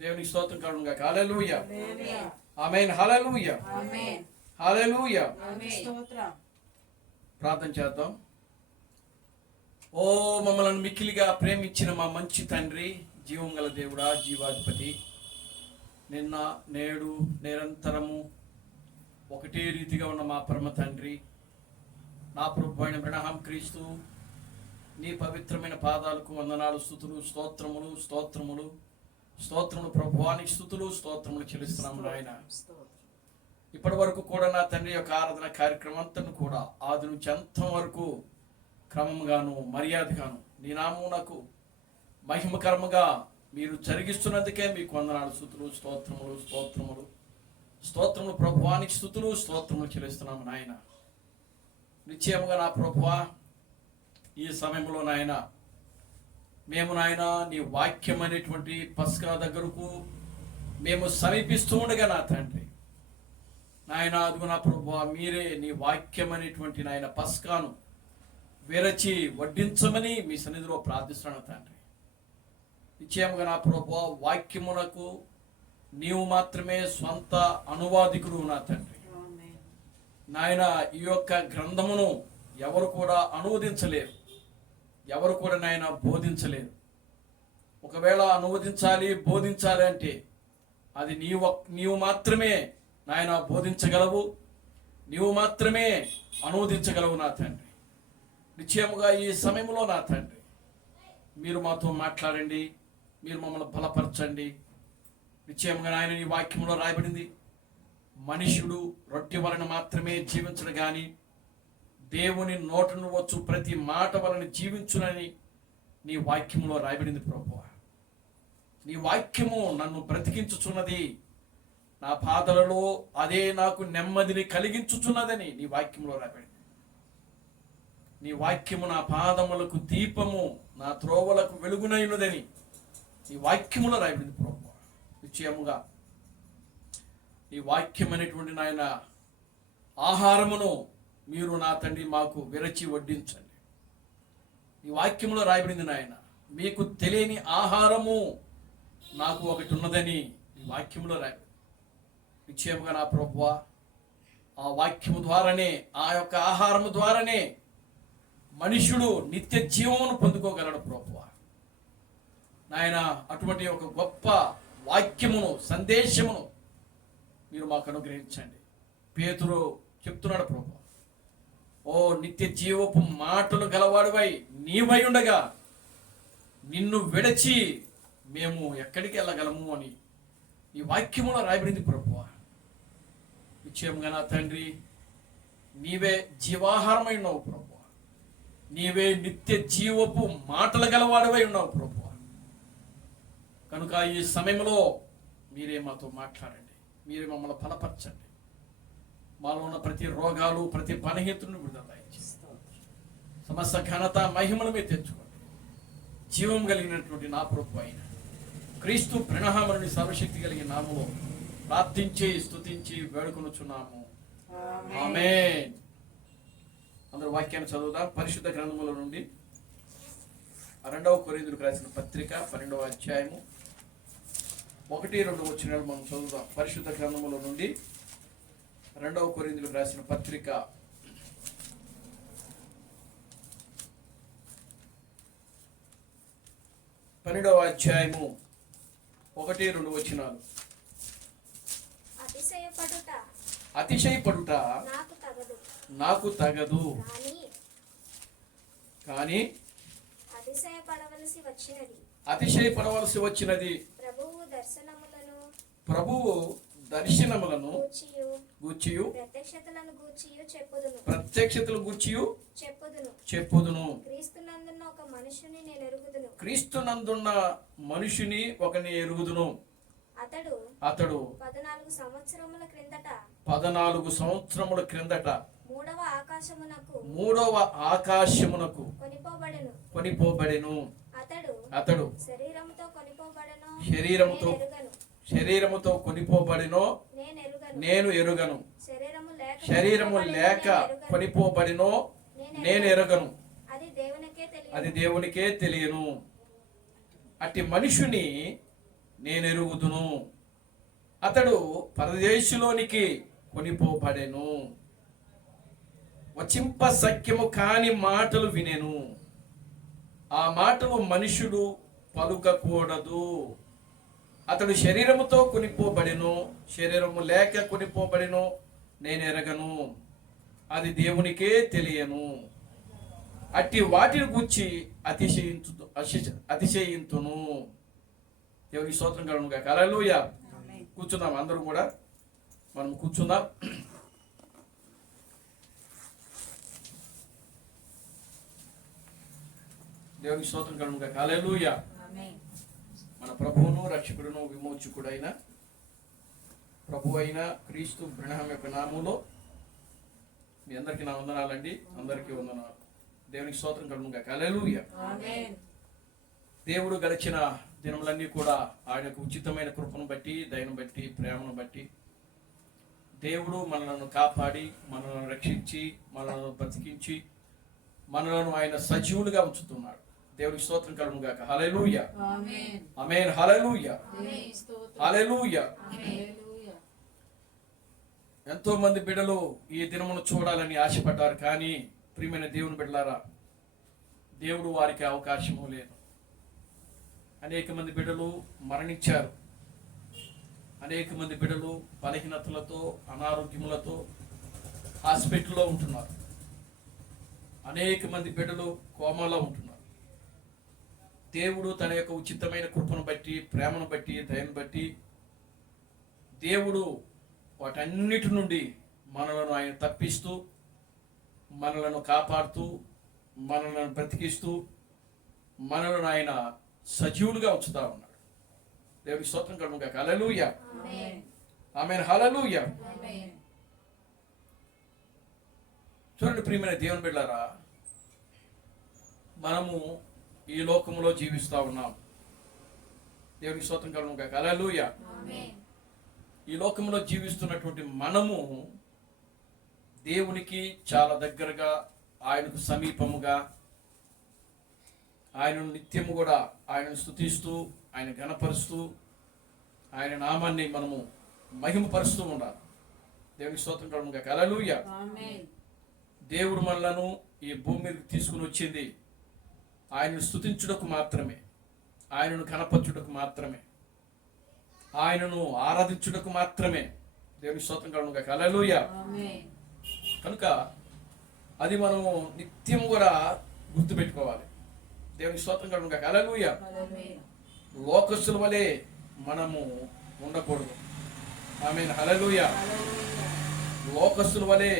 దేవునికి స్తోత్రం కలుగునుగా. హల్లెలూయా, ఆమేన్. హల్లెలూయా, హల్లెలూయా. ప్రార్థన చేద్దాం. ఓ మమ్మల్ని మిక్కిలిగా ప్రేమించిన మా మంచి తండ్రి, జీవం గల దేవుడా, జీవాధిపతి, నిన్న నేడు నిరంతరము ఒకటే రీతిగా ఉన్న మా పరమ తండ్రి, నా ప్రభు అయిన అబ్రహాం క్రీస్తు నీ పవిత్రమైన పాదాలకు వందనాలు, స్తుతులు, స్తోత్రములు, స్తోత్రములు, స్తోత్రములు ప్రభువానికి స్థుతులు, స్తోత్రములు చెల్లిస్తున్నాము నాయన. ఇప్పటి వరకు కూడా నా తండ్రి యొక్క ఆరాధన కార్యక్రమం అంతా కూడా ఆది నుంచి అంతం వరకు క్రమంగాను మర్యాదగాను నీ నామమునకు మహిమకరముగా మీరు జరిగిస్తున్నందుకే మీకు వందనాలు, స్తుతులు, స్తోత్రములు, స్తోత్రములు, స్తోత్రములు ప్రభువానికి స్థుతులు, స్తోత్రములు చెల్లిస్తున్నాము నాయన. నిశ్చయముగా నా ప్రభువా, ఈ సమయంలో నాయన మేము నాయన నీ వాక్యం అనేటువంటి పస్కా దగ్గరకు మేము సమీపిస్తూ ఉండగా నా తండ్రి నాయన, అదుగు నా ప్రభువా, మీరే నీ వాక్యం అనేటువంటి నాయన పస్కాను విరచి వడ్డించమని మీ సన్నిధిలో ప్రార్థిస్తున్నాను తండ్రి. నిశ్చయముగా నా ప్రభువా, వాక్యమునకు నీవు మాత్రమే స్వంత అనువాదికుడు నా తండ్రి నాయన. ఈ యొక్క గ్రంథమును ఎవరు కూడా అనువదించలేరు, ఎవరు కూడా నాయన బోధించలేరు. ఒకవేళ అనువదించాలి, బోధించాలి అంటే అది నీవు మాత్రమే నాయన బోధించగలవు, నీవు మాత్రమే అనువదించగలవు నా తండ్రి. నిశ్చయముగా ఈ సమయంలో నా తండ్రి మీరు మాతో మాట్లాడండి, మీరు మమ్మల్ని బలపరచండి. నిశ్చయముగా నాయన నీ వాక్యంలో రాయబడింది, మనుష్యుడు రొట్టె వలన మాత్రమే జీవించడు గాని దేవుని నోటను వచ్చు ప్రతి మాట వలన జీవించునని నీ వాక్యములో రాయబడింది ప్రభువా. నీ వాక్యము నన్ను బ్రతికించుచున్నది, నా బాధలలో అదే నాకు నెమ్మదిని కలిగించుచున్నదని నీ వాక్యంలో రాయబడింది. నీ వాక్యము నా పాదములకు దీపము, నా త్రోవలకు వెలుగునైనదని నీ వాక్యములో రాయబడింది ప్రభువా. నిశ్చయముగా ఈ వాక్యం అనేటువంటి నాయన ఆహారమును మీరు నా తండ్రి మాకు విరచి వడ్డించండి. ఈ వాక్యంలో రాయబడింది నాయన, మీకు తెలియని ఆహారము నాకు ఒకటి ఉన్నదని ఈ వాక్యంలో రాయబడింది. నిశ్చయముగా నా ప్రభువా, ఆ వాక్యము ద్వారానే, ఆ యొక్క ఆహారము ద్వారానే మనుష్యుడు నిత్య జీవమును పొందుకోగలడు ప్రభువా నాయన. అటువంటి ఒక గొప్ప వాక్యమును, సందేశమును మీరు మాకు అనుగ్రహించండి. పేతురు చెప్తున్నాడు ప్రభువా, ఓ నిత్య జీవపు మాటలు గలవాడివై నీవై ఉండగా నిన్ను విడచి మేము ఎక్కడికి వెళ్ళగలము అని ఈ వాక్యములో రాయబడింది ప్రభువా. నిశ్చయముగా నా తండ్రి నీవే జీవాహారమై ఉన్నావు ప్రభువా, నీవే నిత్య జీవపు మాటలు గలవాడివై ఉన్నావు ప్రభువా. కనుక ఈ సమయంలో మీరే మాతో మాట్లాడండి, మీరే మమ్మల్ని బలపరచండి. మాలో ఉన్న ప్రతి రోగాలు, ప్రతి బలహీనతను విడుదల సమస్త ఘనత మహిమను మీరు తెచ్చుకోండి. జీవం కలిగినటువంటి నా ప్రభు అయిన క్రీస్తు ప్రణామని సర్వశక్తి కలిగిన నామములో ప్రార్థించి స్తుతించి వేడుకొనుచున్నాము, ఆమేన్. అందరూ వాక్యాన్ని చదువుదాం. పరిశుద్ధ గ్రంథముల నుండి 2వ కొరింథీయులకు రాసిన పత్రిక 12వ అధ్యాయము 1-2 వచనాలు మనం చదువుదాం. పరిశుద్ధ గ్రంథముల నుండి 2వ కొరింథీయులకు రాసిన పత్రిక 12వ అధ్యాయము 1-2 వచనాలు. అతిశయపడుట నాకు తగదు, కానీ అతిశయపడవలసి వచ్చినది ప్రభువు దర్శనములను గూర్చియు ప్రత్యక్షతలు గూర్చియు చెప్పుదును. క్రీస్తునందున్న మనుషుని ఒకని ఎరుగుదును. అతడు 14 సంవత్సరముల క్రిందట మూడవ ఆకాశమునకు కొనిపోబడెను. అతడు శరీరముతో కొనిపోబడినో నేను ఎరుగను, శరీరము లేక కొనిపోబడినో నేను ఎరుగను, అది దేవునికే తెలియను. అట్టి మనుషుని నేనెరుగుదును. అతడు పరదేశులోనికి కొనిపోబడెను, వచింప సఖ్యము కాని మాటలు వినెను. ఆ మాటలు మనుషుడు పలుకకూడదు. అతడు శరీరముతో కొనిపోబడెను, శరీరము లేక కొనిపోబడెను, నేను ఎరగను, అది దేవునికే తెలియను. అట్టి వాటిని గూర్చి అతిశయింతును. దేవునికి స్తోత్రం కలుగును గాక. హల్లెలూయా. కూర్చుందాం, అందరం కూడా మనం కూర్చుందాం. దేవునికి స్తోత్రం కలుగును గాక. హల్లెలూయా. మన ప్రభువును రక్షకుడును విమోచకుడైన ప్రభు అయిన క్రీస్తు బ్రహ్మ యొక్క నామంలో మీ అందరికీ నా వందనాలండి. అందరికీ వందనాలు. దేవునికి స్తోత్రం కలుగును గాక. హల్లెలూయా. దేవుడు గడిచిన దినములన్నీ కూడా ఆయనకు ఉచితమైన కృపను బట్టి, దయను బట్టి, ప్రేమను బట్టి దేవుడు మనలను కాపాడి, మనలను రక్షించి, మనలను బ్రతికించి, మనలను ఆయన సజీవులుగా ఉంచుతున్నాడు. దేవునికి స్తోత్రం కలుగును గాక. హల్లెలూయా. ఆమేన్. హల్లెలూయా. హల్లెలూయా. ఎంతో మంది బిడ్డలు ఈ దినమును చూడాలని ఆశపడ్డారు, కానీ ప్రియమైన దేవుని బిడ్డలారా, దేవుడు వారికి అవకాశము లేదు. అనేక మంది బిడ్డలు మరణించారు. అనేక మంది బిడ్డలు బలహీనతలతో, అనారోగ్యములతో హాస్పిటల్లో ఉంటున్నారు. అనేక మంది బిడ్డలు కోమాలో ఉంటున్నారు. దేవుడు తన యొక్క ఉచితమైన కృపను బట్టి, ప్రేమను బట్టి, దయను బట్టి దేవుడు వాటన్నిటి నుండి మనలను ఆయన తప్పిస్తూ, మనలను కాపాడుతూ, మనలను బ్రతికిస్తూ, మనలను ఆయన సజీవులుగా ఉంచుతా ఉన్నాడు. దేవునికి స్తోత్రం కలుగును గాక. హల్లెలూయా. ఆమేన్. హల్లెలూయా. చూడండి ప్రియమైన దేవుని బిడ్డలారా, మనము ఈ లోకములో జీవిస్తూ ఉన్నాం. దేవునికి స్తోత్రం కలుగును గాక. హల్లెలూయా. ఈ లోకంలో జీవిస్తున్నటువంటి మనము దేవునికి చాలా దగ్గరగా, ఆయనకు సమీపముగా, ఆయనను నిత్యము కూడా ఆయనను స్తుతిస్తూ, ఆయన ఘనపరుస్తూ, ఆయన నామాన్ని మనము మహిమపరుస్తూ ఉండాలి. దేవునికి స్తోత్రం కలుగును గాక. హల్లెలూయా. దేవుడు మనలను ఈ భూమి మీదకి తీసుకుని వచ్చింది ఆయనను స్తుతించుటకు మాత్రమే, ఆయనను ఘనపరచుటకు మాత్రమే, ఆయనను ఆరాధించుటకు మాత్రమే. దేవునికి స్తోత్రం కలుగును గాక. హల్లెలూయా. కనుక అది మనము నిత్యం కూడా గుర్తుపెట్టుకోవాలి. దేవునికి స్తోత్రం కలుగును గాక. హల్లెలూయా. లోకస్తుల వలె మనము ఉండకూడదు. ఆమేన్. హల్లెలూయా. లోకస్తుల వలె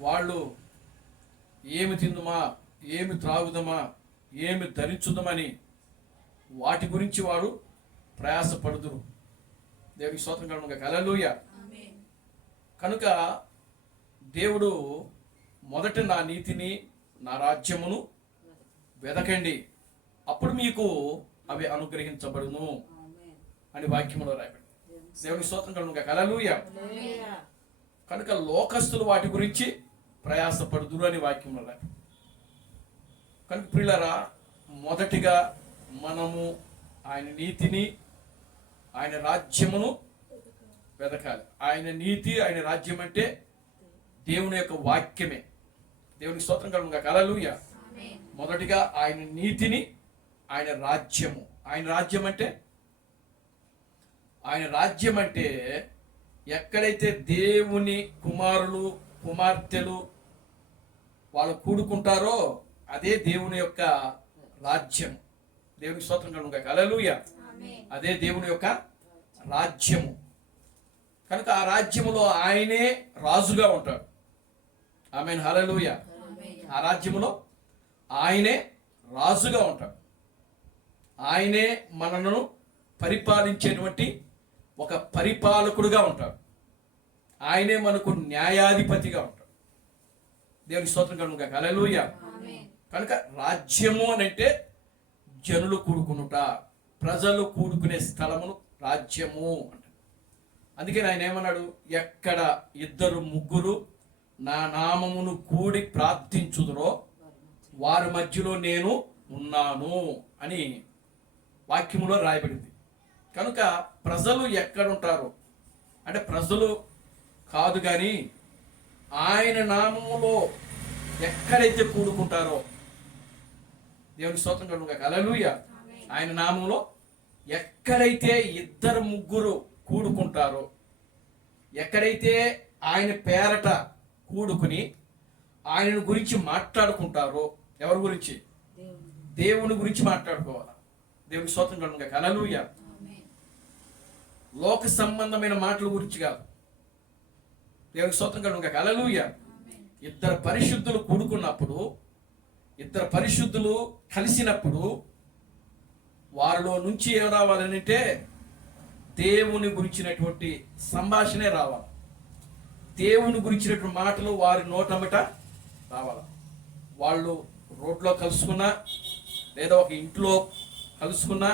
వాళ్ళు ఏమి తిందుమా, ఏమి త్రాగుదమా, ఏమి ధరించుదమని వాటి గురించి వాడు ప్రయాసపడుదురు. దేవునికి స్తోత్రం కలుగును గాక. హల్లెలూయా. కనుక దేవుడు మొదట నా నీతిని, నా రాజ్యమును వెదకండి, అప్పుడు మీకు అవి అనుగ్రహించబడును అని వాక్యములో రాయబడి. దేవునికి స్తోత్రం కలుగును గాక. హల్లెలూయా. కనుక లోకస్తులు వాటి గురించి ప్రయాసపడుదురు అని వాక్యంలో రాయబడి. కనుక ప్రియులారా, మొదటిగా మనము ఆయన నీతిని, ఆయన రాజ్యమును వెదకాలి. ఆయన నీతి, ఆయన రాజ్యం అంటే దేవుని యొక్క వాక్యమే. దేవునికి స్తోత్రం కలుగును గాక. హల్లెలూయా. మొదటిగా ఆయన నీతిని, ఆయన రాజ్యము. ఆయన రాజ్యం అంటే, ఆయన రాజ్యం అంటే ఎక్కడైతే దేవుని కుమారులు, కుమార్తెలు వాళ్ళు కూడుకుంటారో అదే దేవుని యొక్క రాజ్యం. దేవునికి స్తోత్రం కలుగును గాక. హల్లెలూయా. అదే దేవుని యొక్క రాజ్యము. కనుక ఆ రాజ్యములో ఆయనే రాజుగా ఉంటాడు. ఆమేన్. హల్లెలూయా. ఆ రాజ్యములో ఆయనే రాజుగా ఉంటాడు. ఆయనే మనను పరిపాలించేటువంటి ఒక పరిపాలకుడుగా ఉంటాడు. ఆయనే మనకు న్యాయాధిపతిగా ఉంటాడు. దేవునికి స్తోత్రం కలుగును గాక. హల్లెలూయా. కనుక రాజ్యము అని అంటే జనులు కూడుకునుట, ప్రజలు కూడుకునే స్థలమును రాజ్యము అంట. అందుకని ఆయన ఏమన్నాడు, ఎక్కడ ఇద్దరు ముగ్గురు నా నామమును కూడి ప్రార్థించుదురో వారి మధ్యలో నేను ఉన్నాను అని వాక్యములో రాయబడింది. కనుక ప్రజలు ఎక్కడుంటారో అంటే ప్రజలు కాదు కానీ ఆయన నామములో ఎక్కడైతే కూడుకుంటారో, దేవుని స్తోత్రం కలుగును గాక. హల్లెలూయా. ఆయన నామంలో ఎక్కడైతే ఇద్దరు ముగ్గురు కూడుకుంటారో, ఎక్కడైతే ఆయన పేరట కూడుకుని ఆయన గురించి మాట్లాడుకుంటారో, ఎవరి గురించి? దేవుని గురించి మాట్లాడుకోవాలి. దేవుని స్తోత్రం కలుగును గాక. హల్లెలూయా. లోక సంబంధమైన మాటల గురించి కాదు. దేవుని స్తోత్రం కలుగును గాక. హల్లెలూయా. ఇద్దరు పరిశుద్ధులు కూడుకున్నప్పుడు, ఇద్దరు పరిశుద్ధులు కలిసినప్పుడు వారిలో నుంచి ఏం రావాలనంటే దేవుని గురించినటువంటి సంభాషణే రావాలి. దేవుని గురించినటువంటి మాటలు వారి నోటమిట రావాలి. వాళ్ళు రోడ్లో కలుసుకున్నా లేదా ఒక ఇంట్లో కలుసుకున్నా,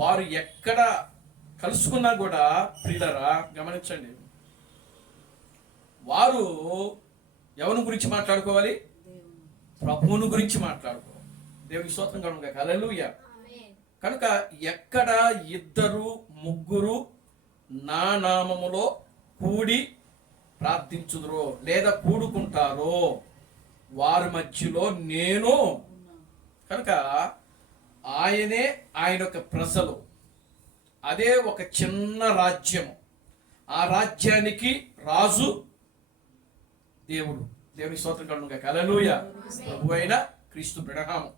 వారు ఎక్కడ కలుసుకున్నా కూడా ప్రియులారా గమనించండి, వారు ఎవరి గురించి మాట్లాడుకోవాలి? ప్రభువుని గురించి మాట్లాడుకోవాలి. దేవుని స్తోత్రం కలుగును గాక. హల్లెలూయా. కనుక ఎక్కడ ఇద్దరు ముగ్గురు నా నామములో కూడి ప్రార్థించుదురో లేదా కూడుకుంటారో వారి మధ్యలో నేను. కనుక ఆయనే ఆయన యొక్క ప్రజలు, అదే ఒక చిన్న రాజ్యము. ఆ రాజ్యానికి రాజు దేవుడు. దేవుని స్తోత్రం కలుగును గాక. హల్లెలూయా. ప్రభువైన అయిన క్రీస్తు బ్రహ్మము.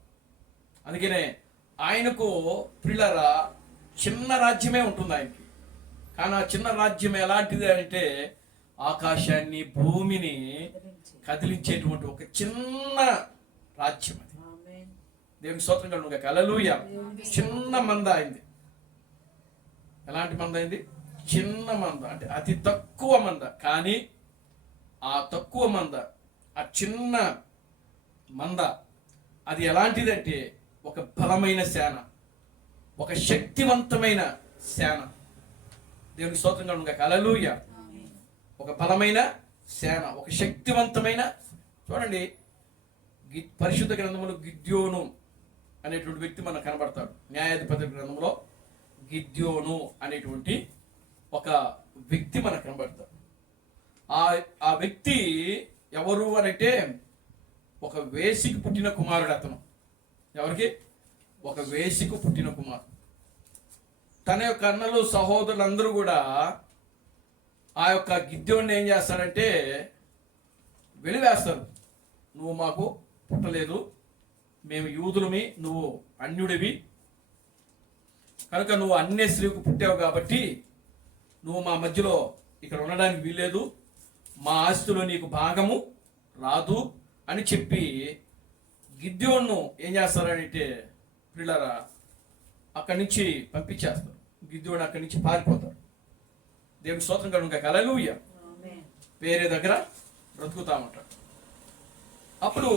అందుకనే ఆయనకు ప్రియులారా చిన్న రాజ్యమే ఉంటుంది ఆయనకి. కానీ ఆ చిన్న రాజ్యం ఎలాంటిది అంటే ఆకాశాన్ని భూమిని కదిలించేటువంటి ఒక చిన్న రాజ్యం అది. దేవుని స్తోత్రం కలుగును గాక. హల్లెలూయా. చిన్న మంద అయింది. ఎలాంటి మంద అయింది? చిన్న మంద, అంటే అతి తక్కువ మంద. కానీ ఆ తక్కువ మంద, ఆ చిన్న మంద అది ఎలాంటిదంటే ఒక బలమైన సేన, ఒక శక్తివంతమైన సేన. దేవునికి స్తోత్రం కలుగును గాక. హల్లెలూయా. ఒక బలమైన సేన, ఒక శక్తివంతమైన. చూడండి, పరిశుద్ధ గ్రంథములో గిద్యోను అనేటువంటి వ్యక్తి మనకు కనబడతాడు. న్యాయాధిపతి గ్రంథంలో గిద్యోను అనేటువంటి ఒక వ్యక్తి మనకు కనబడతాడు. ఆ వ్యక్తి ఎవరు అనంటే ఒక వేసికి పుట్టిన కుమారుడు అతను. ఎవరికి? ఒక వేసికు పుట్టిన కుమారుడు. తన యొక్క అన్నలు సహోదరులందరూ కూడా ఆ యొక్క గిద్యోన్ని ఏం చేస్తారంటే వెలివేస్తారు. నువ్వు మాకు పుట్టలేదు, మేము యూదులమి, నువ్వు అన్యుడివి, కనుక నువ్వు అన్య స్త్రీకు పుట్టావు కాబట్టి నువ్వు మా మధ్యలో ఇక్కడ ఉండడానికి వీల్లేదు, మా ఆస్తిలో నీకు భాగము రాదు అని చెప్పి గిద్యోన్ను ఏం చేస్తారంటే పిల్లరా అక్కడి నుంచి పంపించేస్తారు. గిద్యోను అక్కడి నుంచి పారిపోతారు. దేవుని స్తోత్రం కలుగును గాక. హల్లెలూయా. వేరే దగ్గర బ్రతుకుతామంటాడు. అప్పుడు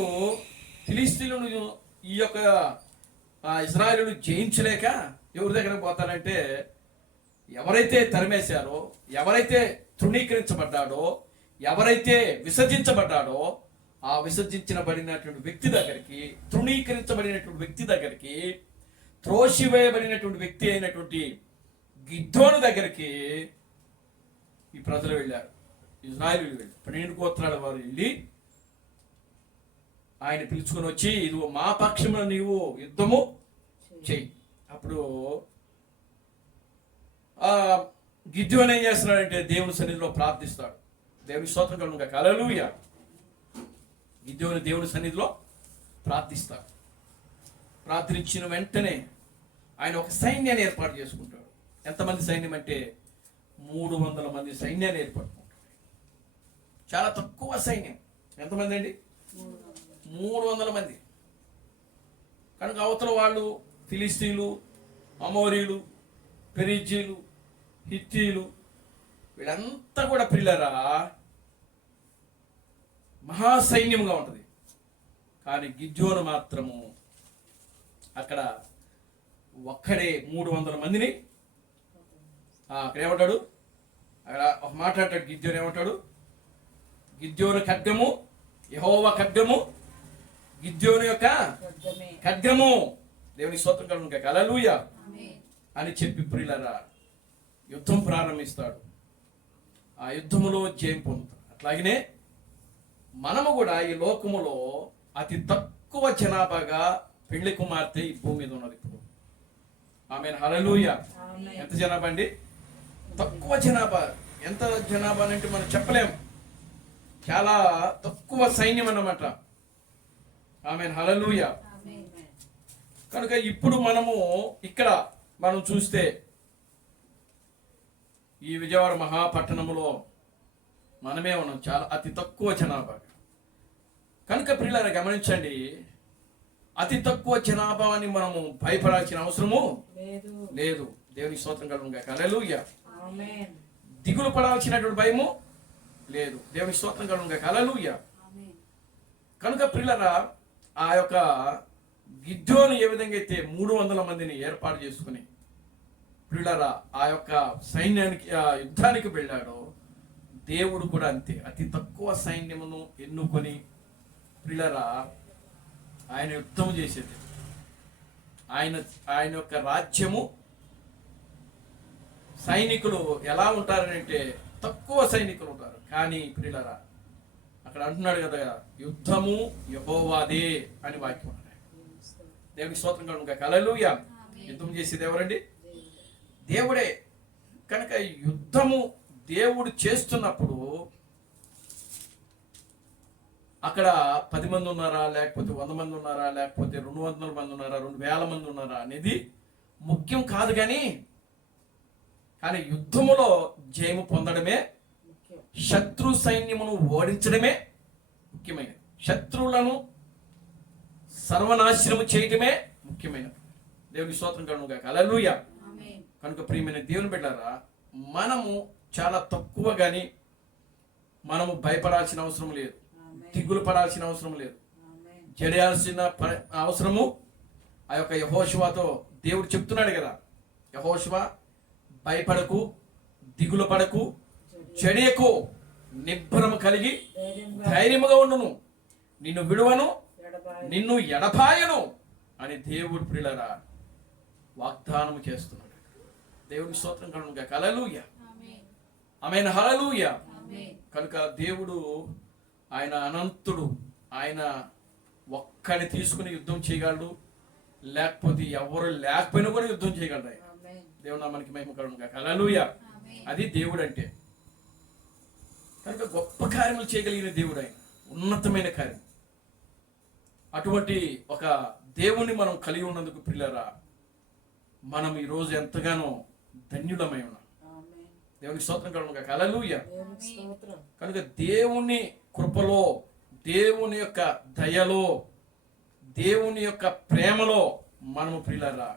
ఫిలిష్తీయులను ఈ యొక్క ఇశ్రాయేలును జయించలేక ఎవరి దగ్గరకు పోతారంటే ఎవరైతే తరిమేశారో, ఎవరైతే తృణీకరించబడ్డాడో, ఎవరైతే విసర్జించబడ్డాడో ఆ విసర్జించబడినటువంటి వ్యక్తి దగ్గరికి, తృణీకరించబడినటువంటి వ్యక్తి దగ్గరికి, త్రోసివేయబడినటువంటి వ్యక్తి అయినటువంటి గిద్యోను దగ్గరికి ఈ ప్రజలు వెళ్ళారు. ఇశ్రాయేలీయులు వెళ్ళి 12 గోత్రాల వారు వెళ్ళి ఆయన పిలుచుకొని వచ్చి, ఇదిగో మా పక్షంలో నీవు యుద్ధము చెయ్యి. అప్పుడు గిద్యోను ఏం చేస్తున్నాడంటే దేవుని సన్నిధిలో ప్రార్థిస్తాడు. దేవుని స్తోత్రం కలుగును గాక. హల్లెలూయా. గిద్యోను దేవుని సన్నిధిలో ప్రార్థిస్తాడు. ప్రార్థించిన వెంటనే ఆయన ఒక సైన్యాన్ని ఏర్పాటు చేసుకుంటాడు. ఎంతమంది సైన్యం అంటే 300 మంది సైన్యాన్ని ఏర్పడుకుంటాడు. చాలా తక్కువ సైన్యం. ఎంతమంది అండి? 300 మంది. కనుక అవతల వాళ్ళు ఫిలిస్తీన్లు, అమోరీలు, పెరిజీలు, హిత్తీలు, వీళ్ళంతా కూడా పిల్లరా మహాసైన్యంగా ఉంటుంది. కానీ గిద్యోను మాత్రము అక్కడ ఒక్కడే 300 మందిని అక్కడ ఏమంటాడు? అక్కడ ఒక మాట్లాడతాడు. గిద్యోను ఏమంటాడు? గిద్యోను ఖడ్గము, యెహోవా ఖడ్గము, గిద్యోను యొక్క ఖడ్గము. దేవుని స్తోత్రం కలుగును గాక. హల్లెలూయా అని చెప్పి ప్రియులరా యుద్ధం ప్రారంభిస్తాడు. ఆ యుద్ధములో జయం పొందుతాడు. అట్లాగనే మనము కూడా ఈ లోకములో అతి తక్కువ జనాభాగా పెళ్లి కుమార్తె ఈ భూమి మీద ఉన్నది ఇప్పుడు. ఆమె హల్లెలూయా. ఎంత జనాభా అండి? తక్కువ జనాభా. ఎంత జనాభా అంటే మనం చెప్పలేం. చాలా తక్కువ సైన్యం అన్నమాట. ఆమె హల్లెలూయా. కనుక ఇప్పుడు మనము ఇక్కడ మనం చూస్తే ఈ విజయవాడ మహాపట్టణములో మనమే ఉన్నాం, చాలా అతి తక్కువ జనాభా. కనుక ప్రియులారా గమనించండి, అతి తక్కువ జనాభాని మనము భయపడాల్సిన అవసరము లేదు. దేవునికి స్తోత్రం కలుగును గాక. హల్లెలూయా. దిగులు పడాల్సినటువంటి భయము లేదు. దేవునికి స్తోత్రం కలుగును గాక. హల్లెలూయా. కనుక ప్రియులారా ఆ యొక్క గిద్యోను ఏ విధంగా అయితే 300 మందిని ఏర్పాటు చేసుకుని ప్రియులారా ఆ యొక్క సైన్యానికి యుద్ధానికి వెళ్ళాడో, దేవుడు కూడా అంతే అతి తక్కువ సైన్యమును ఎన్నుకొని ప్రియులారా ఆయన యుద్ధం చేసేది. ఆయన యొక్క రాజ్యము సైనికులు ఎలా ఉంటారంటే తక్కువ సైనికులు ఉంటారు. కానీ ప్రియులారా అక్కడ అంటున్నాడు కదా, యుద్ధము యెహోవాదే అని వాక్యం. దేవునికి స్తోత్రం కలుగును గాక. హల్లెలూయా. యుద్ధం చేసేది ఎవరండి? దేవుడే. కనుక యుద్ధము దేవుడు చేస్తున్నప్పుడు అక్కడ 10 మంది ఉన్నారా, లేకపోతే 100 మంది ఉన్నారా, లేకపోతే 200 మంది ఉన్నారా, 2000 మంది ఉన్నారా అనేది ముఖ్యం కాదు. కానీ యుద్ధములో జయము పొందడమే, శత్రు సైన్యమును ఓడించడమే ముఖ్యమైనది. శత్రువులను సర్వనాశనము చేయటమే ముఖ్యమైన. దేవుని స్తోత్రం కలుగును గాక. హల్లెలూయా. కనుక ప్రియమైన దేవుని బిడ్డలారా, మనము చాలా తక్కువ, కానీ మనము భయపడాల్సిన అవసరం లేదు, దిగులు పడాల్సిన అవసరం లేదు, జడయాల్సిన అవసరము ఆ యొక్క యెహోషువతో దేవుడు చెప్తున్నాడు కదా, యెహోషువ భయపడకు, దిగులు పడకు, చెడియకు, నిబ్బరము కలిగి ధైర్యముగా ఉండును, నిన్ను విడువను, నిన్ను ఎడబాయను అని దేవుడు ప్రియులారా వాగ్దానము చేస్తున్నాడు. దేవుని స్తోత్రం కలుగును గాక. హల్లెలూయా. ఆమేన్. హల్లెలూయా. కనుక దేవుడు ఆయన అనంతుడు. ఆయన ఒక్కడిని తీసుకుని యుద్ధం చేయగలడు, లేకపోతే ఎవరు లేకపోయినా కూడా యుద్ధం చేయగలడు. ఆయన దేవుడు నామానికి మహిమ కలుగును గాక. హల్లెలూయా. అది దేవుడు అంటే. కనుక గొప్ప కార్యములు చేయగలిగిన దేవుడు ఆయన, ఉన్నతమైన కార్యం. అటువంటి ఒక దేవుణ్ణి మనం కలిగి ఉన్నందుకు ప్రియులారా మనం ఈరోజు ఎంతగానో ధన్యులమై ఉన్నాం. దేవునికి స్తోత్రం కలుగును గాక. హల్లెలూయా. కనుక దేవుని కృపలో, దేవుని యొక్క దయలో, దేవుని యొక్క ప్రేమలో మనము ప్రియులారా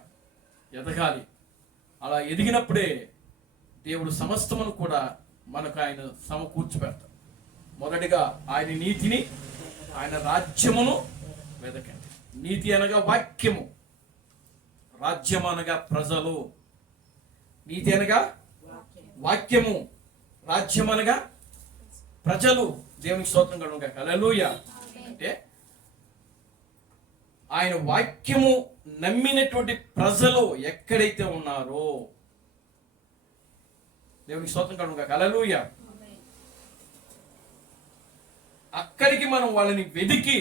ఎదగాలి. అలా ఎదిగినప్పుడే దేవుడు సమస్తమును కూడా మనకు ఆయన సమకూర్చిపెడతాడు. మొదటిగా ఆయన నీతిని, ఆయన రాజ్యమును వెదకండి. నీతి అనగా వాక్యము, రాజ్యం అనగా ప్రజలు. నీతి అనగా వాక్యము, రాజ్యం అనగా ప్రజలు. దేవునికి స్తోత్రం కలుగును గాక. హల్లెలూయా. అంటే ఆయన వాక్యము నమ్మినటువంటి ప్రజలు ఎక్కడైతే ఉన్నారో, దేవునికి స్తోత్రం కలుగును గాక. హల్లెలూయా, అక్కడికి మనం వాళ్ళని వెదికి,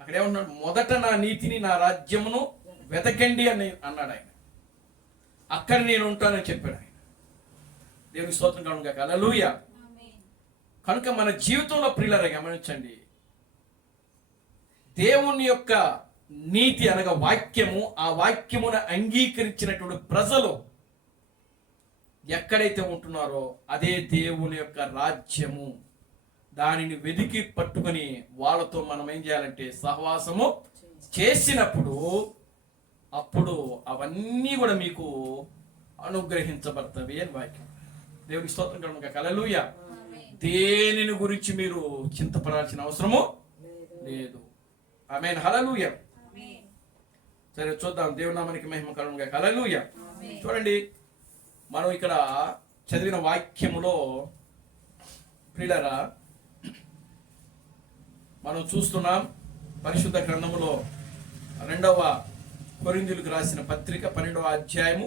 అక్కడ ఏమన్నాడు, మొదట నా నీతిని, నా రాజ్యమును వెతకండి అని అన్నాడు ఆయన. అక్కడ నేను ఉంటానని చెప్పాడు ఆయన. దేవునికి స్తోత్రం కలుగును గాక. హల్లెలూయా. కనుక మన జీవితంలో ప్రియులారా గమనించండి, దేవుని యొక్క నీతి అనగా వాక్యము, ఆ వాక్యమును అంగీకరించినటువంటి ప్రజలు ఎక్కడైతే ఉంటున్నారో అదే దేవుని యొక్క రాజ్యము. దానిని వెదికి పట్టుకొని వాళ్ళతో మనం ఏం చేయాలంటే సహవాసము చేసినప్పుడు అప్పుడు అవన్నీ కూడా మీకు అనుగ్రహించబడతాయి అని వాక్యం. దేవునికి స్తోత్రం కలుగును గాక. హల్లెలూయా. దేనిని గురించి మీరు చింతపడాల్సిన అవసరము లేదు. ఆమేన్. హల్లెలూయా. సరే చూద్దాం. దేవుని నామానికి మహిమ కలుగును గాక. హల్లెలూయా. చూడండి, మనం ఇక్కడ చదివిన వాక్యములో ప్రియులారా మనం చూస్తున్నాం, పరిశుద్ధ గ్రంథములో 2వ కొరింథీయులకు రాసిన పత్రిక 12వ అధ్యాయము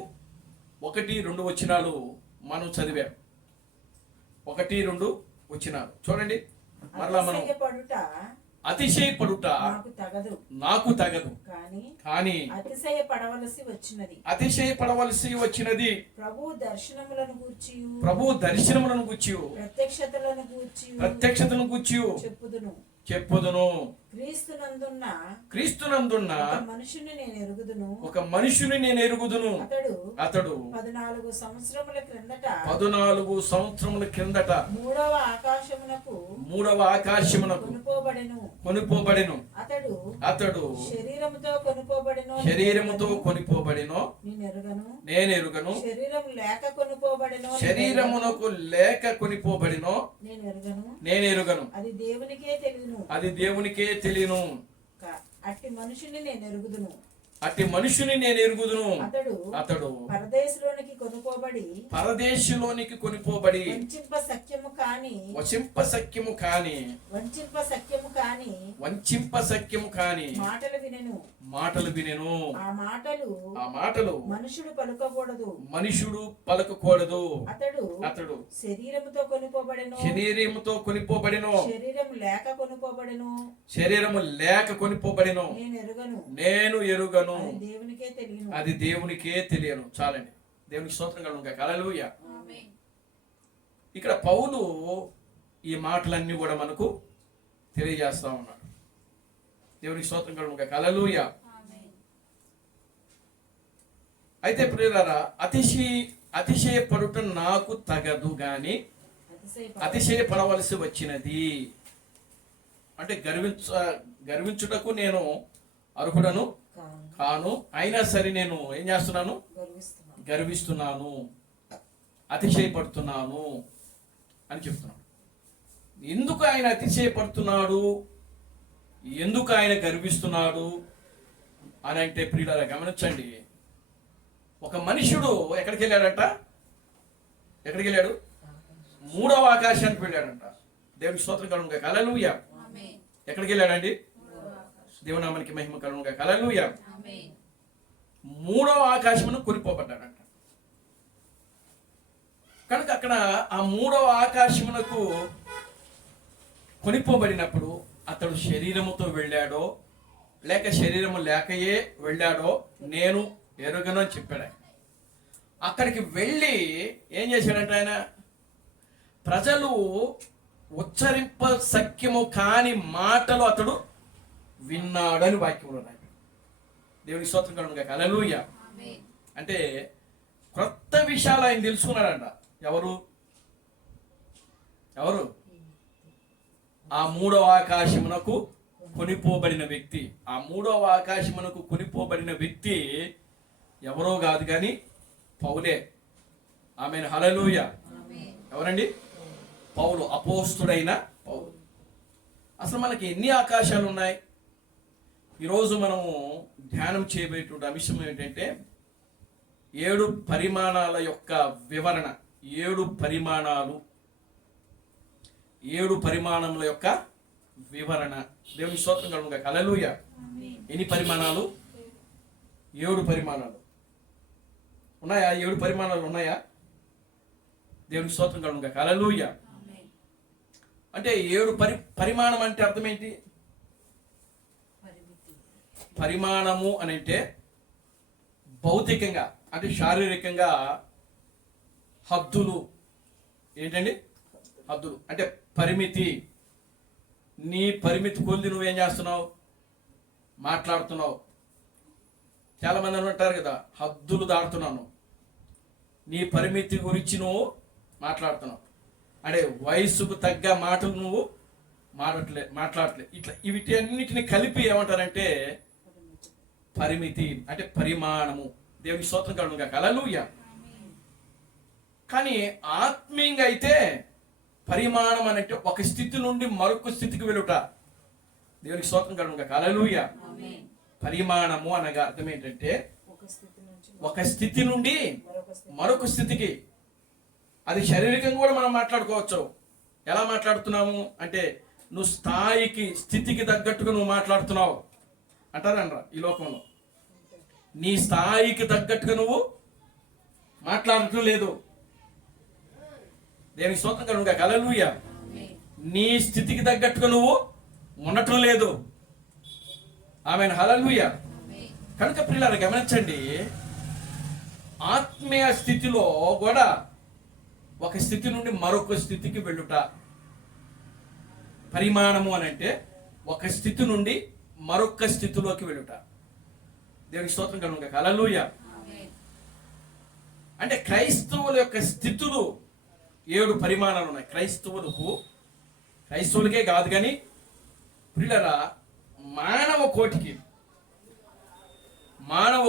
1-2 వచనాలు మనం చదివాం. 1-2 వచనాలు చూడండి. మరలా మనం అతిశయపడుట నాకు తగదు, కానీ అతిశయపడవలసి వచ్చినది ప్రభు దర్శనములను గూర్చి ప్రత్యక్షతలను గూర్చి చెప్పుదును. క్రీస్తునందున్న ఒక మనుషుని నేను ఎరుగుదును. అతడు 14 సంవత్సరముల క్రిందట మూడవ ఆకాశమునకు కొనుపోబడెను. అతడు శరీరముతో కొనుపోబడెను నేనెరుగను. శరీరమునకు లేక కొనుపోబడెను నేనెరుగను. అది దేవునికే తెలియను. అట్టి మనుషుని నేను ఎరుగుదును. అతడు పరదేశులోనికి కొనుకోబడి వంచింప సఖ్యము కాని మాటలు వినెను. ఆ మాటలు మనుషుడు పలుకకూడదు. అతడు శరీరముతో కొనుకోబడెను. శరీరము లేక కొనుకోబడెను నేను ఎరుగను. అది దేవునికే తెలియను. చాలండి. దేవునికి స్తోత్రం కలుగును గాక. హల్లెలూయా. ఇక్కడ పౌలు ఈ మాటలన్నీ కూడా మనకు తెలియజేస్తా ఉన్నాడు. దేవునికి స్తోత్రం కలుగును గాక. హల్లెలూయా. అయితే ప్రియులారా, అతిశయపడుట నాకు తగదు గాని అతిశయపడవలసి వచ్చినది. అంటే గర్వించుటకు నేను అర్హుడను కాను, అయినా సరే నేను ఏం చేస్తున్నాను? గర్విస్తున్నాను, అతిశయపడుతున్నాను అని చెప్తున్నాను. ఎందుకు ఆయన అతిశయపడుతున్నాడు, ఎందుకు ఆయన గర్విస్తున్నాడు అని అంటే ప్రియులారా గమనించండి. ఒక మనుషుడు ఎక్కడికి వెళ్ళాడంట? ఎక్కడికి వెళ్ళాడు? మూడవ ఆకాశానికి వెళ్ళాడంట. దేవునికి స్తోత్రం కలుగును గాక. హల్లెలూయా. ఎక్కడికి వెళ్ళాడండి? దేవునామానికి మహిమ కలుగును గాక. హల్లెలూయా. మూడవ ఆకాశమును కొనిపోబడ్డాడంట. కనుక అక్కడ ఆ మూడవ ఆకాశమునకు కొనిపోబడినప్పుడు అతడు శరీరముతో వెళ్ళాడో లేక శరీరము లేకయే వెళ్ళాడో నేను ఎరుగను అని చెప్పాడు. అక్కడికి వెళ్ళి ఏం చేశాడంట ఆయన? ప్రజలు ఉచ్చరింప సఖ్యము కాని మాటలు అతడు విన్నాడని వాక్యంలో రాయి. దేవునికి స్తోత్రం కలుగును గాక. హల్లెలూయా. అంటే క్రొత్త విషయాలు ఆయన తెలుసుకున్నాడంట. ఎవరు? ఆ మూడవ ఆకాశమునకు కొనిపోబడిన వ్యక్తి. ఆ మూడవ ఆకాశమునకు కొనిపోబడిన వ్యక్తి ఎవరో కాదు కానీ పౌలే. ఆమేన్. హల్లెలూయా. ఎవరండి? పౌలు, అపోస్తుడైన పౌలు. అసలు మనకి ఎన్ని ఆకాశాలు ఉన్నాయి? ఈరోజు మనము ధ్యానం చేయబోయేటువంటి అంశం ఏంటంటే 7 పరిమాణాల యొక్క వివరణ. 7 పరిమాణముల యొక్క వివరణ. దేవుని స్తోత్రం కలుగును గాక. హల్లెలూయా. ఎన్ని పరిమాణాలు? 7 పరిమాణాలు ఉన్నాయా? 7 పరిమాణాలు ఉన్నాయా? దేవుని స్తోత్రం కలుగును గాక. హల్లెలూయా. అంటే 7 పరిమాణం అంటే అర్థం ఏంటి? పరిమాణము అని అంటే భౌతికంగా, అంటే శారీరకంగా హద్దులు. ఏంటండి? హద్దులు అంటే పరిమితి. నీ పరిమితి కొద్ది నువ్వేం చేస్తున్నావు? మాట్లాడుతున్నావు. చాలా మంది అంటారు కదా, హద్దులు దాటుతున్నాను. నీ పరిమితి గురించి నువ్వు మాట్లాడుతున్నావు. అంటే వయసుకు తగ్గ మాటలు నువ్వు మాట్లాడట్లే. ఇట్లా వీటన్నిటిని కలిపి ఏమంటారంటే పరిమితి, అంటే పరిమాణము. దేవుని స్తోత్రం కలుగును గాక. హల్లెలూయా. కానీ ఆత్మీయంగా అయితే పరిమాణం అంటే ఒక స్థితి నుండి మరొక స్థితికి వెళ్ళుట. దేవునికి స్తోత్రం కలుగును గాక. హల్లెలూయా. పరిమాణము అనగా అర్థం ఏంటంటే ఒక స్థితి నుండి మరొక స్థితికి. అది శారీరకంగా కూడా మనం మాట్లాడుకోవచ్చు. ఎలా మాట్లాడుతున్నాము అంటే నువ్వు స్థితికి తగ్గట్టుగా నువ్వు మాట్లాడుతున్నావు అంటారనరా ఈ లోకంలో. నీ స్థాయికి తగ్గట్టుగా నువ్వు మాట్లాడటం లేదు. దేనికి స్తోత్రం కలుగుగా. హల్లెలూయా. నీ స్థితికి తగ్గట్టుగా నువ్వు ఉండటం లేదు. ఆమేన్. హల్లెలూయా. కనుక ప్రియులారా గమనించండి, ఆత్మీయ స్థితిలో కూడా ఒక స్థితి నుండి మరొక స్థితికి వెళ్ళుట. పరిమాణము అని అంటే ఒక స్థితి నుండి మరొక స్థితిలోకి వెళ్ళుట. దేవునికి స్తోత్రం కలుగుగా. హల్లెలూయా. అంటే క్రైస్తవుల యొక్క స్థితులు 7 పరిమాణాలు ఉన్నాయి. క్రైస్తవులకే కాదు కానీ ప్రియులారా మానవ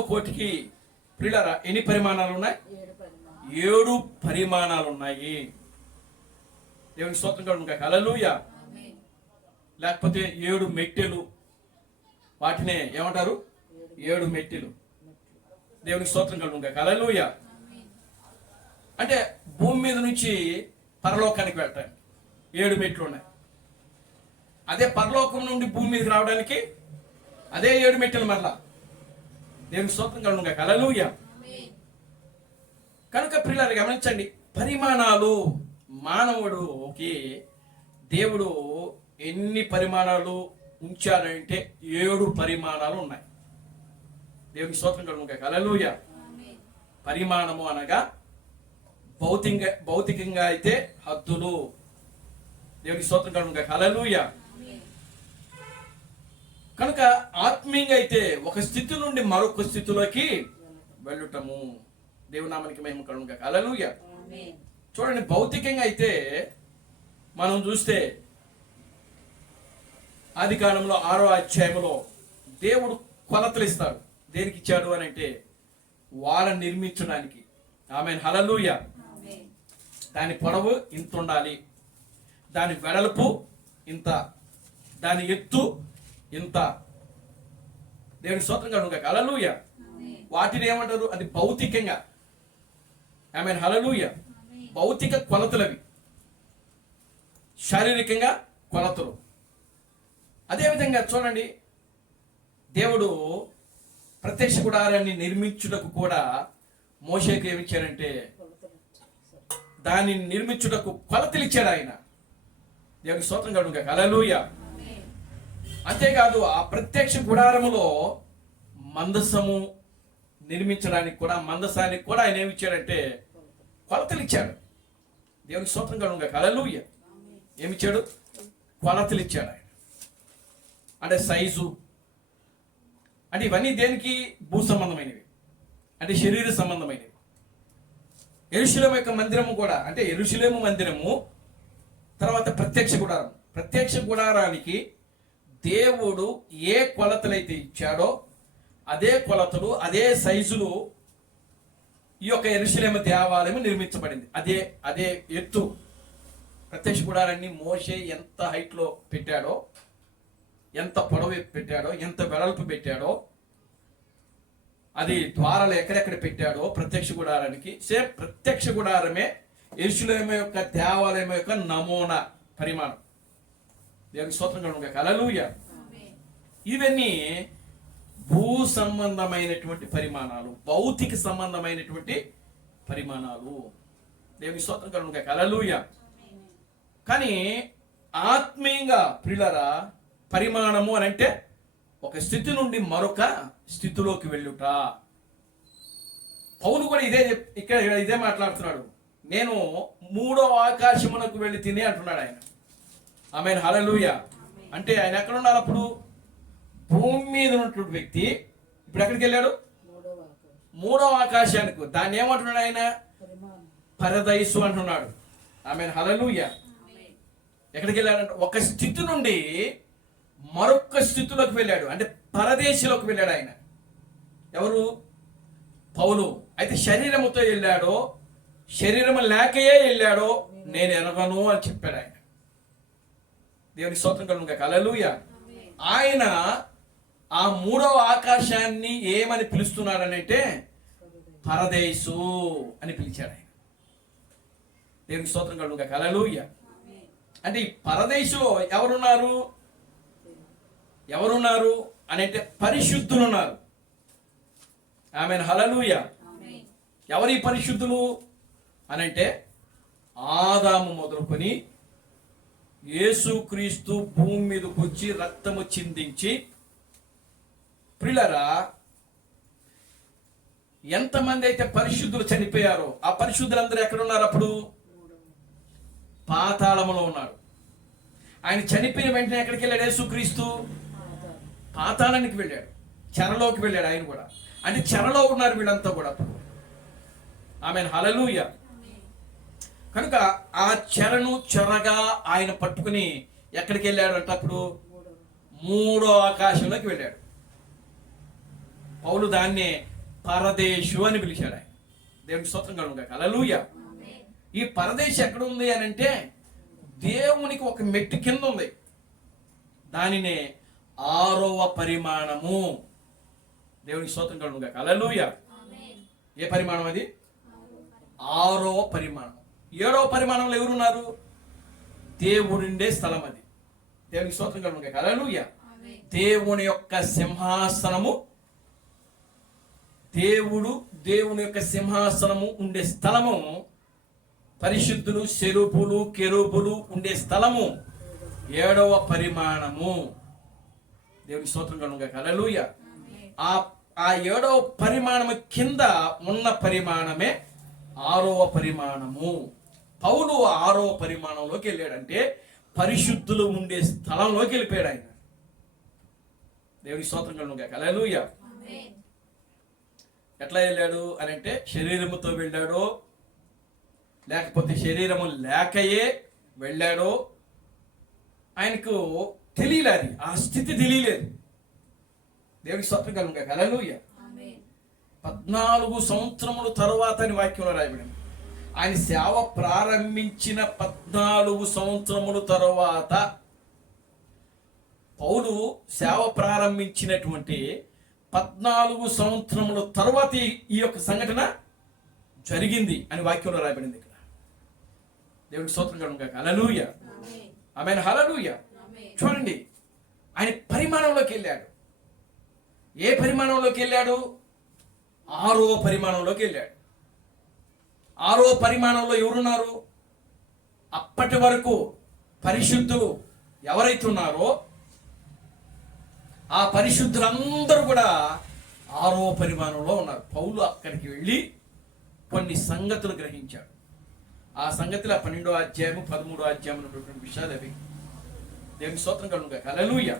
కోటికి ప్రియులారా ఎన్ని పరిమాణాలు ఉన్నాయి? 7 పరిమాణాలు ఉన్నాయి. దేవునికి స్తోత్రం కలుగుగా. హల్లెలూయా. లేకపోతే 7 మెట్టెలు, వాటినే ఏమంటారు? 7 మెట్టెలు. దేవునికి స్తోత్రం కలుగుగా. హల్లెలూయా. అంటే భూమి మీద నుంచి పరలోకానికి వెళ్ళటానికి 7 మెట్లు ఉన్నాయి. అదే పరలోకం నుండి భూమి మీదకి రావడానికి అదే 7 మెట్టెలు మరలా. దేవునికి స్తోత్రం కలుగుగా. హల్లెలూయా. కనుక ప్రియులారా గమనించండి, పరిమాణాలు మానవుడుకి దేవుడు ఎన్ని పరిమాణాలు ఉంచాడంటే 7 పరిమాణాలు ఉన్నాయి. దేవునికి స్తోత్రం కలుగుగా. హల్లెలూయా. పరిమాణము అనగా భౌతికంగా అయితే హద్దులు. దేవునికి స్తోత్రం కలుగుగా. హల్లెలూయా. కనుక ఆత్మీయంగా అయితే ఒక స్థితి నుండి మరొక స్థితిలోకి వెళ్ళటము. దేవుని నామానికి మహిమ కలుగుగా. హల్లెలూయా. చూడండి, భౌతికంగా అయితే మనం చూస్తే ఆదికాండంలో 6వ అధ్యాయంలో దేవుడు కొలతలు ఇస్తాడు. దేనికి ఇచ్చాడు అని అంటే వాళ్ళని నిర్మించడానికి. ఆమేన్. హల్లెలూయా. దాని పొడవు ఇంత ఉండాలి, దాని వెడల్పు ఇంత, దాని ఎత్తు ఇంత. దేవుని స్తోత్రం కలుగుగా. హల్లెలూయా. వాటిని ఏమంటారు? అది భౌతికంగా. ఆమేన్. హల్లెలూయా. భౌతిక కొలతలవి, శారీరకంగా కొలతలు. అదేవిధంగా చూడండి, దేవుడు ప్రత్యక్ష గుడారాన్ని నిర్మించుటకు కూడా మోషేకు ఏమిచ్చారంటే దాన్ని నిర్మించుటకు కొలతలు ఇచ్చాడు ఆయన. దేవునికి స్తోత్రం కలుగుగా. హల్లెలూయా. అంతేకాదు ఆ ప్రత్యక్ష గుడారములో మందసము నిర్మించడానికి కూడా, మందసానికి కూడా ఆయన ఏమిచ్చాడంటే కొలతలు ఇచ్చాడు. దేవునికి స్తోత్రం కలుగుగా. హల్లెలూయా. ఏమిచ్చాడు? కొలతలు ఇచ్చాడు ఆయన. అంటే సైజు, అంటే ఇవన్నీ దేనికి? భూ సంబంధమైనవి, అంటే శరీర సంబంధమైనవి. యెరూషలేము యొక్క మందిరము కూడా, అంటే యెరూషలేము మందిరము తర్వాత ప్రత్యక్ష గుడారం. ప్రత్యక్ష గుడారానికి దేవుడు ఏ కొలతలైతే ఇచ్చాడో అదే కొలతలు, అదే సైజులు ఈ యొక్క యెరూషలేము దేవాలయం నిర్మించబడింది. అదే ఎత్తు. ప్రత్యక్ష గుడారాన్ని మోషే ఎంత హైట్లో పెట్టాడో, ఎంత పొడవు పెట్టాడో, ఎంత వెడల్పు పెట్టాడో, అది ద్వారాలు ఎక్కడెక్కడ పెట్టాడో ప్రత్యక్ష గుడారానికి, సేమ్ ప్రత్యక్ష గుడారమే యెరూషలేము యొక్క దేవాలయం యొక్క నమూనా పరిమాణం. దేవునికి స్తోత్రం కలుగుగా. హల్లెలూయా. ఇవన్నీ భూ సంబంధమైనటువంటి పరిమాణాలు, భౌతిక సంబంధమైనటువంటి పరిమాణాలు. దేవునికి స్తోత్రం కలుగుగా. హల్లెలూయా. కానీ ఆత్మీయంగా ప్రియులారా పరిమాణము అని అంటే ఒక స్థితి నుండి మరొక స్థితిలోకి వెళ్ళుట. పౌలు కూడా ఇదే మాట్లాడుతున్నాడు. నేను 3వ ఆకాశమునకు వెళ్ళి తిని అంటున్నాడు ఆయన. ఆమేన్. హల్లెలూయా. అంటే ఆయన ఎక్కడ ఉండాలి అప్పుడు? భూమి మీద ఉన్నటువంటి వ్యక్తి ఇప్పుడు ఎక్కడికి వెళ్ళాడు? 3వ ఆకాశానికి. దాన్ని ఏమంటున్నాడు ఆయన? పరదైసు అంటున్నాడు. ఆమేన్. హల్లెలూయా. ఎక్కడికి వెళ్ళాడంటే ఒక స్థితి నుండి మరొక స్థితిలోకి వెళ్ళాడు, అంటే పరదేశంలోకి వెళ్ళాడు ఆయన. ఎవరు? పౌలు. అయితే శరీరముతో వెళ్ళాడో శరీరము లేకయే వెళ్ళాడో నేను ఎరగను అని చెప్పాడు ఆయన. దేవుని స్తోత్రం కలుగుగా. హల్లెలూయా. ఆయన ఆ 3వ ఆకాశాన్ని ఏమని పిలుస్తున్నాడనంటే పరదేశు అని పిలిచాడు ఆయన. దేవుని స్తోత్రం కలుగుగా. హల్లెలూయా. అంటే ఈ పరదేశులో ఎవరున్నారు అని అంటే పరిశుద్ధులు ఉన్నారు. ఆమేన్ హల్లెలూయా. ఎవరి పరిశుద్ధులు అనంటే ఆదాము మొదలుకొని యేసుక్రీస్తు భూమి మీదకి వచ్చి రక్తము చిందించి, ప్రియులారా, ఎంతమంది అయితే పరిశుద్ధులు చనిపోయారో ఆ పరిశుద్ధులందరూ ఎక్కడున్నారు? అప్పుడు పాతాళములో ఉన్నారు. ఆయన చనిపోయిన వెంటనే ఎక్కడికి వెళ్ళాడు? యేసుక్రీస్తు పాతాళానికి వెళ్ళాడు, చెరలోకి వెళ్ళాడు ఆయన కూడా. అంటే చెరలో ఉన్నారు వీళ్ళంతా కూడా అప్పుడు. ఆమేన్ హల్లెలూయా. కనుక ఆ చెరగా ఆయన పట్టుకుని ఎక్కడికి వెళ్ళాడు అంటే అప్పుడు మూడో ఆకాశంలోకి వెళ్ళాడు. పౌలు దాన్నే పరదేశు అని పిలిచాడు. ఆయన దేవునికి స్తోత్రం కలుగును గాక. హల్లెలూయా. ఈ పరదేశం ఎక్కడ ఉంది అని అంటే దేవునికి ఒక మెట్టు కింద ఉంది. దానినే 6వ పరిమాణము. దేవునికి స్తోత్రం కలుగును గాక. హల్లెలూయా. ఏ పరిమాణం అది? 6వ పరిమాణం. 7వ పరిమాణంలో ఎవరున్నారు? దేవుడుండే స్థలం అది. దేవునికి స్తోత్రం కలుగును గాక. హల్లెలూయా. దేవుని యొక్క సింహాసనము, దేవుని యొక్క సింహాసనము ఉండే స్థలము, పరిశుద్ధులు, సెరూపులు, కెరూబులు ఉండే స్థలము 7వ పరిమాణము. దేవునికి స్తోత్రం కలుగును గాక. హల్లెలూయా. ఆ 7వ పరిమాణము కింద ఉన్న పరిమాణమే 6వ పరిమాణము. పౌలు 6వ పరిమాణంలోకి వెళ్ళాడంటే పరిశుద్ధులు ఉండే స్థలంలోకి వెళ్ళిపోయాడు ఆయన. దేవునికి స్తోత్రం కలుగును గాక. హల్లెలూయా. ఎట్లా వెళ్ళాడు అని అంటే శరీరముతో వెళ్ళాడో లేకపోతే శరీరము లేకయే వెళ్ళాడో ఆయనకు తెలియలేదు. ఆ స్థితి తెలియలేదు. దేవునికి స్తోత్రం కలుగును గాక. హల్లెలూయా. 14 సంవత్సరముల తరువాత అని వాక్యంలో రాయబడింది. ఆయన సేవ ప్రారంభించిన 14 సంవత్సరముల తరువాత, పౌలు సేవ ప్రారంభించినటువంటి 14 సంవత్సరముల తరువాత ఈ యొక్క సంఘటన జరిగింది అని వాక్యంలో రాయబడింది ఇక్కడ. దేవునికి స్తోత్రం కలుగును గాక. హల్లెలూయా. ఆమేన్ హల్లెలూయా. చూడండి, ఆయన పరిమాణంలోకి వెళ్ళాడు. ఏ పరిమాణంలోకి వెళ్ళాడు? 6వ పరిమాణంలోకి వెళ్ళాడు. 6వ పరిమాణంలో ఎవరున్నారు? అప్పటి వరకు పరిశుద్ధులు ఎవరైతే ఉన్నారో ఆ పరిశుద్ధులందరూ కూడా 6వ పరిమాణంలో ఉన్నారు. పౌలు అక్కడికి వెళ్ళి కొన్ని సంగతులు గ్రహించాడు. ఆ సంగతులు 12వ అధ్యాయము 13వ అధ్యాయం ఉన్నటువంటి విషయాలు అవి. దేవుని స్తోత్రం కలుగును గాక. హల్లెలూయా.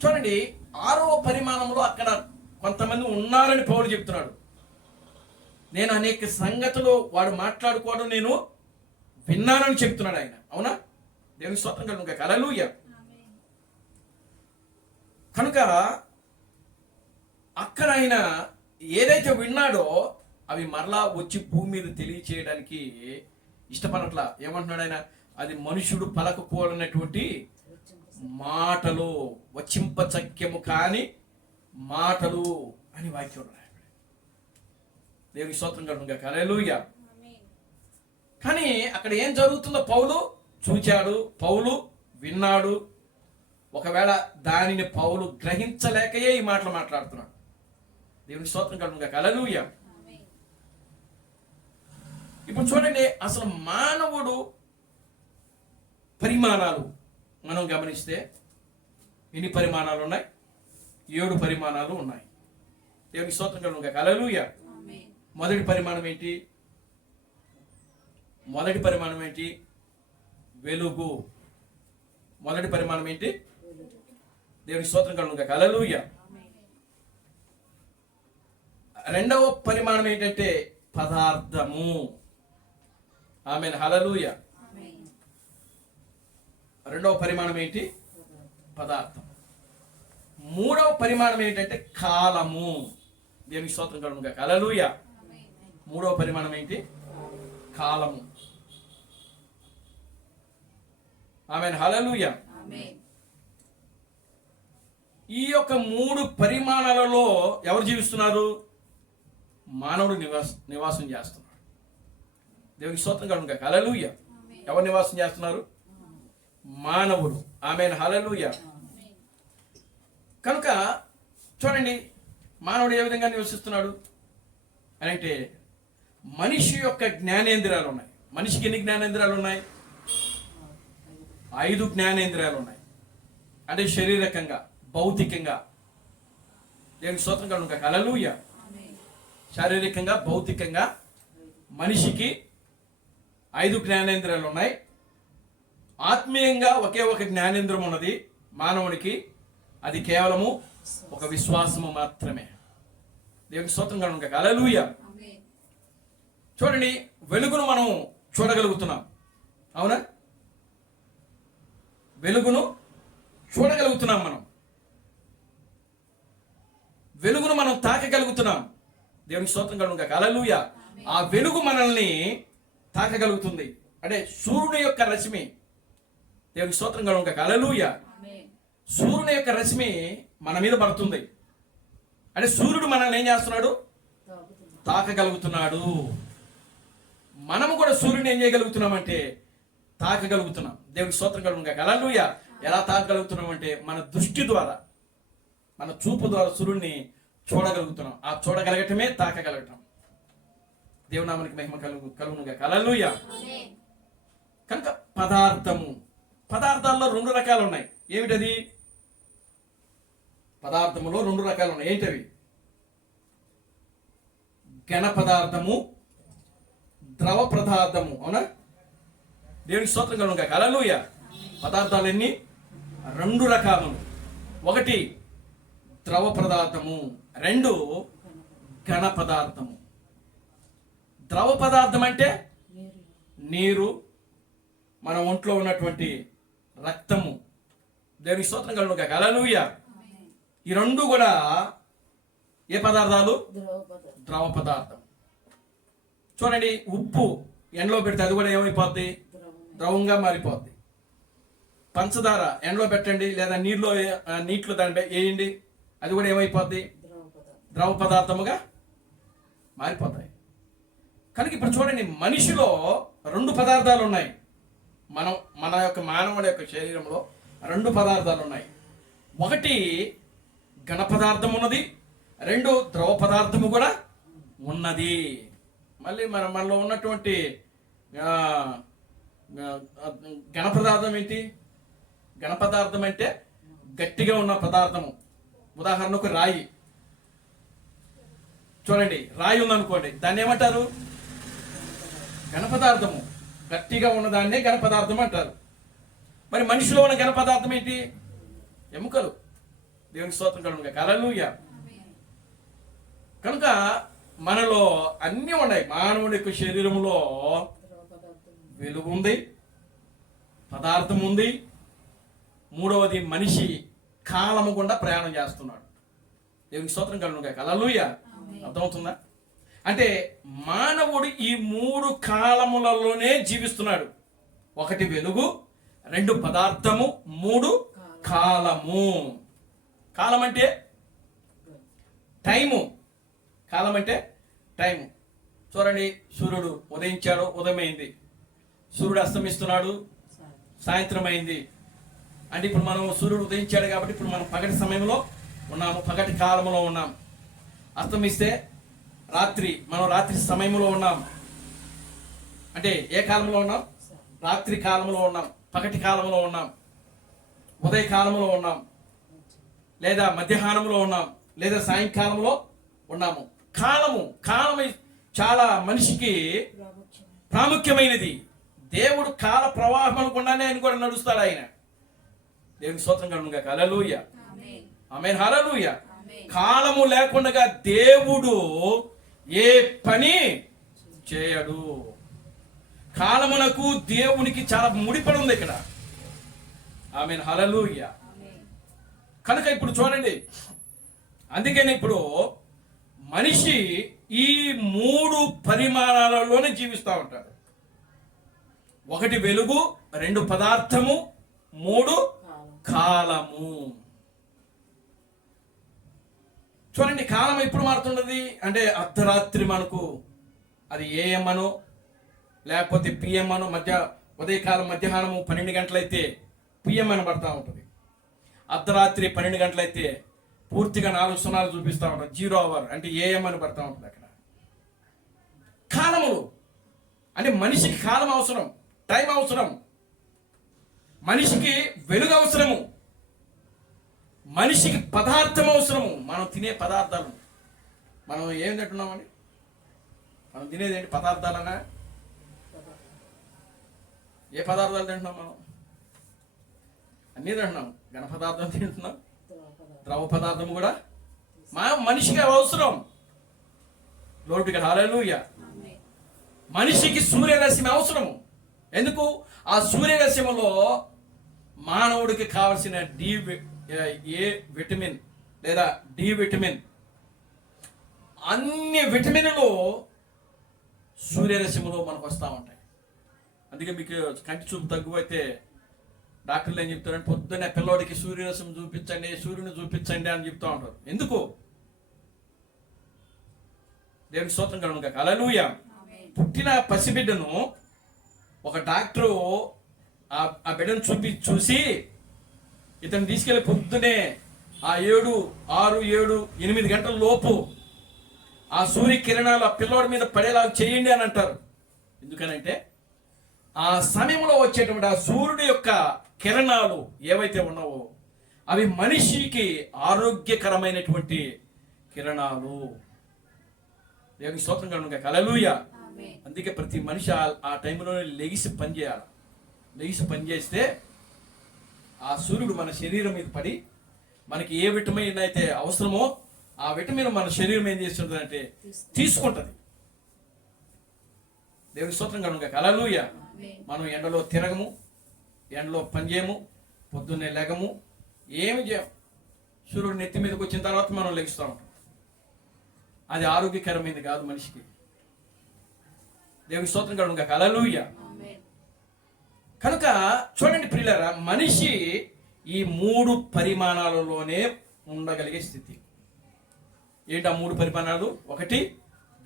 చూడండి, 6వ పరిమాణంలో అక్కడ కొంతమంది ఉన్నారని పౌలు చెప్తున్నాడు. నేను అనేక సంగతులు వాడు మాట్లాడుకోవడం నేను విన్నానని చెప్తున్నాడు ఆయన. అవునా? దేవుని స్తోత్రం కలుగును గాక. హల్లెలూయా. కనుక అక్కడ ఆయన ఏదైతే విన్నాడో అవి మరలా వచ్చి భూమి మీద తెలియచేయడానికి ఇష్టపడట్లా. ఏమంటున్నాడు ఆయన? అది మనుషుడు పలకపోనటువంటి మాటలు, వచింపచక్యము కాని మాటలు అని వాక్యం రాయబడి. దేవుని స్తోత్రం కలుగును గాక. హల్లెలూయా. కానీ అక్కడ ఏం జరుగుతుందో పౌలు చూచాడు, పౌలు విన్నాడు. ఒకవేళ దానిని పౌలు గ్రహించలేకయే ఈ మాటలు మాట్లాడుతున్నాడు. దేవుని స్తోత్రం కలుగును గాక. హల్లెలూయా. ఇప్పుడు చూడండి, అసలు మానవుడు పరిమాణాలు మనం గమనిస్తే ఎన్ని పరిమాణాలు ఉన్నాయి? 7 పరిమాణాలు ఉన్నాయి. దేవుని స్తోత్రం కలుగును గాక. హల్లెలూయా. మొదటి పరిమాణం ఏంటి? మొదటి పరిమాణం ఏంటి? వెలుగు. మొదటి పరిమాణం ఏంటి? దేవుని స్తోత్రం కలుగును గాక. హల్లెలూయా. రెండవ పరిమాణం ఏంటంటే పదార్థము. ఆమేన్ హల్లెలూయా. రెండవ పరిమాణం ఏంటి? పదార్థం. మూడవ పరిమాణం ఏంటంటే కాలము. దేవుని స్తోత్రం కలుగును గాక. హల్లెలూయా. మూడవ పరిమాణం ఏంటి? కాలము. ఆమేన్ హల్లెలూయా. ఈ యొక్క 3 పరిమాణాలలో ఎవరు జీవిస్తున్నారు? మానవుడు నివాసం చేస్తున్నాడు. దేవునికి స్తోత్రం కలుగును గాక. హల్లెలూయా. ఎవరు నివాసం చేస్తున్నారు? మానవుడు. ఆమేన్ హల్లెలూయా. కనుక చూడండి, మానవుడు ఏ విధంగా నివసిస్తున్నాడు అని అంటే, మనిషి యొక్క జ్ఞానేంద్రియాలు ఉన్నాయి. మనిషికి ఎన్ని జ్ఞానేంద్రియాలు ఉన్నాయి? 5 జ్ఞానేంద్రియాలు ఉన్నాయి. అంటే శారీరకంగా, భౌతికంగా. దేవుని స్తోత్రం కలుగును. హల్లెలూయా. శారీరకంగా, భౌతికంగా మనిషికి 5 జ్ఞానేంద్రియాలు ఉన్నాయి. ఆత్మీయంగా ఒకే ఒక జ్ఞానేంద్రం ఉన్నది మానవునికి. అది కేవలము ఒక విశ్వాసము మాత్రమే. దేవుని స్తోత్రం కలుగును. హల్లెలూయా. చూడండి, వెలుగును మనం చూడగలుగుతున్నాం, అవునా? వెలుగును చూడగలుగుతున్నాం మనం. వెలుగును మనం తాకగలుగుతున్నాం. దేవునికి స్తోత్రం కలుగును. హల్లెలూయా. ఆ వెలుగు మనల్ని తాకగలుగుతుంది. అంటే సూర్యుని యొక్క రశ్మి. దేవునికి స్తోత్రం కలుగును. హల్లెలూయా. సూర్యుని యొక్క రశ్మి మన మీద పడుతుంది. అంటే సూర్యుడు మనల్ని ఏం చేస్తున్నాడు? తాకగలుగుతున్నాడు. మనము కూడా సూర్యుని ఏం చేయగలుగుతున్నామంటే తాకగలుగుతున్నాం. దేవునికి స్తోత్రం కలుగును. హల్లెలూయా. ఎలా తాకగలుగుతున్నాం అంటే మన దృష్టి ద్వారా, మన చూపు ద్వారా సూర్యుడిని చూడగలుగుతున్నాం. ఆ చూడగలగటమే తాకగలగటం. దేవుని నామానికి మహిమ కలుగును. హల్లెలూయా. కనుక పదార్థాల్లో 2 రకాలు ఉన్నాయి. ఏమిటది? పదార్థములో 2 రకాలు ఉన్నాయి. ఏంటవి? ఘన పదార్థము, ద్రవ పదార్థము. అవునా? దేవునికి స్తోత్రం కలుగును. హల్లెలూయా. పదార్థాలు ఎన్ని? 2 రకాలు. 1 ద్రవ పదార్థము, 2 ఘన పదార్థము. ద్రవ పదార్థం అంటే నీరు, మన ఒంట్లో ఉన్నటువంటి రక్తము. దేవునికి స్తోత్రం కలుగును. హల్లెలూయా. ఈ 2 కూడా ఏ పదార్థాలు? ద్రవ పదార్థం. చూడండి, ఉప్పు ఎండలో పెడితే అది కూడా ఏమైపోద్ది? ద్రవంగా మారిపోద్ది. పంచదార ఎండలో పెట్టండి, లేదా నీటిలో దాన్ని వేయండి, అది కూడా ఏమైపోద్ది? ద్రవ పదార్థముగా మారిపోతాయి. కనుక ఇప్పుడు చూడండి, మనిషిలో 2 పదార్థాలు ఉన్నాయి. మన యొక్క మానవుడి యొక్క శరీరంలో 2 పదార్థాలు ఉన్నాయి. 1 ఘన పదార్థం ఉన్నది, 2 ద్రవ పదార్థము కూడా ఉన్నది. మళ్ళీ మనలో ఉన్నటువంటి ఘన పదార్థం ఏంటి? ఘన పదార్థం అంటే గట్టిగా ఉన్న పదార్థము. ఉదాహరణకు రాయి. చూడండి, రాయి ఉందనుకోండి, దాన్ని ఏమంటారు? ఘన పదార్థము. గట్టిగా ఉన్నదాన్నే ఘన పదార్థం అంటారు. మరి మనిషిలో ఉన్న ఘన పదార్థం ఏంటి? ఎముకలు. దేవునికి స్తోత్రం కలుగును. హల్లెలూయా. కనుక మనలో అన్నీ ఉన్నాయి. మానవుడి యొక్క శరీరంలో వెలుగు ఉంది, పదార్థం ఉంది. 3వది మనిషి కాలము గుండా ప్రయాణం చేస్తున్నాడు. దేవునికి స్తోత్రం కలుగును. హల్లెలూయా. అర్థమవుతుందా? అంటే మానవుడు ఈ 3 కాలములలోనే జీవిస్తున్నాడు. 1 వెలుగు, 2 పదార్థము, 3 కాలము. కాలం అంటే టైము. కాలం అంటే టైము. చూడండి, సూర్యుడు ఉదయించాడు, ఉదయమైంది. సూర్యుడు అస్తమిస్తున్నాడు, సాయంత్రం అయింది. అంటే ఇప్పుడు మనం సూర్యుడు ఉదయించాడు కాబట్టి ఇప్పుడు మనం పగటి సమయంలో ఉన్నాము, పగటి కాలంలో ఉన్నాం. అస్తమిస్తే రాత్రి, మనం రాత్రి సమయంలో ఉన్నాం. అంటే ఏ కాలంలో ఉన్నాం? రాత్రి కాలంలో ఉన్నాం, పగటి కాలంలో ఉన్నాం, ఉదయ కాలంలో ఉన్నాం, లేదా మధ్యాహ్నంలో ఉన్నాం, లేదా సాయంకాలంలో ఉన్నాము. కాలము చాలా మనిషికి ప్రాముఖ్యమైనది. దేవుడు కాల ప్రవాహం గుండానే ఆయన కూడా నడుస్తాడు. ఆయన దేవునికి స్తోత్రం కలుగును. హల్లెలూయా. ఆమేన్. హల్లెలూయా. కాలము లేకుండా దేవుడు ఏ పని చేయడు. కాలమునకు దేవునికి చాలా ముడిపడి ఉంది ఇక్కడ. ఆమేన్. హల్లెలూయా. కనుక ఇప్పుడు చూడండి, అందుకని ఇప్పుడు మనిషి ఈ 3 పరిమాణాలలోనే జీవిస్తూ ఉంటాడు. 1 వెలుగు, 2 పదార్థము, 3 కాలము. చూడండి, కాలం ఎప్పుడు మారుతున్నది అంటే అర్ధరాత్రి మనకు అది ఏఎం అనో లేకపోతే పిఎం అనో, ఉదయకాలం మధ్యాహ్నము 12 గంటలైతే పిఎం అని పడతా ఉంటుంది. అర్ధరాత్రి 12 గంటలైతే పూర్తిగా 4 సున్నాలు చూపిస్తూ ఉంటారు. 0 అవర్ అంటే ఏఎం అని పడతా ఉంటుంది అక్కడ. కాలములు అంటే మనిషికి కాలం అవసరం, టైం అవసరం, మనిషికి వెలుగు అవసరము, మనిషికి పదార్థం అవసరము. మనం తినే పదార్థాలు, మనం ఏం తింటున్నామండి? మనం తినేది ఏంటి? పదార్థాలన్నా? ఏ పదార్థాలు తింటున్నాం మనం? అన్నీ తింటున్నాం. ఘన పదార్థం తింటున్నాం, ద్రవ పదార్థం కూడా మనిషికి అవసరం. లోటుగా హల్లెలూయా. మనిషికి సూర్యరశ్మి అవసరము. ఎందుకు? ఆ సూర్యరశ్మిలో మానవుడికి కావలసిన ఏ విటమిన్ లేదా డి విటమిన్, అన్ని విటమిన్లు సూర్యరశ్మిలో మనకు వస్తూ ఉంటాయి. అందుకే మీకు కంటి చూపు తగ్గువైతే డాక్టర్లు ఏం చెప్తారంటే పొద్దున్నే పిల్లోడికి సూర్యరశ్మి చూపించండి, సూర్యుని చూపించండి అని చెప్తూ ఉంటారు. ఎందుకు? దేవుని స్తోత్రం కలుగును గాక. హల్లెలూయా. పుట్టిన పసిబిడ్డను ఒక డాక్టరు ఆ బిడ్డను చూసి ఇతను తీసుకెళ్లి పొద్దునే ఆ 7, 6, 7, 8 గంటల లోపు ఆ సూర్యకిరణాలు ఆ పిల్లోడి మీద పడేలాగా చేయండి అని అంటారు. ఎందుకనంటే ఆ సమయంలో వచ్చేటువంటి ఆ సూర్యుడి యొక్క కిరణాలు ఏవైతే ఉన్నావో అవి మనిషికి ఆరోగ్యకరమైనటువంటి కిరణాలు. దేవునికి స్తోత్రం కలుగును గాక. హల్లెలూయా. అందుకే ప్రతి మనిషి ఆ టైంలో లెగిసి పనిచేయాలి. లెగిసి పనిచేస్తే ఆ సూర్యుడు మన శరీరం మీద పడి మనకి ఏ విటమిన్ అయితే అవసరమో ఆ విటమిన్ మన శరీరం ఏం చేస్తుంది అంటే తీసుకుంటుంది. దేవుని స్తోత్రం కలుగును గాక. హల్లెలూయా. మనం ఎండలో తిరగము, ఎండలో పనిచేయము, పొద్దున్నే లెగము, ఏమి చేయం. సూర్యుడు నెత్తి మీదకి వచ్చిన తర్వాత మనం లెగుస్తూ ఉంటాం. అది ఆరోగ్యకరమైనది కాదు మనిషికి. దేవుని స్తోత్రం కలుగును గాక. హల్లెలూయా. కనుక చూడండి ప్రియులారా, మనిషి ఈ 3 పరిమాణాలలోనే ఉండగలిగే స్థితి. ఏంటి ఆ 3 పరిమాణాలు? ఒకటి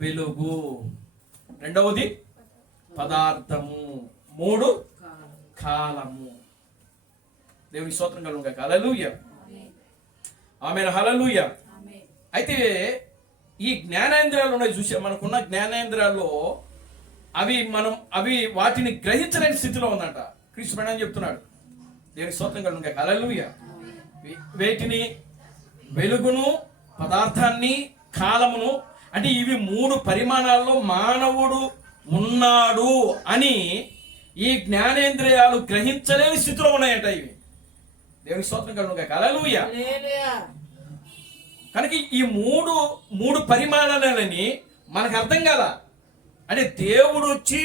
వెలుగు, రెండవది పదార్థము, 3 కాలము. దేవుని స్తోత్రం కలుగును గాక. హల్లెలూయా. ఆమేన్. హల్లెలూయా. అయితే ఈ జ్ఞానేంద్రియాలు ఉన్నాయి చూసా, మనకున్న జ్ఞానేంద్రియాల్లో అవి వాటిని గ్రహించలేని స్థితిలో ఉందంట. క్రీస్తు ప్రభువు చెప్తున్నాడు. దేవుని స్తోత్రం కలుగును గాక. హల్లెలూయా. వేటిని? వెలుగును, పదార్థాన్ని, కాలమును. అంటే ఇవి 3 పరిమాణాల్లో మానవుడు ఉన్నాడు అని ఈ జ్ఞానేంద్రియాలు గ్రహించలేని స్థితిలో ఉన్నాయంట ఇవి. దేవుని స్తోత్రం కలుగును గాక. హల్లెలూయా. కనుక ఈ 3 పరిమాణాలని మనకు అర్థం కదా. అంటే దేవుడు వచ్చి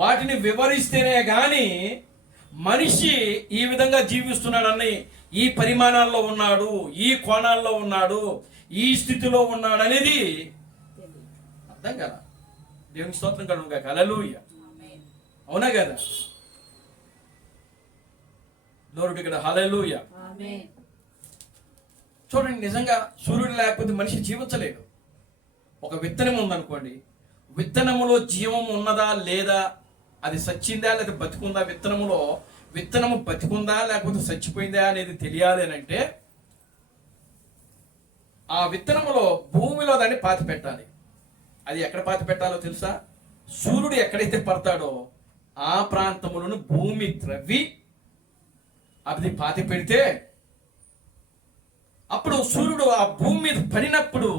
వాటిని వివరిస్తేనే గాని మనిషి ఈ విధంగా జీవిస్తున్నాడని, ఈ పరిమాణాల్లో ఉన్నాడు, ఈ కోణాల్లో ఉన్నాడు, ఈ స్థితిలో ఉన్నాడు అనేది అర్థం కదా. దేవుని స్తోత్రం కలుగును గాక. హల్లెలూయా. అవునా కదా? దేవుడు ఇక్కడ హల్లెలూయా. చూడండి, నిజంగా సూర్యుడు లేకపోతే మనిషి జీవించలేడు. ఒక విత్తనం ఉందనుకోండి, విత్తనములో జీవం ఉన్నదా లేదా, అది సచ్చిందా లేదా బతికుందా, విత్తనము బతికుందా లేకపోతే చచ్చిపోయిందా అనేది తెలియాలి అని అంటే ఆ విత్తనములో భూమిలో దాన్ని పాతి పెట్టాలి. అది ఎక్కడ పాతి పెట్టాలో తెలుసా? సూర్యుడు ఎక్కడైతే పడతాడో ఆ ప్రాంతములను భూమి త్రవ్వి అది పాతి పెడితే అప్పుడు సూర్యుడు ఆ భూమి మీద పడినప్పుడు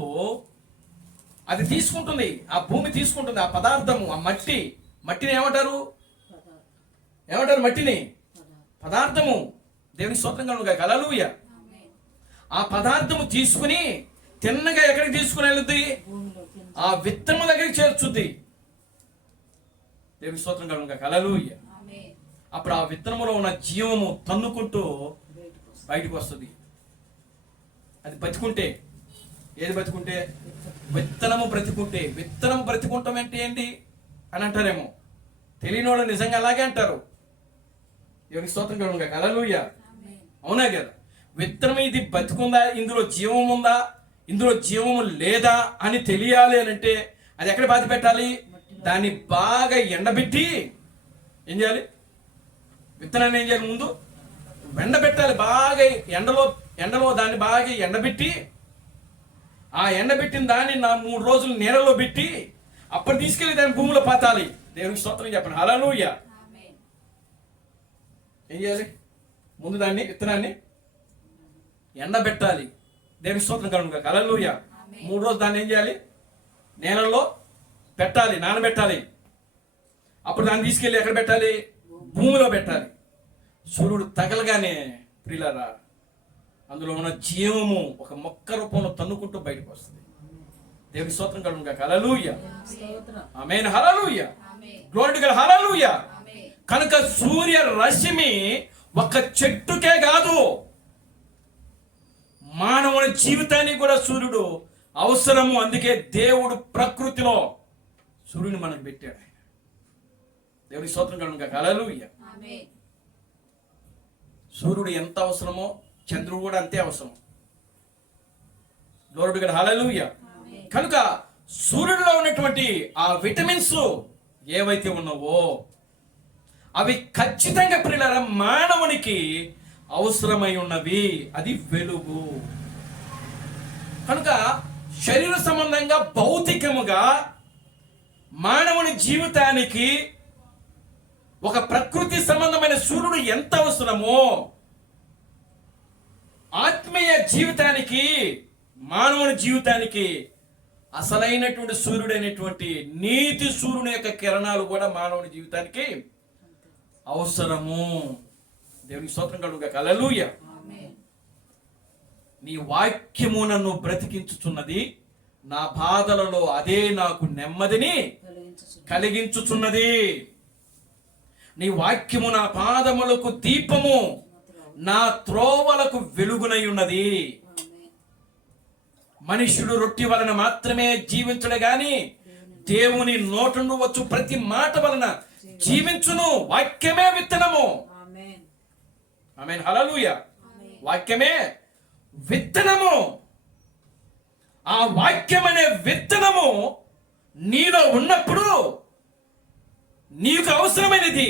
అది తీసుకుంటుంది, ఆ భూమి తీసుకుంటుంది ఆ పదార్థము, ఆ మట్టిని ఏమంటారు? మట్టిని? పదార్థము. దేవుని స్తోత్రం కలుగును గాక. హల్లెలూయా. ఆ పదార్థము తీసుకుని తిన్నగా ఎక్కడికి తీసుకుని వెళ్తుంది? ఆ విత్తనం దగ్గరికి చేర్చుద్ది. దేవుని స్తోత్రం కలుగును గాక. హల్లెలూయా. అప్పుడు ఆ విత్తనములో ఉన్న జీవము తన్నుకుంటూ బయటకు వస్తుంది. అది బతికుంటే. ఏది బతికుంటే? విత్తనము బ్రతికుంటే. విత్తనం బ్రతికుంటాం అంటే ఏంటి అని అంటారేమో, తెలియని వాళ్ళు నిజంగా అలాగే అంటారు. దేవునికి స్తోత్రం కలుగును గాక. హల్లెలూయా. అవునా కదా? విత్తనం ఇది బతికుందా, ఇందులో జీవం ఉందా, ఇందులో జీవము లేదా అని తెలియాలి అని అంటే అది ఎక్కడ బాధ పెట్టాలి? దాన్ని బాగా ఎండబెట్టి ఏం చేయాలి? విత్తనాన్ని ఏం చేయాలి? ముందు ఎండబెట్టాలి. బాగా ఎండలో దాన్ని బాగా ఎండబెట్టి ఆ ఎండబెట్టిన దాన్ని నా 3 రోజులు నీళ్ళలో పెట్టి అప్పుడు తీసుకెళ్లి దాన్ని భూమిలో పాతాలి. దేవునికి స్తోత్రం చెప్పండి. హల్లెలూయా. ఏం చేయాలి? ముందు దాన్ని విత్తనాన్ని ఎండబెట్టాలి. దేవునికి స్తోత్రం కలుగును గాక. హల్లెలూయా. 3 రోజులు దాన్ని ఏం చేయాలి? నేలలో పెట్టాలి, నానబెట్టాలి. అప్పుడు దాన్ని తీసుకెళ్ళి ఎక్కడ పెట్టాలి? భూమిలో పెట్టాలి. సూర్యుడు తగలగానే ప్రియులారా అందులో ఉన్న జీవము ఒక మొక్క రూపంలో తన్నుకుంటూ బయటకు వస్తుంది. దేవుని స్తోత్రం కలుగును గాక. Hallelujah. Amen. Hallelujah. Glory to God. Hallelujah. కనుక సూర్య రశ్మి ఒక చెట్టుకే కాదు, మానవుని జీవితానికి కూడా సూర్యుడు అవసరము. అందుకే దేవుడు ప్రకృతిలో సూర్యుని మనకు పెట్టాడు. దేవుని స్తోత్రం కలుగును గాక. హల్లెలూయా. సూర్యుడు ఎంత అవసరమో చంద్రుడు కూడా అంతే అవసరం. Glory to God. హల్లెలూయా. కనుక సూర్యుడిలో ఉన్నటువంటి ఆ విటమిన్స్ ఏవైతే ఉన్నావో అవి ఖచ్చితంగా ప్రియులారా మానవునికి అవసరమై ఉన్నవి. అది వెలుగు. కనుక శరీర సంబంధంగా భౌతికముగా మానవుని జీవితానికి ఒక ప్రకృతి సంబంధమైన సూర్యుడు ఎంత అవసరమో ఆత్మీయ జీవితానికి, మానవుని జీవితానికి అసలైనటువంటి సూర్యుడైనటువంటి నీతి సూర్యుని యొక్క కిరణాలు కూడా మానవుని జీవితానికి అవసరము. దేవునికి స్తోత్రం కలుగును గాక. హల్లెలూయా. నీ వాక్యము నన్ను బ్రతికించుచున్నది, నా బాధలలో అదే నాకు నెమ్మదిని కలిగించుచున్నది. నీ వాక్యము నా పాదములకు దీపము, నా త్రోవలకు వెలుగునై ఉన్నది. మనుష్యుడు రొట్టె వలన మాత్రమే జీవించడు గాని దేవుని నోట నుండి వచ్చు ప్రతి మాట వలన జీవించును. వాక్యమే విత్తనము. ఆమేన్. హల్లెలూయా. వాక్యమే విత్తనము. ఆ వాక్యం అనే విత్తనము నీలో ఉన్నప్పుడు నీకు అవసరమైనది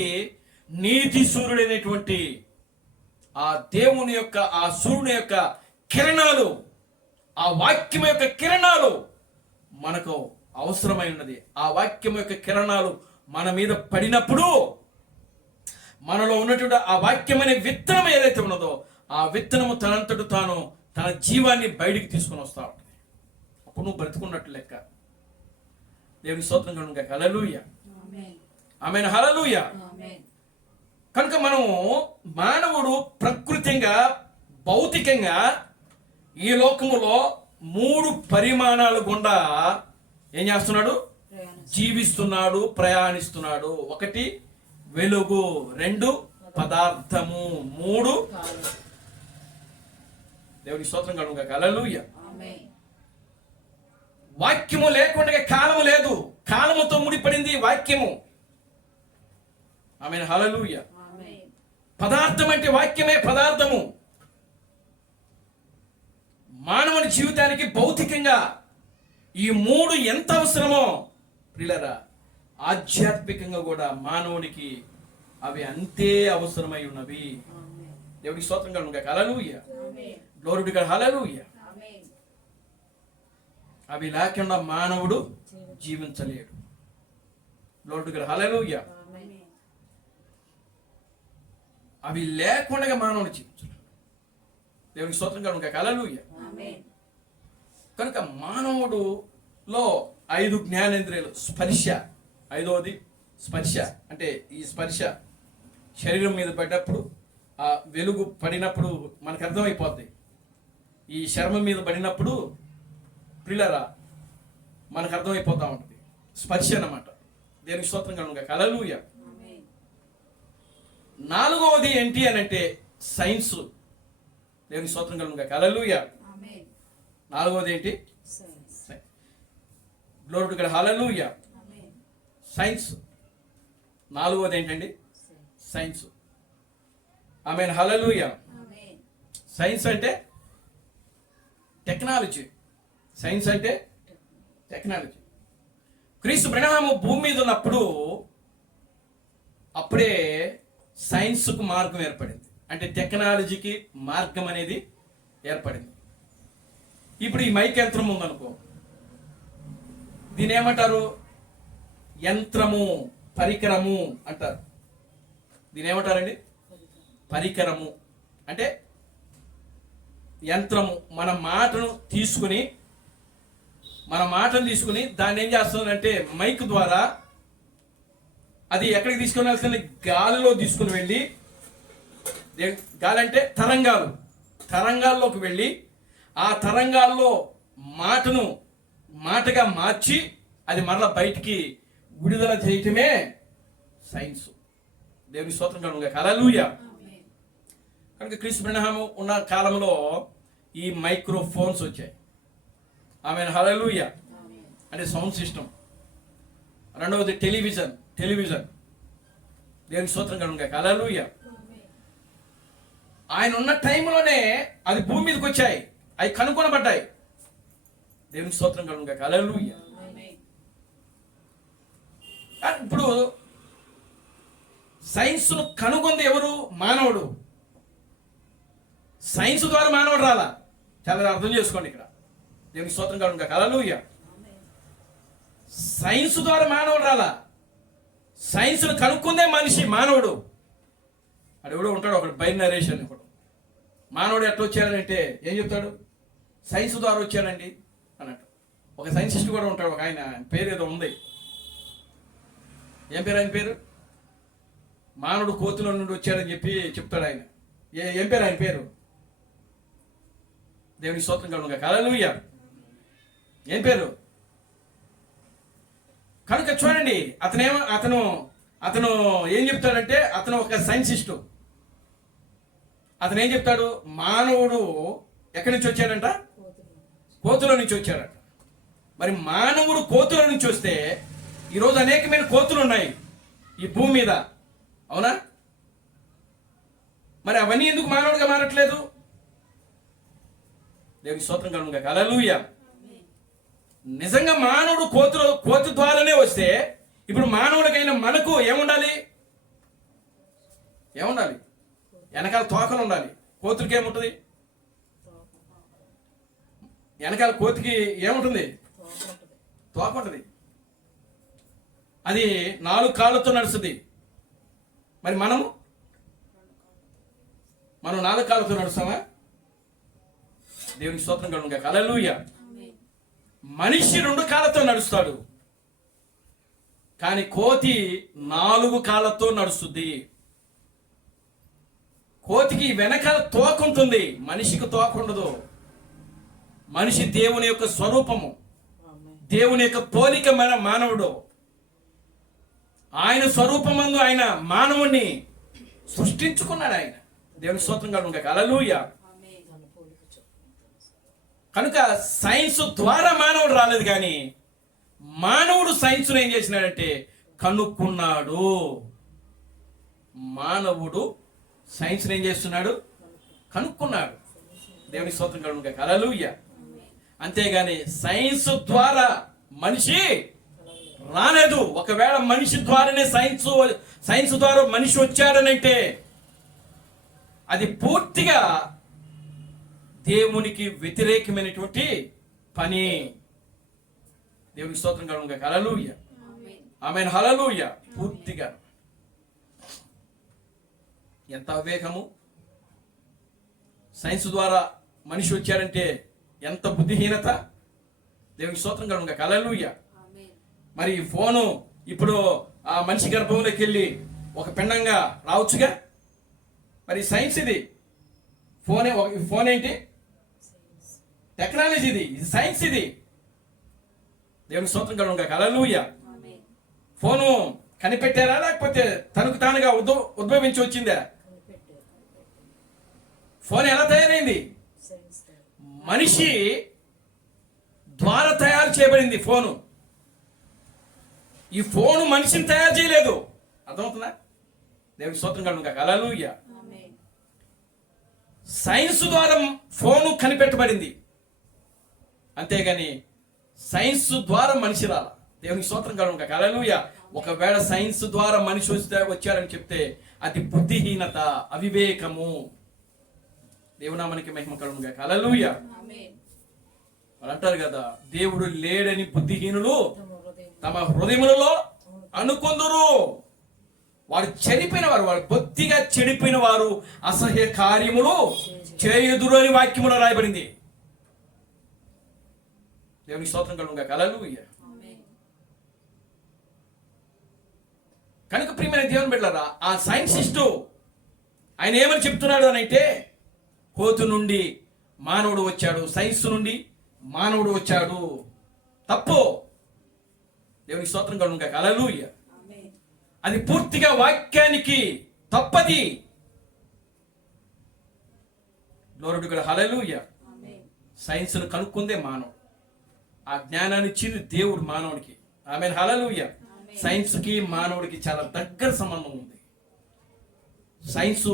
నీతి సూర్యుడైనటువంటి ఆ దేవుని యొక్క, ఆ సూర్యుని యొక్క కిరణాలు, ఆ వాక్యం యొక్క కిరణాలు మనకు అవసరమై ఉన్నది. ఆ వాక్యం యొక్క కిరణాలు మన మీద పడినప్పుడు మనలో ఉన్నటువంటి ఆ వాక్యం అనే విత్తనం ఏదైతే ఉన్నదో ఆ విత్తనము తనంతట తాను తన జీవాన్ని బయటికి తీసుకొని వస్తా ఉంటుంది. అప్పుడు నువ్వు బ్రతుకున్నట్టు లెక్క. దేవుని స్తోత్రం కలుగును గాక. హల్లెలూయా. ఆమేన్. హల్లెలూయా. కనుక మనం మానవుడు ప్రకృతిగా, భౌతికంగా ఈ లోకములో 3 పరిమాణాలు గుండా ఏం చేస్తున్నాడు? జీవిస్తున్నాడు, ప్రయాణిస్తున్నాడు. 1 వెలుగు, 2 పదార్థము, 3 దేవుని స్తోత్రం కలుగును గాక. హల్లెలూయా. వాక్యము లేకుండా కాలము లేదు. కాలముతో ముడిపడింది వాక్యము. ఆమేన్. హల్లెలూయా. పదార్థం అంటే వాక్యమే పదార్థము. మానవుని జీవితానికి భౌతికంగా ఈ 3 ఎంత అవసరమో ప్రియులారా ఆధ్యాత్మికంగా కూడా మానవునికి అవి అంతే అవసరమై ఉన్నవి. దేవునికి స్తోత్రం కలుగును గాక. Hallelujah. Glory to God. Hallelujah. అవి లేకుండా మానవుడు జీవించలేడు. Glory to God. హల్లెలూయా. అవి లేకుండా మానవుడు జీవించలేడు. దేవునికి స్తోత్రం కలుగును గాక. హల్లెలూయా. కనుక మానవుడులో 5 జ్ఞానేంద్రియాలు. స్పర్శ, 5వది స్పర్శ. అంటే ఈ స్పర్శ శరీరం మీద పడినప్పుడు, ఆ వెలుగు పడినప్పుడు మనకు అర్థమైపోద్ది. ఈ చర్మం మీద పడినప్పుడు ప్రియులారా మనకు అర్థమైపోతా ఉంటుంది. స్పర్శ అన్నమాట. దేవునికి స్తోత్రం కలుగును గాక. హల్లెలూయా. 4వది ఏంటి అని అంటే సైన్స్. దేవునికి స్తోత్రం కలుగును గాక. హల్లెలూయా. 4వది ఏంటి? Glory to God. Hallelujah. Science. 4వది ఏంటండి? సైన్స్. ఆమేన్. హల్లెలూయా. సైన్స్ అంటే టెక్నాలజీ. సైన్స్ అంటే టెక్నాలజీ. క్రీస్తు బ్రహ్మము భూమి మీద ఉన్నప్పుడు అప్పుడే సైన్స్కు మార్గం ఏర్పడింది. అంటే టెక్నాలజీకి మార్గం అనేది ఏర్పడింది. ఇప్పుడు ఈ మైక్ యంత్రం ఉందనుకో, దీని ఏమంటారు? యంత్రము, పరికరము అంటారు. దీని ఏమంటారండి? పరికరము అంటే యంత్రము. మన మాటను తీసుకుని దాన్ని ఏం చేస్తుందంటే మైక్ ద్వారా అది ఎక్కడికి తీసుకుని వెళ్తుంది? గాలిలో తీసుకుని వెళ్ళి, గాలి అంటే తరంగాల్లోకి వెళ్ళి ఆ తరంగాల్లో మాటగా మార్చి అది మరలా బయటికి విడుదల చేయటమే సైన్స్. దేవుని స్తోత్రం కలుగును. హల్లెలూయా. కనుక క్రీస్తు బ్రహ్మ ఉన్న కాలంలో ఈ మైక్రోఫోన్స్ వచ్చాయి. ఆమెన్. హల్లెలూయా. అంటే సౌండ్ సిస్టమ్. రెండవది టెలివిజన్. దేవుని స్తోత్రం కలుగును. హల్లెలూయా. ఆయన ఉన్న టైంలోనే అది భూమి మీదకి వచ్చాయి, అవి కనుగొనబడ్డాయి. దేవుని స్తోత్రం కలుగును. హల్లెలూయా. ఇప్పుడు సైన్స్ను కనుగొంది ఎవరు? మానవుడు. సైన్స్ ద్వారా మానవుడు రాలా. చాలా అర్థం చేసుకోండి ఇక్కడ. దేవుని స్తోత్రం కలుగును. హల్లెలూయా. సైన్స్ ద్వారా మానవుడు రాలా. సైన్స్ను కనుక్కుందే మనిషి, మానవుడు. అది ఎవడో ఉంటాడు ఒకడు, బైనరేషన్. ఒకడు మానవుడు ఎట్లా వచ్చాడంటే ఏం చెప్తాడు? సైన్స్ ద్వారా వచ్చాడండి అన్నట్టు. ఒక సైంటిస్ట్ కూడా ఉంటాడు, ఒక ఆయన పేరు ఏదో ఉంది. ఏం పేరు ఆయన పేరు? మానవుడు కోతుల నుండి వచ్చాడని చెప్పి చెప్తాడు ఆయన. ఏం పేరు ఆయన పేరు? దేవునికి స్తోత్రం కలుగును. హల్లెలూయా. ఏం పేరు? కనుక చూడండి, అతను ఏం చెప్తాడంటే, అతను ఒక సైంటిస్టు. అతను ఏం చెప్తాడు? మానవుడు ఎక్కడి నుంచి వచ్చాడంట? కోతుల నుంచి వచ్చాడట. మరి మానవుడు కోతుల నుంచి వస్తే ఈరోజు అనేకమైన కోతులు ఉన్నాయి ఈ భూమి మీద, అవునా? మరి అవన్నీ ఎందుకు మానవుడిగా మారట్లేదు? దేవునికి స్తోత్రం కలుగును. హల్లెలూయా. నిజంగా మానవుడు కోతు ద్వారానే వస్తే ఇప్పుడు మానవుడికైనా మనకు ఏముండాలి? వెనకాల తోకలు ఉండాలి. కోతులకి ఏముంటుంది? వెనకాల కోతికి ఏముంటుంది? తోక ఉంటుంది. అది 4 కాళ్ళతో నడుస్తుంది. మరి మనం 4 కాళ్ళతో నడుస్తామా? దేవునికి స్తోత్రం కలుగును. హల్లెలూయా. మనిషి 2 కాళ్ళతో నడుస్తాడు, కానీ కోతి 4 కాళ్ళతో నడుస్తుంది. కోతికి వెనకాల తోక ఉంటుంది, మనిషికి తోక ఉండదు. మనిషి దేవుని యొక్క స్వరూపము, దేవుని యొక్క పోలిక మానవుడు. ఆయన స్వరూపమందు ఆయన మానవుణ్ణి సృష్టించుకున్నాడు ఆయన. దేవుని స్తోత్రం కలుగును. హల్లెలూయా. కనుక సైన్స్ ద్వారా మానవుడు రాలేదు, కానీ మానవుడు సైన్స్ను ఏం చేసినాడంటే కనుక్కున్నాడు. మానవుడు సైన్స్ని ఏం చేస్తున్నాడు? కనుక్కున్నాడు. దేవుని స్తోత్రం కలుగును. హల్లెలూయా. అంతేగాని సైన్స్ ద్వారా మనిషి రాలేదు. ఒకవేళ మనిషి ద్వారానే సైన్స్ ద్వారా మనిషి వచ్చాడనంటే అది పూర్తిగా దేవునికి వ్యతిరేకమైనటువంటి పని. దేవునికి స్తోత్రం కలుగును. హల్లెలూయా. ఆమేన్. హల్లెలూయా. పూర్తిగా ఎంత అవివేకము! సైన్స్ ద్వారా మనిషి వచ్చాడంటే ఎంత బుద్ధిహీనత! దేవునికి స్తోత్రం కలుగును. హల్లెలూయా. మరి ఫోను ఇప్పుడు ఆ మనిషి గర్భంలోకి వెళ్ళి ఒక పిండంగా రావచ్చుగా. మరి సైన్స్ ఇది. ఫోన్ ఏంటి? టెక్నాలజీ ఇది సైన్స్. ఇది దేవునికి స్తోత్రం కలుగును. హల్లెలూయా. ఫోను కనిపెట్టారా లేకపోతే తనకు తానుగా ఉద్భవించి వచ్చిందా? ఫోన్ ఎలా తయారైంది? మనిషి ద్వారా తయారు చేయబడింది ఫోను. ఈ ఫోను మనిషిని తయారు చేయలేదు. అర్థమవుతుందా? దేవునికి స్తోత్రం కలుగును. హల్లెలూయా. సైన్స్ ద్వారా ఫోను కనిపెట్టబడింది, అంతేగాని సైన్స్ ద్వారా మనిషి రాల. దేవునికి స్తోత్రం కలుగును. హల్లెలూయా. ఒకవేళ సైన్స్ ద్వారా మనిషి వచ్చారని చెప్తే అది బుద్ధిహీనత, అవివేకము. దేవునామానికి మహిమ కలుగును. హల్లెలూయా. వాళ్ళు అంటారు కదా, దేవుడు లేడని బుద్ధిహీనులు తమ హృదయములలో అనుకొందురు. వారు చెడిపోయిన వారు, వారు బొత్తిగా చెడిపోయిన వారు అసహ్య కార్యములు చేయుదురు అని వాక్యములో రాయబడింది. దేవునికి స్తోత్రం కలుగుగా. హల్లెలూయా. కనుక ప్రియమైన దేవుని బిడ్డలారా, ఆ సైంటిస్టు ఆయన ఏమని చెప్తున్నాడు అని అంటే, కోతు నుండి మానవుడు వచ్చాడు, సైన్స్ నుండి మానవుడు వచ్చాడు. తప్పు. దేవునికి స్తోత్రం కలుగుగా. హల్లెలూయా. అది పూర్తిగా వాక్యానికి తప్పది. Glory to God. Hallelujah. Science ను కనుక్కుందే మానవుడు. ఆ జ్ఞానాన్ని ఇచ్చింది దేవుడు మానవుడికి. ఆమేన్. హల్లెలూయా. సైన్స్ కి మానవుడికి చాలా దగ్గర సంబంధం ఉంది. సైన్స్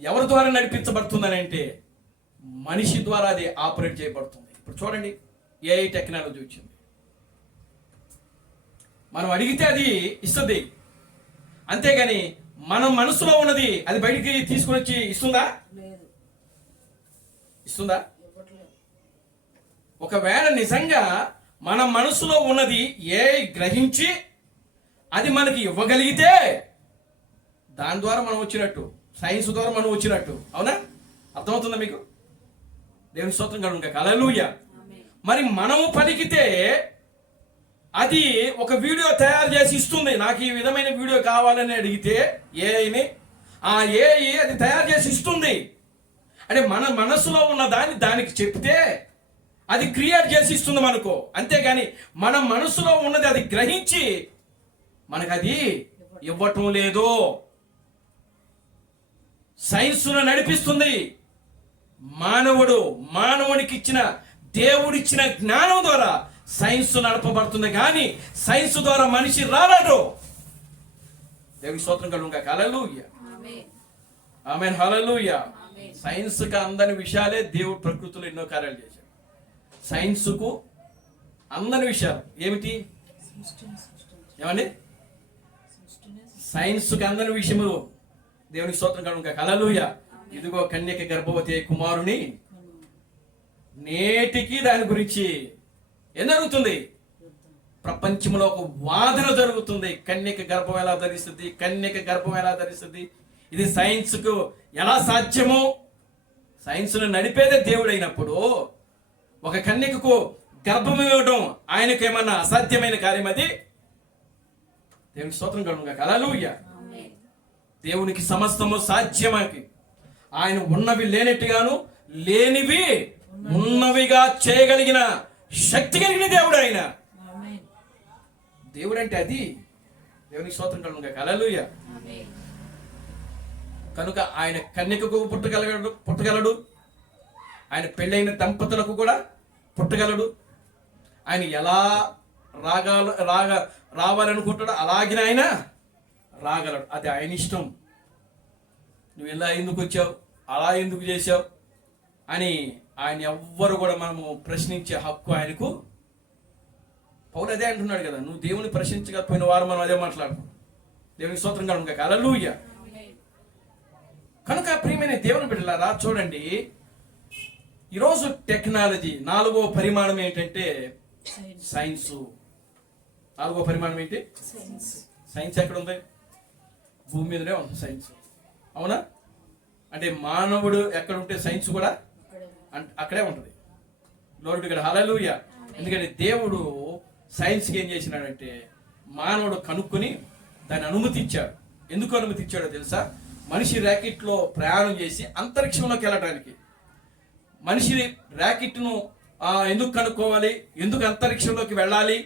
ఎవరి ద్వారా నడిపించబడుతుందని అంటే మనిషి ద్వారా అది ఆపరేట్ చేయబడుతుంది. ఇప్పుడు చూడండి, ఏఐ టెక్నాలజీ వచ్చింది. మనం అడిగితే అది ఇస్తుంది, అంతేగాని మన మనసులో ఉన్నది అది బయటికి తీసుకుని వచ్చి ఇస్తుందా? ఇస్తుందా? ఒకవేళ నిజంగా మన మనసులో ఉన్నది ఏఐ గ్రహించి అది మనకి ఇవ్వగలిగితే దాని ద్వారా మనం వచ్చినట్టు, సైన్స్ ద్వారా మనం వచ్చినట్టు. అవునా? అర్థమవుతుందా మీకు? దేవుని స్తోత్రం కలుగుగా. హల్లెలూయా. మరి మనము పలికితే అది ఒక వీడియో తయారు చేసి ఇస్తుంది. నాకు ఈ విధమైన వీడియో కావాలని అడిగితే ఏఐని, ఆ ఏఐ అది తయారు చేసి ఇస్తుంది. అంటే మన మనసులో ఉన్న దాన్ని దానికి చెప్తే అది క్రియేట్ చేసి ఇస్తుంది మనకు. అంతేగాని మన మనసులో ఉన్నది అది గ్రహించి మనకు అది ఇవ్వటం లేదు. సైన్స్ను నడిపిస్తుంది మానవునికి ఇచ్చిన దేవుడిచ్చిన జ్ఞానం ద్వారా సైన్స్ నడపబడుతుంది, కానీ సైన్స్ ద్వారా మనిషి రాలేడు. దేవుని స్తోత్రం కలుగుగా. హల్లెలూయా. ఆమేన్. హల్లెలూయా. సైన్స్ కు అందని విషయాలే దేవుడు ప్రకృతిలో ఎన్నో కార్యాలు చేశాడు. సైన్స్ కు అందని విషయాలు ఏమిటి? ఏమండి? సైన్స్ కు అందని విషయము దేవుని స్తోత్రం కలుగుగా. హల్లెలూయా. ఇదిగో కన్యక గర్భవతి కుమారుని, నేటికి దాని గురించి ఏం జరుగుతుంది? ప్రపంచంలో ఒక వాదన జరుగుతుంది. కన్యక గర్భం ఎలా ధరిస్తుంది, కన్యక గర్భం ఎలా ధరిస్తుంది, ఇది సైన్స్ కు ఎలా సాధ్యము? సైన్స్ ను నడిపేదే దేవుడు అయినప్పుడు ఒక కన్యకకు గర్భం ఇవ్వడం ఆయనకు ఏమన్నా అసాధ్యమైన కార్యం అది? దేవునికి స్తోత్రం కలుగుగా. హల్లెలూయా. దేవునికి సమస్తము సాధ్యమని ఆయన ఉన్నవి లేనట్టుగాను లేనివి ఉన్నవిగా చేయగలిగిన శక్తి కలిగిన దేవుడు ఆయన. దేవుడు అంటే అది. దేవునికి స్తోత్రం కలుగుగా. హల్లెలూయా. కనుక ఆయన కన్యకకు పుట్టగలడు, ఆయన పెళ్ళైన దంపతులకు కూడా పుట్టగలడు. ఆయన ఎలా రావాలనుకుంటాడో అలాగిన ఆయన రాగలడు. అది ఆయన ఇష్టం. నువ్వు ఇలా ఎందుకు వచ్చావు, అలా ఎందుకు చేశావు అని ఆయన ఎవ్వరు కూడా మనము ప్రశ్నించే హక్కు ఆయనకు. పౌలు అదే అంటున్నాడు కదా, నువ్వు దేవుని ప్రశ్నించకపోయిన వారు మనం అదే మాట్లాడుతున్నాం. దేవునికి స్తోత్రం కలుగుగా. హల్లెలూయా. కనుక ప్రియమైన దేవుని బిడ్డలారా, చూడండి, ఈరోజు టెక్నాలజీ 4వ పరిమాణం ఏంటంటే సైన్స్. 4వ పరిమాణం ఏంటి? సైన్స్ ఎక్కడ ఉంది? భూమి మీదనే ఉంది సైన్స్. అవునా? అంటే మానవుడు ఎక్కడ ఉంటే సైన్స్ కూడా అక్కడే ఉంటుంది. Glory to God. హల్లెలూయా. ఎందుకంటే దేవుడు సైన్స్కి ఏం చేసినాడంటే మానవుడు కనుక్కొని దాన్ని అనుమతి ఇచ్చాడు. ఎందుకు అనుమతి ఇచ్చాడో తెలుసా? మనిషి ర్యాకెట్లో ప్రయాణం చేసి అంతరిక్షంలోకి వెళ్ళడానికి. మనిషి ర్యాకెట్ను ఎందుకు కనుక్కోవాలి, ఎందుకు అంతరిక్షంలోకి వెళ్ళాలి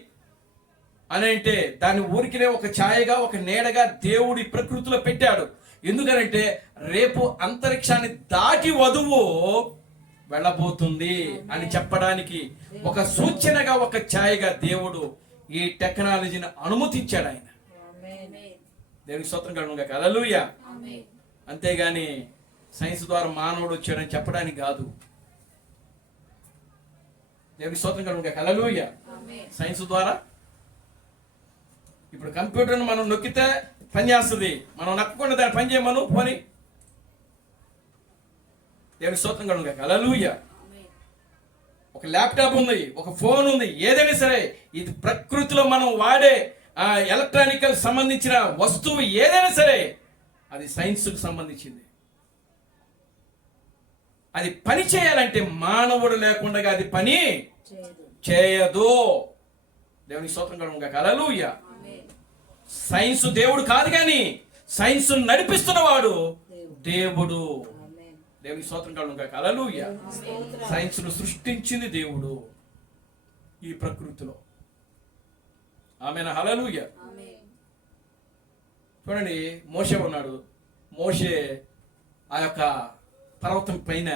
అని అంటే దాన్ని ఊరికినే ఒక ఛాయగా, ఒక నీడగా దేవుడి ప్రకృతిలో పెట్టాడు. ఎందుకనంటే రేపు అంతరిక్షాన్ని దాటి వధువు వెళ్ళబోతుంది అని చెప్పడానికి ఒక సూచనగా, ఒక ఛాయగా దేవుడు ఈ టెక్నాలజీని అనుమతించాడు ఆయన. దేవునికి స్తోత్రం కలుగుగా. హల్లెలూయా. అంతేగాని సైన్స్ ద్వారా మానవుడు వచ్చాడని చెప్పడానికి కాదు. దేవునికి స్తోత్రం కలుగుగా. హల్లెలూయా. సైన్స్ ద్వారా ఇప్పుడు కంప్యూటర్ను మనం నొక్కితే పని చేస్తుంది, మనం నక్కకుండా దాన్ని పని చేయమను పోని. దేవునికి స్తోత్రం కలుగుగా. హల్లెలూయా. ఒక ల్యాప్టాప్ ఉంది, ఒక ఫోన్ ఉంది, ఏదైనా సరే ఇది ప్రకృతిలో మనం వాడే ఎలక్ట్రానికల్ సంబంధించిన వస్తువు ఏదైనా సరే అది సైన్స్కు సంబంధించింది. అది పని చేయాలంటే మానవుడు లేకుండా అది పని చేయదు. దేవునికి స్తోత్రం కలుగును గాక. హల్లెలూయా. సైన్స్ దేవుడు కాదు, కానీ సైన్స్ నడిపిస్తున్నవాడు దేవుడు. దేవునికి స్తోత్రం కలుగును గాక. హల్లెలూయా. సైన్స్ ను సృష్టించింది దేవుడు ఈ ప్రకృతిలో. ఆమేన్. హల్లెలూయా. చూడండి, మోషే ఉన్నాడు. మోషే ఆ యొక్క పర్వతం పైన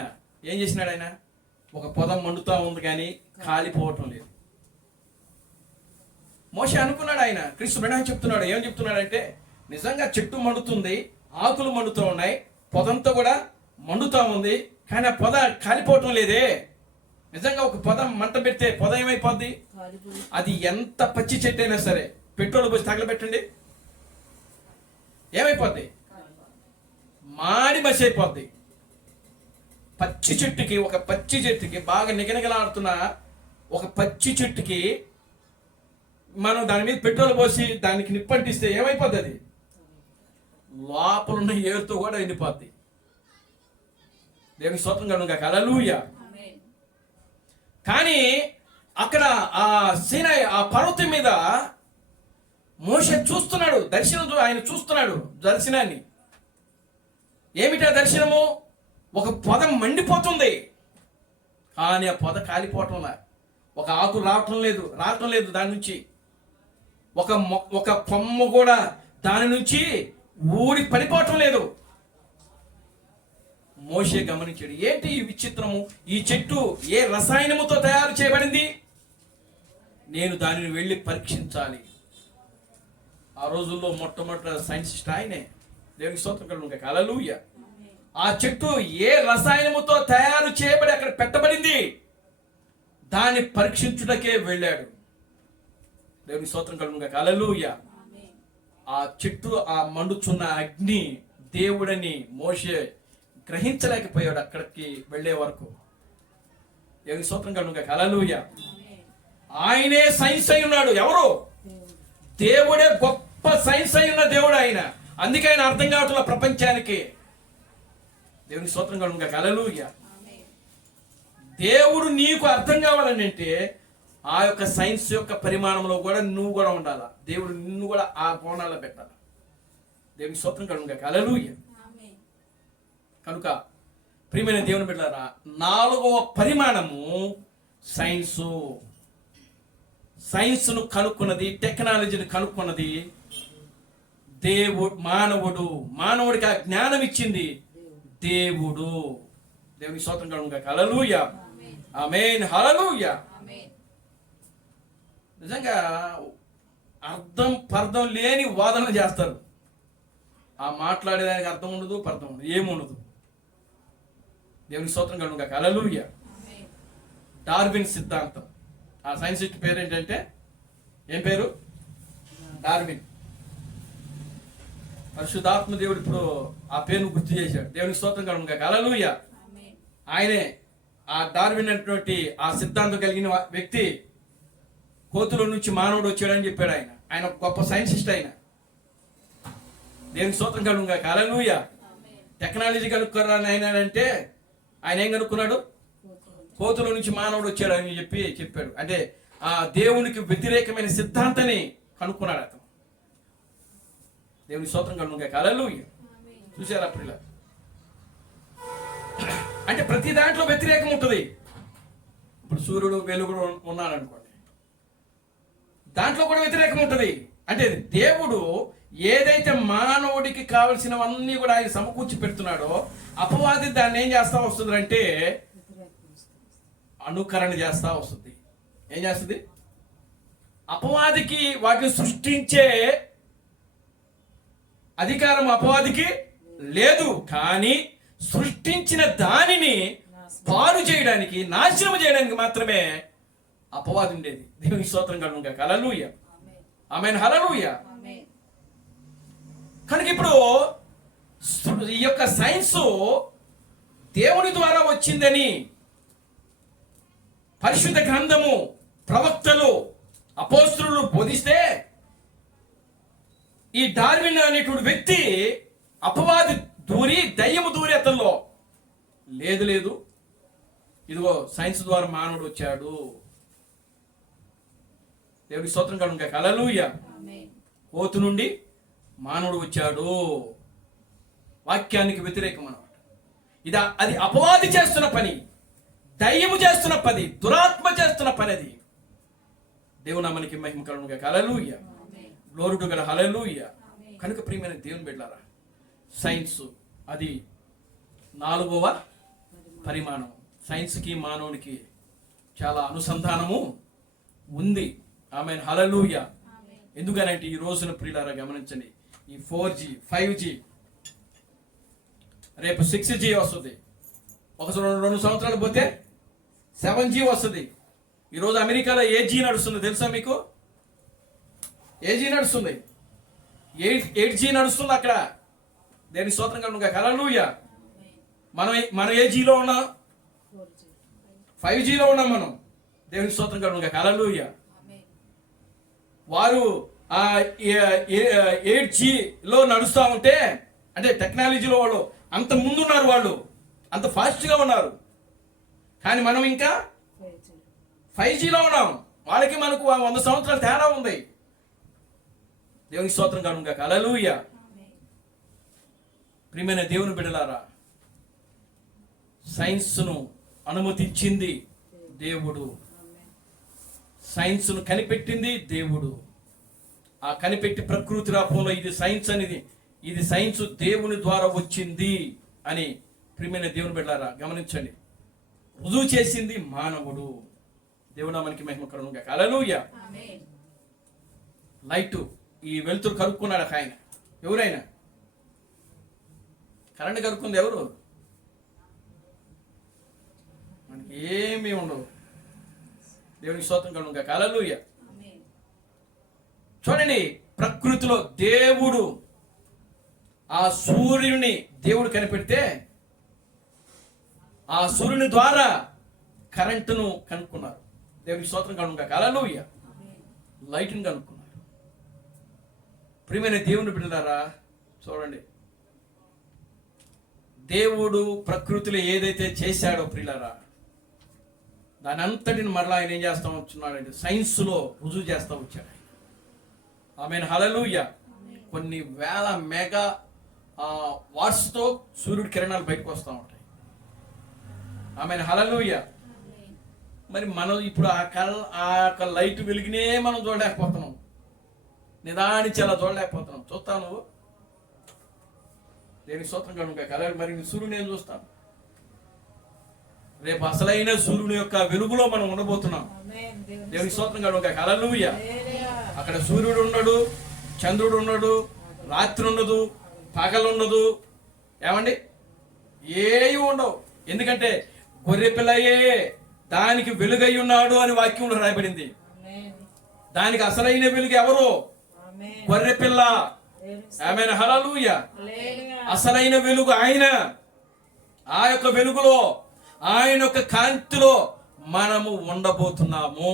ఏం చేసినాడు? ఆయన ఒక పొదం మండుతా ఉంది కానీ కాలిపోవటం లేదు. మోషే అనుకున్నాడు, ఆయన క్రీస్తు చెప్తున్నాడు. ఏం చెప్తున్నాడంటే, నిజంగా చెట్టు మండుతుంది, ఆకులు మండుతూ ఉన్నాయి, పొదంతా కూడా మండుతా ఉంది, కానీ ఆ పొద కాలిపోవటం లేదే. నిజంగా ఒక పొద మంట పెడితే పొద ఏమైపోద్ది? అది ఎంత పచ్చి చెట్టు అయినా సరే పెట్రోల్ పోసి తగలబెట్టండి, ఏమైపోద్ది? మాడి మసి అయిపోద్ది. పచ్చి చెట్టుకి, ఒక పచ్చి చెట్టుకి, బాగా నిగనిగలాడుతున్న ఒక పచ్చి చెట్టుకి మనం దాని మీద పెట్రోల్ పోసి దానికి నిప్పంటిస్తే ఏమైపోద్ది? అది లోపల ఉన్న ఏరుతో కూడా ఎండిపోద్ది. దేవునికి స్తోత్రం కలుగును గాక. హల్లెలూయా. కానీ అక్కడ ఆ సీనాయి, ఆ పర్వతం మీద మోషే చూస్తున్నాడు దర్శనం. ఆయన చూస్తున్నాడు దర్శనాన్ని. ఏమిటా దర్శనము? ఒక పొద మండిపోతుంది, కానీ ఆ పొద కాలిపోవటంలా. ఒక ఆకు రావటం లేదు దాని నుంచి. ఒక కొమ్మ కూడా దాని నుంచి ఊడి పడిపోవటం లేదు. మోషే గమనించాడు, ఏంటి ఈ విచిత్రము? ఈ చెట్టు ఏ రసాయనముతో తయారు చేయబడింది? నేను దానిని వెళ్ళి పరీక్షించాలి. ఆ రోజుల్లో మొట్టమొదటి సైంటిస్ట్ ఆయనే. దేవునికి స్తోత్రం కలుగును గాక. హల్లెలూయా. ఆ చెట్టు ఏ రసాయనముతో తయారు చేయబడి అక్కడ పెట్టబడింది, దాన్ని పరీక్షించుటకే వెళ్ళాడు. దేవునికి స్తోత్రం కలుగును గాక. హల్లెలూయా. ఆ చెట్టు, ఆ మండుచున్న అగ్ని దేవుడని మోషే గ్రహించలేకపోయాడు అక్కడికి వెళ్ళే వరకు. దేవునికి స్తోత్రం కలుగును గాక. హల్లెలూయా. ఆయనే సైన్స్ అయి ఉన్నాడు. ఎవరు? దేవుడే గొప్ప సైన్స్ అయి ఉన్న దేవుడు ఆయన. అందుకే ఆయన అర్థం కావట్ల ప్రపంచానికి. దేవునికి స్తోత్రం కలుగును గాక. హల్లెలూయా. దేవుడు నీకు అర్థం కావాలని అంటే ఆ యొక్క సైన్స్ యొక్క పరిమాణంలో కూడా నువ్వు కూడా ఉండాలా. దేవుడు నిన్ను కూడా ఆ కోణాల్లో పెట్టాలి. దేవునికి స్తోత్రం కలుగును గాక. హల్లెలూయా. కనుక ప్రియమైన దేవుని బిడ్డలారా, 4వ పరిమాణము సైన్సు. సైన్స్ను కనుక్కున్నది, టెక్నాలజీని కనుక్కున్నది దేవుడు. మానవుడికి ఆ జ్ఞానం ఇచ్చింది దేవుడు. దేవునికి స్తోత్రం కలుగును గాక. హల్లెలూయా. ఆమేన్. హల్లెలూయా. నిజంగా అర్థం పర్థం లేని వాదనలు చేస్తారు. ఆ మాట్లాడేదానికి అర్థం ఉండదు, పర్థం ఉండదు, ఏముండదు. దేవునికి స్తోత్రం కలుగును గాక. హల్లెలూయా. డార్విన్ సిద్ధాంతం. ఆ సైంటిస్ట్ పేరు ఏంటంటే, ఏం పేరు? డార్విన్. పరిశుద్ధాత్మ దేవుడు ఇప్పుడు ఆ పేరును గుర్తు చేశాడు. దేవునికి స్తోత్రం కలుగును గాక. హల్లెలూయా. ఆయనే ఆ డార్విన్ అనేటువంటి ఆ సిద్ధాంతం కలిగిన వ్యక్తి. కోతుల నుంచి మానవుడు వచ్చాడని చెప్పాడు ఆయన. ఆయన ఒక గొప్ప సైంటిస్ట్. ఆయన దేవునికి స్తోత్రం కలుగును గాక. హల్లెలూయా. టెక్నాలజీ కనుక్కోరాని ఆయన అంటే ఆయన ఏం కనుక్కున్నాడు? కోతుల నుంచి మానవుడు వచ్చాడు అని చెప్పాడు. అంటే ఆ దేవునికి వ్యతిరేకమైన సిద్ధాంతాన్ని కనుక్కున్నాడు అతను. దేవునికి స్తోత్రం కలుగును గాక. హల్లెలూయా. చూసారా పిల్లలు? అంటే ప్రతి దాంట్లో వ్యతిరేకం ఉంటుంది. ఇప్పుడు సూర్యుడు వెలుగుడు ఉన్నాడు అనుకోండి, దాంట్లో కూడా వ్యతిరేకం ఉంటుంది. అంటే దేవుడు ఏదైతే మానవుడికి కావలసినవన్నీ కూడా ఆయన సమకూర్చి పెడుతున్నాడో, అపవాది దాన్ని ఏం చేస్తా వస్తుంది అంటే అనుకరణ చేస్తా వస్తుంది. ఏం చేస్తుంది? అపవాదికి వాటిని సృష్టించే అధికారం అపవాదికి లేదు, కానీ సృష్టించిన దానిని పాడు చేయడానికి, నాశనం చేయడానికి మాత్రమే అపవాది ఉండేది. దేవునికి స్తోత్రం కలుగును గాక. హల్లెలూయా. ఆమేన్. హల్లెలూయా. కనుక ఇప్పుడు ఈ యొక్క సైన్స్ దేవుని ద్వారా వచ్చిందని పరిశుద్ధ గ్రంథము, ప్రవక్తలు, అపోస్తలులు బోధిస్తే ఈ డార్విన్ అనేటువంటి వ్యక్తి అపవాది దూరి, దయ్యము దూరి అతనిలో లేదు, ఇదిగో సైన్స్ ద్వారా మానవుడు వచ్చాడు. దేవుడికి స్తోత్రం కలుగును. హల్లెలూయా. కోతు నుండి మానవుడు వచ్చాడు. వాక్యానికి వ్యతిరేకం అన్నమాట. అది అపవాది చేస్తున్న పని, దయ్యము చేస్తున్న పని, దురాత్మ చేస్తున్న పని. అది దేవుని నామానికి మహిమ కలుగును. Hallelujah. Glory to God. Hallelujah. కనుక ప్రియమైన దేవుని బిడ్డలారా, సైన్స్ అది 4వ పరిమాణం. సైన్స్కి మానవునికి చాలా అనుసంధానము ఉంది. ఆమేన్. హల్లెలూయా. ఎందుకనంటే ఈ రోజున ప్రియులారా గమనించండి, ఈ 4G 5G రేపు 6G వస్తుంది. 2 సంవత్సరాలు పోతే 7G వస్తుంది. ఈరోజు అమెరికాలో 8G నడుస్తుంది, తెలుసా మీకు? 8G నడుస్తుంది, 8G నడుస్తుంది అక్కడ. దేని స్తోత్రం కలుగును. హల్లెలూయా. మనం ఏ జీలో ఉన్నాం? 5Gలో ఉన్నాం మనం. దేవుని స్తోత్రం కలుగును. హల్లెలూయా. వారు 8Gలో నడుస్తూ ఉంటే, అంటే టెక్నాలజీలో వాళ్ళు అంత ముందున్నారు, వాళ్ళు అంత ఫాస్ట్గా ఉన్నారు. కానీ మనం ఇంకా 5Gలో ఉన్నాం. వాళ్ళకి మనకు 100 సంవత్సరాల తేడా ఉంది. దేవుని స్తోత్రం కలుగును. హల్లెలూయా. ప్రియమైన దేవుని బిడ్డలారా, సైన్స్ను అనుమతించింది దేవుడు, సైన్స్ను కనిపెట్టింది దేవుడు. ఆ కనిపెట్టి ప్రకృతి రూపంలో ఇది సైన్స్ అనేది, ఇది సైన్స్ దేవుని ద్వారా వచ్చింది అని ప్రియమైన దేవుని బిడ్డలారా గమనించండి. రుజువు చేసింది మానవుడు. దేవుడు మనకి మహిమ కలుగును. హల్లెలూయా. లైటు, ఈ వెలుతురు కరుక్కున్నాడు ఆయన. ఎవరైనా కరెంట్ కరుక్కుంది ఎవరు? మనకి ఏమీ ఉండవు. దేవునికి స్తోత్రం కలుగును. హల్లెలూయా. చూడండి, ప్రకృతిలో దేవుడు ఆ సూర్యుని దేవుడు కనిపెడితే ఆ సూర్యుని ద్వారా కరెంటును కనుక్కున్నారు. దేవునికి స్తోత్రం కలుగును. హల్లెలూయా. లైట్ని కనుక్కున్నారు. ప్రియమైన దేవుని బిడ్డలారా చూడండి, దేవుడు ప్రకృతిలో ఏదైతే చేశాడో ప్రియులారా, దాని అంతటిని మరలా ఆయన ఏం చేస్తా వచ్చున్నాడంటే సైన్స్లో రుజువు చేస్తా వచ్చాడు. ఆమేన్. హల్లెలూయా. కొన్ని వేల మెగా వాట్స్తో సూర్యుడి కిరణాలు బయటకు వస్తూ ఉంటాయి. ఆమేన్. హల్లెలూయా. మరి మనం ఇప్పుడు ఆ లైట్ వెలిగినే మనం చూడలేకపోతున్నాం, నిదానించి అలా చూడలేకపోతున్నాం. చూస్తావు నువ్వు? దేనికి స్తోత్రం కలుగును. మరి సూర్యుని ఏం చూస్తాం? రేపు అసలైన సూర్యుని యొక్క వెలుగులో మనం ఉండబోతున్నాం. దేవునికి స్తోత్రం కలుగును. హల్లెలూయా. అక్కడ సూర్యుడు ఉండడు, చంద్రుడు ఉండడు, రాత్రి ఉండదు, పగలు ఉండదు. ఏమండి? ఏవి ఉండవు. ఎందుకంటే గొర్రె పిల్లయే దానికి వెలుగై ఉన్నాడు అని వాక్యంలో రాయబడింది. దానికి అసలైన వెలుగు ఎవరు? గొర్రె పిల్ల. ఆమేన్. హల్లెలూయా. అసలైన వెలుగు ఆయన. ఆ యొక్క వెలుగులో, ఆయన యొక్క కాంతిలో మనము ఉండబోతున్నాము.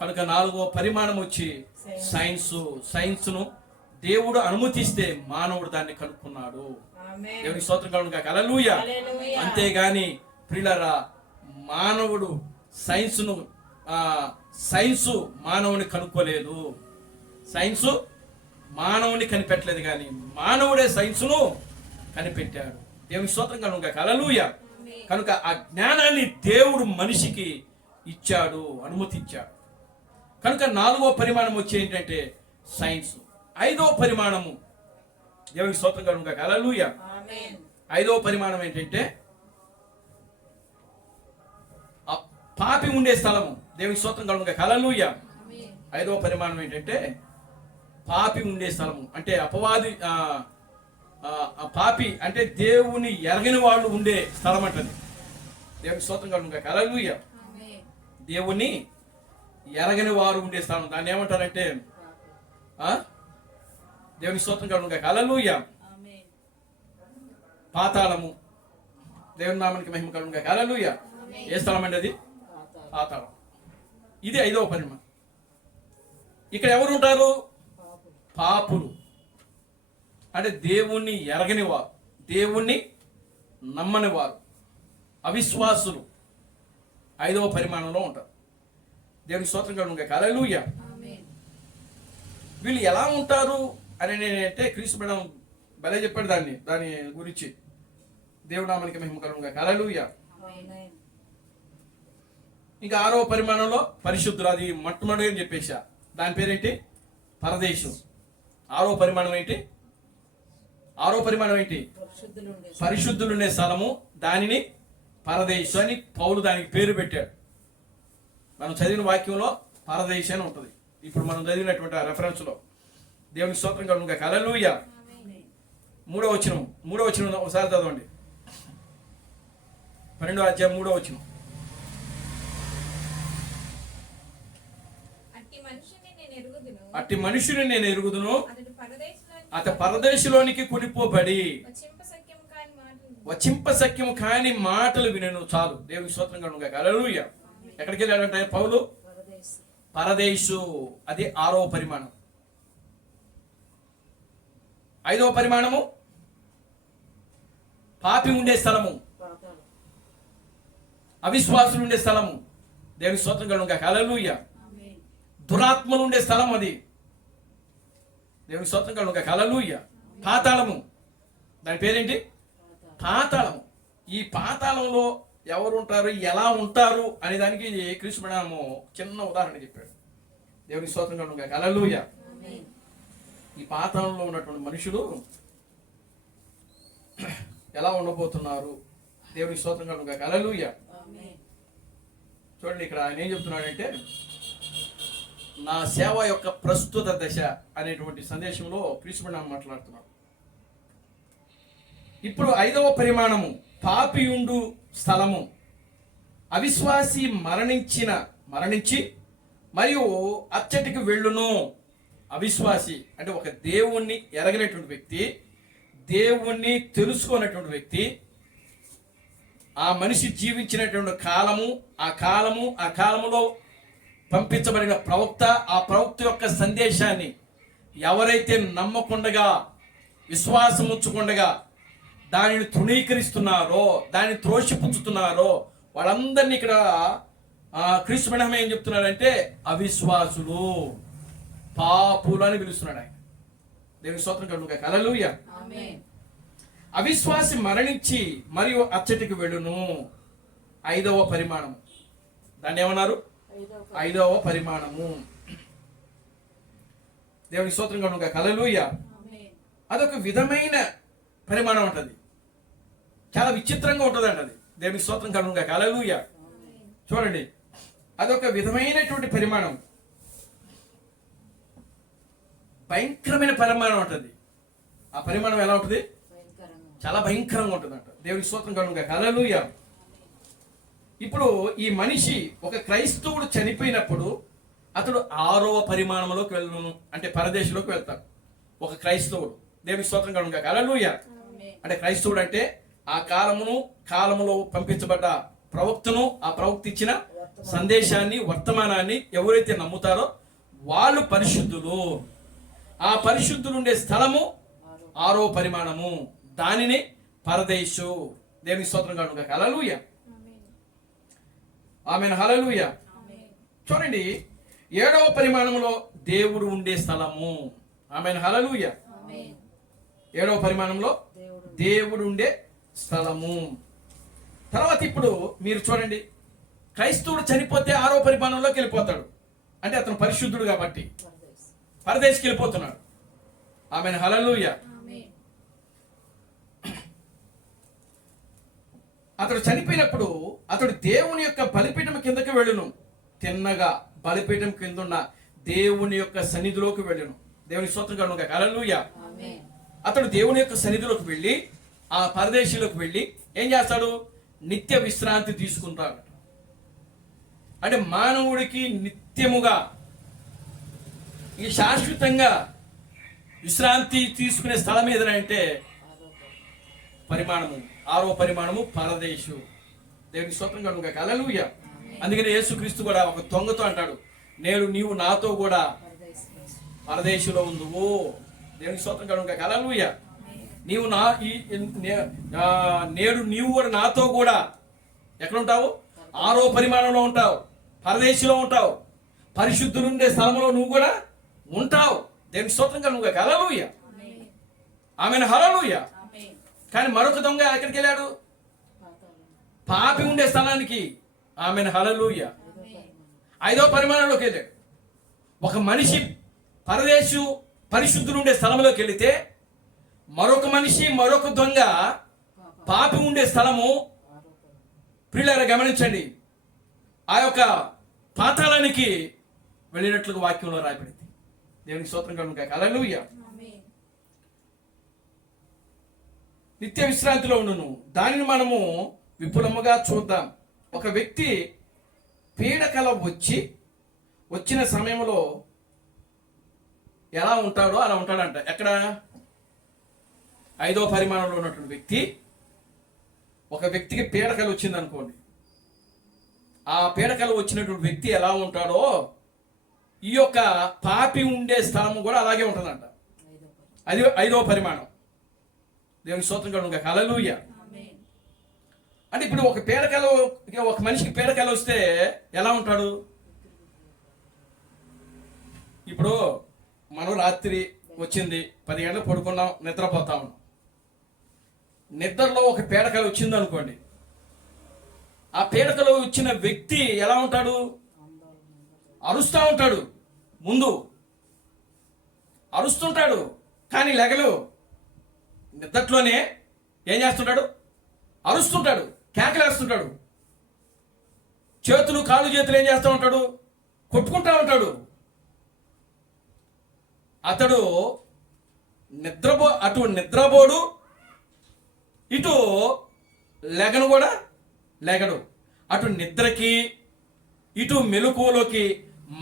కనుక 4వ పరిమాణం వచ్చి సైన్స్ను దేవుడు అనుమతిస్తే మానవుడు దాన్ని కనుక్కున్నాడు. దేవునికి స్తోత్రం కలుగును. హల్లెలూయా. అంతేగాని ప్రియులారా, మానవుడు సైన్స్ మానవుని కనుక్కోలేదు. సైన్స్ మానవుని కనిపెట్టలేదు, కానీ మానవుడే సైన్స్ను కనిపెట్టాడు. దేవునికి స్తోత్రం కలుగును. హల్లెలూయా. కనుక ఆ జ్ఞానాన్ని దేవుడు మనిషికి ఇచ్చాడు, అనుమతించాడు. కనుక 4వ పరిమాణం వచ్చి ఏంటంటే సైన్స్. 5వ పరిమాణము, దేవునికి స్తోత్రం కలుగును. హల్లెలూయా. 5వ పరిమాణం ఏంటంటే పాపి ఉండే స్థలము. దేవునికి స్తోత్రం కలుగును. హల్లెలూయా. 5వ పరిమాణం ఏంటంటే పాపి ఉండే స్థలము. అంటే అపవాది పాపి అంటే దేవుని ఎరగని వాళ్ళు ఉండే స్థలం అంటది. దేవునికి స్తోత్రం కలుగును. హల్లెలూయా. దేవుని ఎరగని వారు ఉండే స్థలం, దాన్ని ఏమంటారంటే దేవునికి స్తోత్రం కలుగును. హల్లెలూయా. పాతాళము. దేవుని నామానికి మహిమ కలుగును. హల్లెలూయా. ఏ స్థలం అండి అది? పాతాళం. ఇది 5వ పరిమాణం. ఇక్కడ ఎవరు ఉంటారు? పాపులు, అంటే దేవుణ్ణి ఎరగని వారు, దేవుణ్ణి నమ్మని వారు, అవిశ్వాసులు 5వ పరిమాణంలో ఉంటారు. దేవుని స్తోత్రం కలుగును. హల్లెలూయా. వీళ్ళు ఎలా ఉంటారు అని నేనంటే క్రీస్తు మేడం భలే చెప్పాడు దాని గురించి. దేవుడు నామానికి మహిమ కలుగును. హల్లెలూయా. ఇంకా 6వ పరిమాణంలో పరిశుద్ధులు, అది మొట్టమొదటి అని చెప్పేసా. దాని పేరేంటి? పరదేశం. 6వ పరిమాణం ఏంటి? 6వ పరిమాణం ఏంటి? పరిశుద్ధులుండే స్థలము. దానిని పరదేశం అని పౌలు దానికి పేరు పెట్టాడు. మనం చదివిన వాక్యంలో పరదేశం అని ఉంటుంది. ఇప్పుడు మనం చదివినటువంటి ఆ రెఫరెన్స్లో. దేవునికి స్తోత్రం కలుగును. హల్లెలూయా. 3వ వచనం ఒకసారి చదవండి. 12వ అధ్యాయం 3వ వచనం. అట్టి మనుషుని నేను ఎరుగుదును, అతడు పరదేశంలోనికి కొనిపోబడి వచింపశక్యము కాని మాటలు వినను. చాలు. దేవునికి స్తోత్రం కలుగును. హల్లెలూయా. ఎక్కడికి వెళ్ళాడంటే పౌలు? పరదేశు. అది 6వ పరిమాణం. 5వ పరిమాణము పాపి ఉండే స్థలము, అవిశ్వాసులు ఉండే స్థలము. దేవునికి స్తోత్రం కలుగును. హల్లెలూయా. దురాత్మలు ఉండే స్థలం అది. దేవునికి స్తోత్రం కలుగును. హల్లెలూయా. పాతాళము. దాని పేరేంటి? పాతాళము. ఈ పాతాళంలో ఎవరు ఉంటారు, ఎలా ఉంటారు అనే దానికి క్రీస్తు మేడము చిన్న ఉదాహరణ చెప్పాడు. దేవునికి స్తోత్రం కలుగును. హల్లెలూయా. ఈ పాతాళంలో ఉన్నటువంటి మనుషులు ఎలా ఉండబోతున్నారు? దేవునికి స్తోత్రం కలుగును. హల్లెలూయా. చూడండి, ఇక్కడ ఆయన ఏం చెప్తున్నాడంటే, నా సేవ యొక్క ప్రస్తుత దశ అనేటువంటి సందేశంలో క్రీస్తు మేడం మాట్లాడుతున్నాడు. ఇప్పుడు 5వ పరిమాణము పాపియుండు స్థలము. అవిశ్వాసి మరణించి మరియు అచ్చటికి వెళ్ళును. అవిశ్వాసి అంటే ఒక దేవుణ్ణి ఎరగనటువంటి వ్యక్తి, దేవుణ్ణి తెలుసుకున్నటువంటి వ్యక్తి, ఆ మనిషి జీవించినటువంటి కాలము, ఆ కాలములో పంపించబడిన ప్రవక్త, ఆ ప్రవక్త యొక్క సందేశాన్ని ఎవరైతే నమ్మకుండగా, విశ్వాసం ఉంచకుండగా దానిని తృణీకరిస్తున్నారో, దానిని త్రోసిపుచ్చుతున్నారో వాళ్ళందరినీ ఇక్కడ క్రీస్తు మేడం ఏం చెప్తున్నాడంటే అవిశ్వాసులు, పాపులు అని పిలుస్తున్నాడు ఆయన. దేవుని స్తోత్రం కలుగును. హల్లెలూయా. అవిశ్వాసి మరణించి మరియు అచ్చటికి వెళ్ళును. 5వ పరిమాణము. దాన్ని ఏమన్నారు? 5వ పరిమాణము. దేవుని స్తోత్రం కలుగును. హల్లెలూయా. అదొక విధమైన పరిమాణం ఉంటుంది. చాలా విచిత్రంగా ఉంటుంది అంటది. దేవుని స్తోత్రం కలుగును. హల్లెలూయా. చూడండి, అదొక విధమైనటువంటి పరిమాణం, భయంకరమైన పరిమాణం ఉంటుంది. ఆ పరిమాణం ఎలా ఉంటుంది? చాలా భయంకరంగా ఉంటుంది అంట. దేవుని స్తోత్రం కలుగును. హల్లెలూయా. ఇప్పుడు ఈ మనిషి, ఒక క్రైస్తవుడు చనిపోయినప్పుడు అతడు 6వ పరిమాణంలోకి వెళ్ళను, అంటే పరదేశంలోకి వెళ్తాడు. ఒక క్రైస్తవుడు. దేవుని స్తోత్రం కలుగును. హల్లెలూయా. అంటే క్రైస్తవుడు అంటే ఆ కాలములో పంపించబడ్డ ప్రవక్తను, ఆ ప్రవక్త ఇచ్చిన సందేశాన్ని, వర్తమానాన్ని ఎవరైతే నమ్ముతారో వాళ్ళు పరిశుద్ధులు. ఆ పరిశుద్ధులు ఉండే స్థలము 6వ పరిమాణము. దానిని పరదేశు. దేవుని స్తోత్రం కలుగును. హల్లెలూయా. ఆమేన్. హల్లెలూయా. చూడండి, 7వ పరిమాణంలో దేవుడు ఉండే స్థలము. ఆమేన్. హల్లెలూయా. 7వ పరిమాణంలో దేవుడు ఉండే స్థలము. తర్వాత ఇప్పుడు మీరు చూడండి, క్రైస్తవుడు చనిపోతే 6వ పరిమాణంలోకి వెళ్ళిపోతాడు. అంటే అతను పరిశుద్ధుడు కాబట్టి పరదేశికి వెళ్ళిపోతున్నాడు. ఆమేన్. హల్లెలూయా. అతడు చనిపోయినప్పుడు అతడు దేవుని యొక్క బలిపీఠం కిందకి వెళ్ళును. తిన్నగా బలిపీఠం కింద ఉన్న దేవుని యొక్క సన్నిధిలోకి వెళ్ళును. దేవుని స్తోత్రం కలుగును. హల్లెలూయా. అతడు దేవుని యొక్క సన్నిధిలోకి వెళ్ళి, ఆ పరదేశంలోకి వెళ్ళి ఏం చేస్తాడు? నిత్య విశ్రాంతి తీసుకుంటాడు. అంటే మానవుడికి నిత్యముగా, ఈ శాశ్వతంగా విశ్రాంతి తీసుకునే స్థలం ఏదైనా అంటే పరిమాణము, 6వ పరిమాణము పరదేశు. దేవునికి స్తోత్రం కలుగును గాక. హల్లెలూయా. అందుకని యేసుక్రీస్తు కూడా ఒక దొంగతో అంటాడు, నేడు నీవు నాతో కూడా పరదేశంలో ఉందువు. దేవునికి స్తోత్రం కలుగును గాక. హల్లెలూయా. నీవు నేడు నీవు కూడా నాతో కూడా ఎక్కడ ఉంటావు? 6వ పరిమాణంలో ఉంటావు, పరదేశంలో ఉంటావు, పరిశుద్ధులు ఉండే స్థలంలో నువ్వు కూడా ఉంటావు. దేవునికి స్తోత్రం కలుగును గాక. హల్లెలూయా. ఆమెను హల్లెలూయా. కానీ మరొక దొంగ ఎక్కడికి వెళ్ళాడు? పాపి ఉండే స్థలానికి. ఆమెను హల్లెలూయా. 5వ పరిమాణంలోకి వెళ్ళాడు. ఒక మనిషి పరిశుద్ధులు ఉండే స్థలంలోకి వెళితే మరొక మనిషి, మరొక దొంగ పాపి ఉండే స్థలము. ప్రియులారా గమనించండి, ఆ యొక్క పాతాళానికి వెళ్ళినట్లుగా వాక్యంలో రాయబడింది. దేవునికి స్తోత్రం కలుగును గాక. హల్లెలూయా. నిత్య విశ్రాంతిలో ఉండును. దానిని మనము విపులముగా చూద్దాం. ఒక వ్యక్తి పీడకల వచ్చిన సమయంలో ఎలా ఉంటాడో అలా ఉంటాడంట. ఎక్కడ? 5వ పరిమాణంలో ఉన్నటువంటి వ్యక్తి. ఒక వ్యక్తికి పీడకలు వచ్చింది అనుకోండి, ఆ పీడకలు వచ్చినటువంటి వ్యక్తి ఎలా ఉంటాడో ఈ యొక్క పాపి ఉండే స్థలము కూడా అలాగే ఉంటుందంట. అది 5వ పరిమాణం. దేవుని స్తోత్రం కలుగును గాక. హల్లెలూయా. అంటే ఇప్పుడు ఒక మనిషికి పీడకలు వస్తే ఎలా ఉంటాడు? ఇప్పుడు మనం రాత్రి వచ్చింది, 10 గంటలకు పడుకున్నాం, నిద్రపోతా ఉన్నాం. నిద్రలో ఒక పీడకలు వచ్చింది అనుకోండి, ఆ పీడకలు వచ్చిన వ్యక్తి ఎలా ఉంటాడు? అరుస్తూ ఉంటాడు. ముందు అరుస్తుంటాడు, కానీ లెగలు. నిద్రలోనే ఏం చేస్తుంటాడు? అరుస్తుంటాడు, కేకలేస్తుంటాడు. కాళ్ళు చేతులు ఏం చేస్తూ ఉంటాడు? కొట్టుకుంటా ఉంటాడు. అతడు అటు నిద్రపోడు, ఇటు లెగను కూడా లెగడు. అటు నిద్రకి ఇటు మెలకువలోకి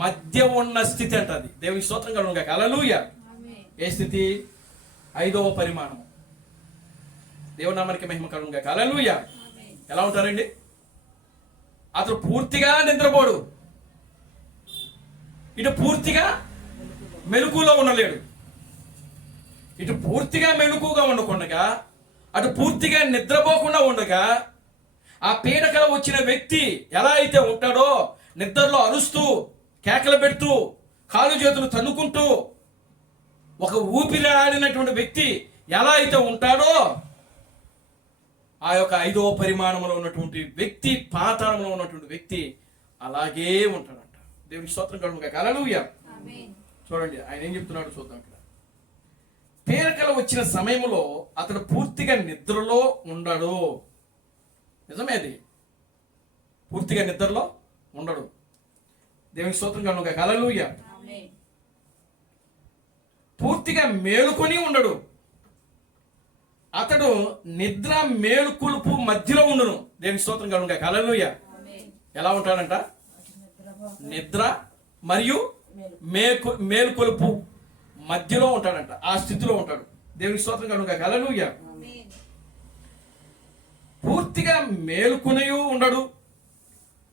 మధ్య ఉన్న స్థితి అంటది. దేవునికి స్తోత్రం కలుగును గాక. హల్లెలూయా. ఏ స్థితి? 5వ పరిమాణం. దేవుని నామానికి మహిమ కలుగును గాక. హల్లెలూయా. ఎలా ఉంటారండి? అతడు పూర్తిగా నిద్రపోడు, ఇటు పూర్తిగా మెలకువలో ఉండలేడు. ఇటు పూర్తిగా మెలకువగా ఉండకుండా అటు పూర్తిగా నిద్రపోకుండా ఉండగా ఆ పీడకల వచ్చిన వ్యక్తి ఎలా అయితే ఉంటాడో, నిద్రలో అరుస్తూ కేకలు పెడుతూ కాలు చేతులు తన్నుకుంటూ ఒక ఊపిరి ఆడినటువంటి వ్యక్తి ఎలా అయితే ఉంటాడో, ఆ యొక్క 5వ పరిమాణంలో ఉన్నటువంటి వ్యక్తి, పాతాళంలో ఉన్నటువంటి వ్యక్తి అలాగే ఉంటాడంట. దేవునికి స్తోత్రం కలుగును గాక. హల్లెలూయా. చూడండి ఆయన ఏం చెప్తున్నాడు చూద్దాం. ఇక్కడ పీడకలు వచ్చిన సమయంలో అతడు పూర్తిగా నిద్రలో ఉండడు. నిజమే, అది పూర్తిగా నిద్రలో ఉండడు. దేవునికి స్తోత్రం కలుగును గాక. హల్లెలూయా. పూర్తిగా మేలుకొని ఉండడు. అతడు నిద్ర మేలుకొలుపు మధ్యలో ఉండును. దేవునికి స్తోత్రం కలుగును గాక. హల్లెలూయా. ఎలా ఉంటాడంట? నిద్ర మరియు మేలుకొలుపు మధ్యలో ఉంటాడంట. ఆ స్థితిలో ఉంటాడు. దేవునికి స్తోత్రం కలుగును గాక. హల్లెలూయా. పూర్తిగా మేలుకొనియు ఉండడు.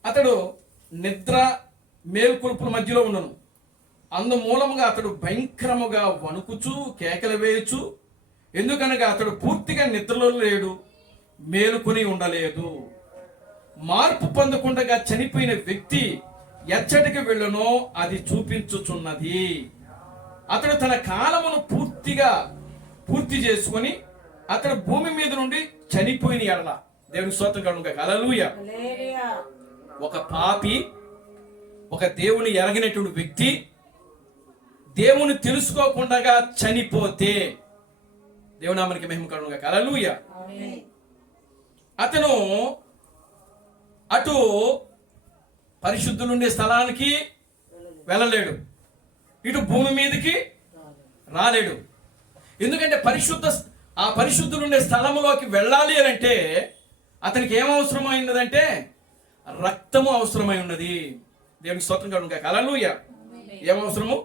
అతడు నిద్ర మేలుకొలుపుల మధ్యలో ఉండను. అందుమూలముగా అతడు భయంకరముగా వణుకుచు కేకలు వేయచ్చు. ఎందుకనగా అతడు పూర్తిగా నిద్రలో లేడు, మేలుకొని ఉండలేదు. మార్పు పొందకుండా చనిపోయిన వ్యక్తి ఎచ్చటికి వెళ్ళనో అది చూపించుచున్నది. అతడు తన కాలమును పూర్తి చేసుకొని అతడు భూమి మీద నుండి చనిపోయిన ఎడల. దేవుని స్తోత్రం కలుగును గాక. హల్లెలూయా. ఒక పాపి, ఒక దేవుని ఎరగినటువంటి వ్యక్తి దేవుని తెలుసుకోకుండా చనిపోతే, దేవుని నామానికి మహిమ కలుగును గాక. హల్లెలూయా. అతను అటు పరిశుద్ధులుండే స్థలానికి వెళ్ళలేడు, ఇటు భూమి మీదకి రాలేడు. ఎందుకంటే ఆ పరిశుద్ధులుండే స్థలములోకి వెళ్ళాలి అని అంటే అతనికి ఏం అవసరమైనదంటే రక్తము అవసరమై ఉన్నది. దేవునికి స్తోత్రం కలుగును గాక. హల్లెలూయా. ఏం అవసరము?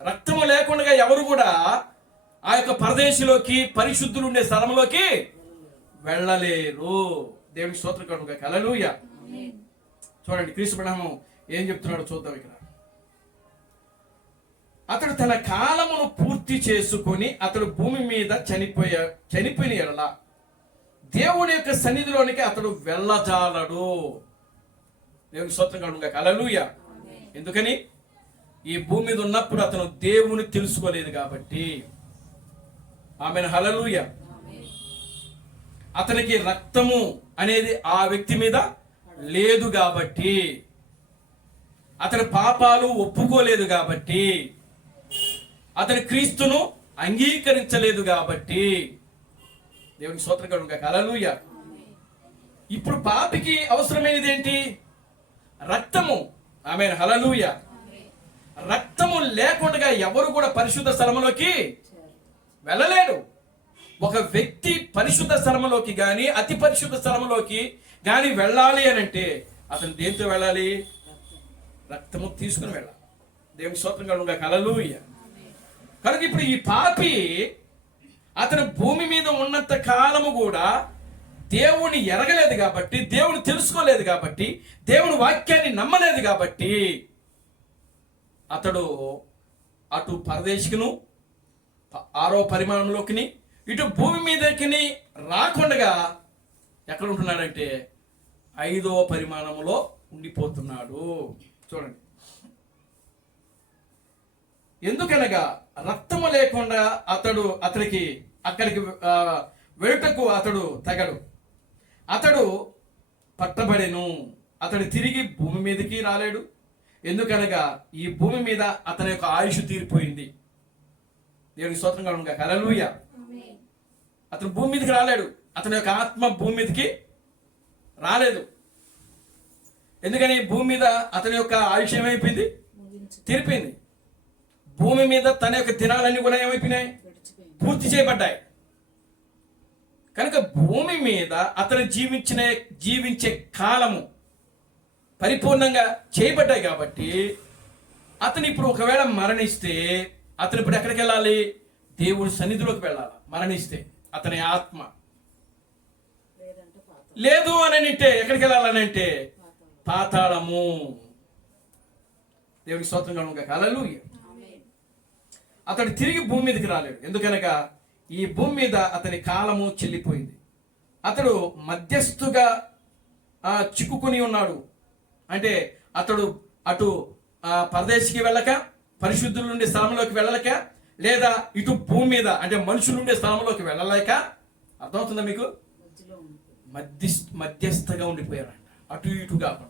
రక్తము లేకుండా ఎవరు కూడా ఆ యొక్క పరదేశంలోకి, పరిశుద్ధులు ఉండే స్థలంలోకి వెళ్ళలేరు. దేవునికి స్తోత్రం కలుగును గాక. హల్లెలూయా. చూడండి క్రీస్తు బ్రహ్మం ఏం చెప్తున్నాడో చూద్దాం. ఇక్కడ అతడు తన కాలమును పూర్తి చేసుకొని అతడు భూమి మీద చనిపోయిన ఎడల దేవుని యొక్క సన్నిధిలోనికి అతడు వెళ్ళజాలడు. దేవునికి స్తోత్రం కలుగును గాక. హల్లెలూయా. ఎందుకని? ఈ భూమి మీద ఉన్నప్పుడు అతను దేవుని తెలుసుకోలేదు కాబట్టి. ఆమెను. హల్లెలూయా. అతనికి రక్తము అనేది ఆ వ్యక్తి మీద లేదు కాబట్టి, అతని పాపాలు ఒప్పుకోలేదు కాబట్టి, అతని క్రీస్తును అంగీకరించలేదు కాబట్టి. దేవునికి స్తోత్రం కలుగును గాక. హల్లెలూయా. ఇప్పుడు పాపికి అవసరమైనది ఏంటి? రక్తము. ఆమేన్. హల్లెలూయా. రక్తము లేకుండా ఎవరు కూడా పరిశుద్ధ స్థలములోకి వెళ్ళలేడు. ఒక వ్యక్తి పరిశుద్ధ స్థలములోకి గాని అతి పరిశుద్ధ స్థలములోకి గాని వెళ్ళాలి అని అంటే అతను దేంతో వెళ్ళాలి? రక్తము తీసుకుని వెళ్ళాలి. దేవునికి స్తోత్రం కలుగును గాక. హల్లెలూయా. కనుక ఇప్పుడు ఈ పాపి అతను భూమి మీద ఉన్నంత కాలము కూడా దేవుని ఎరగలేదు కాబట్టి, దేవుని తెలుసుకోలేదు కాబట్టి, దేవుని వాక్యాన్ని నమ్మలేదు కాబట్టి అతడు అటు పరదేశికును 6వ పరిమాణంలోకి ఇటు భూమి మీదకి రాకుండా ఎక్కడ ఉంటున్నాడంటే 5వ పరిమాణంలో ఉండిపోతున్నాడు. చూడండి, ఎందుకనగా రక్తము లేకుండా అతడికి అక్కడికి వెళుటకు అతడు తగడు. అతడు పట్టబడెను. అతడు తిరిగి భూమి మీదకి రాలేడు. ఎందుకనగా ఈ భూమి మీద అతని యొక్క ఆయుష్ తీరిపోయింది. దేవునికి స్తోత్రం కలుగును గాక. హల్లెలూయా. అతను భూమి మీదకి రాలేడు. అతని యొక్క ఆత్మ భూమి మీదకి రాలేదు. ఎందుకని? భూమి మీద అతని యొక్క ఆయుష్ ఏమైపోయింది? తీరిపోయింది. భూమి మీద తన యొక్క దినాలన్నీ కూడా ఏమైపోయినాయి? పూర్తి చేయబడ్డాయి. కనుక భూమి మీద అతను జీవించే కాలము పరిపూర్ణంగా చేయబడ్డాయి కాబట్టి అతను ఇప్పుడు ఒకవేళ మరణిస్తే అతను ఇప్పుడు ఎక్కడికి వెళ్ళాలి? దేవుడి సన్నిధిలోకి వెళ్ళాలి. మరణిస్తే అతని ఆత్మ లేదు అని అంటే ఎక్కడికి వెళ్ళాలని అంటే పాతాళము. దేవునికి స్తోత్రం కలుగును గాక. హల్లెలూయా. అతడు తిరిగి భూమి మీదకి రాలేడు. ఎందుకనగా ఈ భూమి మీద అతని కాలము చెల్లిపోయింది. అతడు మధ్యస్థుగా చిక్కుకుని ఉన్నాడు. అంటే అతడు అటు పరదేశికి వెళ్ళక, పరిశుద్ధుల నుండి స్థలంలోకి వెళ్ళలేక, లేదా ఇటు భూమి మీద అంటే మనుషులు ఉండే స్థలంలోకి వెళ్ళలేక, అర్థమవుతుందా మీకు? మధ్యస్థగా ఉండిపోయారంట. అటు ఇటు కాకుండా.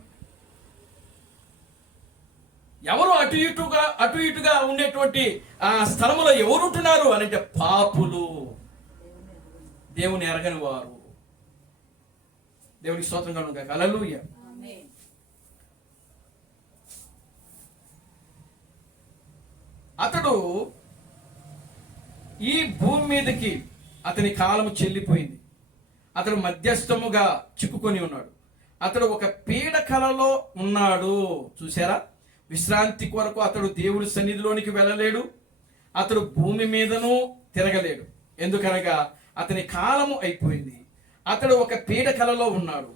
ఎవరు అటు ఇటుగా ఉండేటువంటి ఆ స్థలములో ఎవరు ఉంటున్నారు అని అంటే పాపులు, దేవుని ఎరగని వారు. దేవునికి స్తోత్రం కలుగును గాక. హల్లెలూయా. అతడు ఈ భూమి మీదకి అతని కాలము చెల్లిపోయింది. అతడు మధ్యస్థముగా చిక్కుకొని ఉన్నాడు. అతడు ఒక పీడకలలో ఉన్నాడు. చూసారా? విశ్రాంతి కొరకు అతడు దేవుడి సన్నిధిలోనికి వెళ్ళలేడు. అతడు భూమి మీదను తిరగలేడు. ఎందుకనగా అతని కాలము అయిపోయింది. అతడు ఒక పీడకలలో ఉన్నాడు.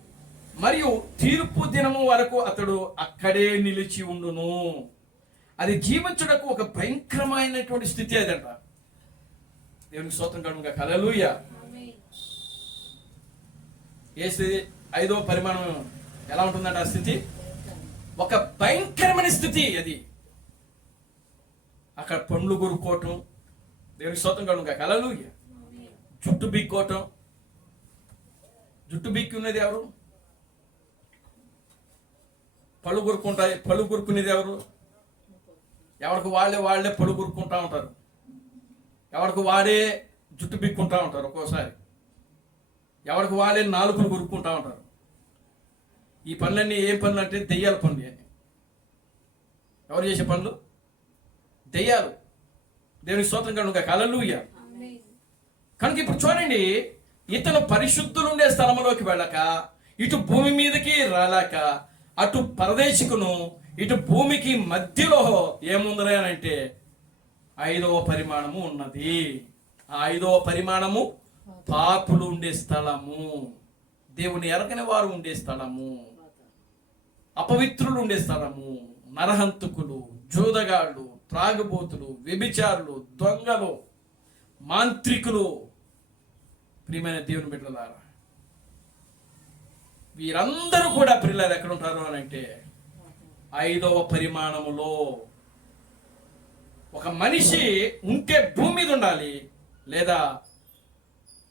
మరియు తీర్పు దినము వరకు అతడు అక్కడే నిలిచి ఉండును. అది జీవించుటకు ఒక భయంకరమైనటువంటి స్థితి అదంట. దేవునికి స్తోత్రం కలుగును గాక. హల్లెలూయా. ఏ స్థితి? 5వ పరిమాణం ఎలా ఉంటుందంట ఆ స్థితి? ఒక భయంకరమైన స్థితి అది. అక్కడ పండ్లు కొరుక్కోవటం. దేవునికి స్తోత్రం కలుగును గాక. హల్లెలూయా. జుట్టు బీక్కోవటం. జుట్టు బీక్కి ఉన్నది ఎవరు? పళ్ళు కొరుక్కునేది ఎవరు? ఎవరికి వాళ్ళే పళ్ళు కొరుక్కుంటా ఉంటారు. ఎవరికి వాడే జుట్టు బిక్కుంటా ఉంటారు. ఒక్కోసారి ఎవరికి వాళ్ళే నాలుకలు కొరుక్కుంటా ఉంటారు. ఈ పనులన్నీ ఏం పనులు అంటే దెయ్యాల పనులు. అని ఎవరు చేసే పనులు? దెయ్యాలు. దేవునికి స్తోత్రం కలుగును గాక. హల్లెలూయా. కనుక ఇప్పుడు చూడండి, ఇతను పరిశుద్ధులు ఉండే స్థలంలోకి వెళ్ళక, ఇటు భూమి మీదకి రాలేక, అటు పరదేశికును ఇటు భూమికి మధ్యలో ఏముందని అంటే 5వ పరిమాణము ఉన్నది. ఆ 5వ పరిమాణము పాపులు ఉండే స్థలము, దేవుని ఎరగని వారు ఉండే స్థలము, అపవిత్రులు ఉండే స్థలము, నరహంతకులు, జూదగాళ్ళు, త్రాగుబోతులు, వ్యభిచారులు, దొంగలు, మాంత్రికులు, ప్రియమైన దేవుని బిడ్డలారా, వీరందరూ కూడా పిల్లలు ఎక్కడ ఉంటారు అని అంటే 5వ పరిమాణములో. ఒక మనిషి ఉంటే భూమి మీద ఉండాలి, లేదా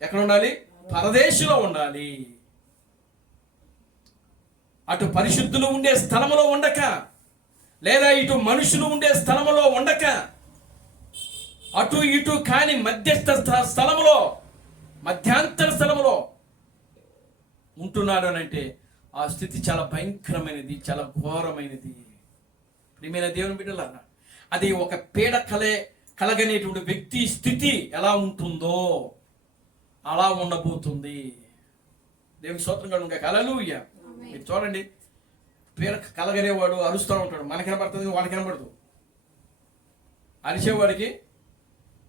ఎక్కడ ఉండాలి? పరదేశంలో ఉండాలి. అటు పరిశుద్ధులు ఉండే స్థలములో ఉండక, లేదా ఇటు మనుషులు ఉండే స్థలములో ఉండక, అటు ఇటు కాని మధ్యస్థ స్థలములో, మధ్యాంతర స్థలములో ఉంటున్నాడు అని అంటే ఆ స్థితి చాలా భయంకరమైనది, చాలా ఘోరమైనది. ప్రియమైన దేవుని బిడ్డలారా, అది ఒక పీడ కలగనేటువంటి వ్యక్తి స్థితి ఎలా ఉంటుందో అలా ఉండబోతుంది. దేవుని స్తోత్రం కలుగును గాక. హల్లెలూయా. మీరు చూడండి, పీడ కలగనేవాడు అరుస్తూ ఉంటాడు, మనకి కనబడుతుంది, వాళ్ళకి కనబడదు. అరిచేవాడికి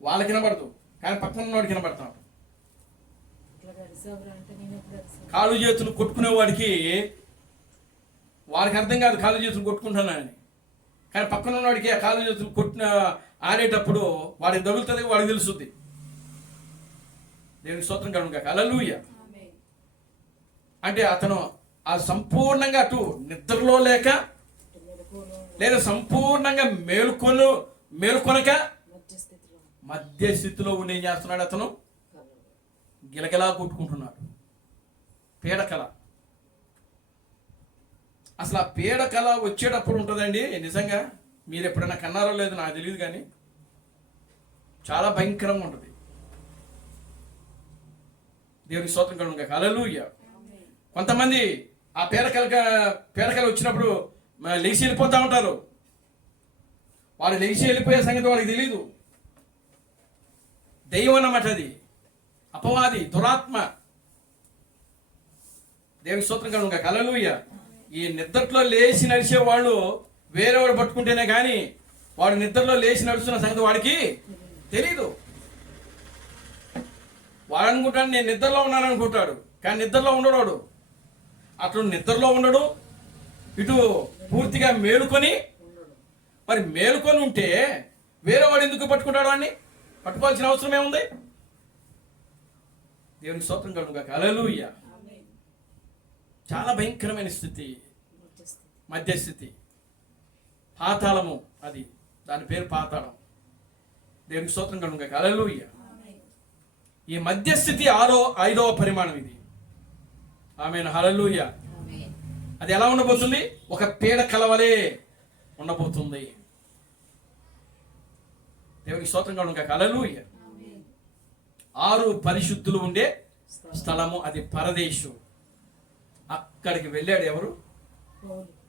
వాళ్ళకి కనబడదు, కానీ పక్కన ఉన్నవాడికి కనబడతా ఉంటాడు. కాలు చేతులు కొట్టుకునేవాడికి వాడికి అర్థం కాదు కాలు చేతులు కొట్టుకుంటున్నానని, కానీ పక్కన ఉన్నవాడికి ఆ కాలు చేతులు కొట్టిన ఆడేటప్పుడు వాడికి తగులుతుంది, వాడికి తెలుస్తుంది. దేవునికి స్తోత్రం కలుగును గాక. హల్లెలూయా. అంటే అతను ఆ సంపూర్ణంగా అటు నిద్రలో లేక, లేదా సంపూర్ణంగా మేలుకొనక మధ్య స్థితిలో ఉండి ఏం చేస్తున్నాడు? అతను గిలగిలా కొట్టుకుంటున్నాడు. పీడకల. అసలు ఆ పీడకల వచ్చేటప్పుడు ఉంటుందండి, నిజంగా మీరు ఎప్పుడైనా కన్నారో లేదో నాకు తెలియదు, కానీ చాలా భయంకరంగా ఉంటుంది. దేవుని స్తోత్రం కలుగును గాక. హల్లెలూయా. కొంతమంది ఆ పీడకలు వచ్చినప్పుడు లెగిసి వెళ్ళిపోతూ ఉంటారు. వాడు లెగిసి వెళ్ళిపోయే సంగతి వాళ్ళకి తెలియదు. దైవం అన్నమాట అది, అపవాది, దురాత్మ. దేవుని స్తోత్రం కలుగును గాక. హల్లెలూయా. ఈ నిద్రలో లేచి నడిచే వాళ్ళు వేరేవాడు పట్టుకుంటేనే కానీ వాడు నిద్రలో లేచి నడుస్తున్న సంగతి వాడికి తెలీదు. వాడు అనుకుంటాడు నేను నిద్రలో ఉన్నాను అనుకుంటాడు, కానీ నిద్రలో ఉండడు. అటు నిద్రలో ఉండడు, ఇటు పూర్తిగా మేలుకొని. మరి మేలుకొని ఉంటే వేరే వాడు ఎందుకు పట్టుకుంటాడు? వాడిని పట్టుకోవాల్సిన అవసరం ఏముంది? దేవునికి స్తోత్రం కలుగును గాక. హల్లెలూయా. చాలా భయంకరమైన స్థితి, మధ్యస్థితి, పాతాళము. అది దాని పేరు పాతాళం. దేవునికి స్తోత్రం కలుగును గాక. హల్లెలూయా. ఈ మధ్యస్థితి 5వ పరిమాణం ఇది. ఆమేన్. హల్లెలూయా. అది ఎలా ఉండబోతుంది? ఒక పీడ కలవలే ఉండబోతుంది. దేవునికి స్తోత్రం కలుగును గాక. హల్లెలూయా. 6 పరిశుద్ధులు ఉండే స్థలము, అది పరదేశు. అక్కడికి వెళ్ళాడు ఎవరు?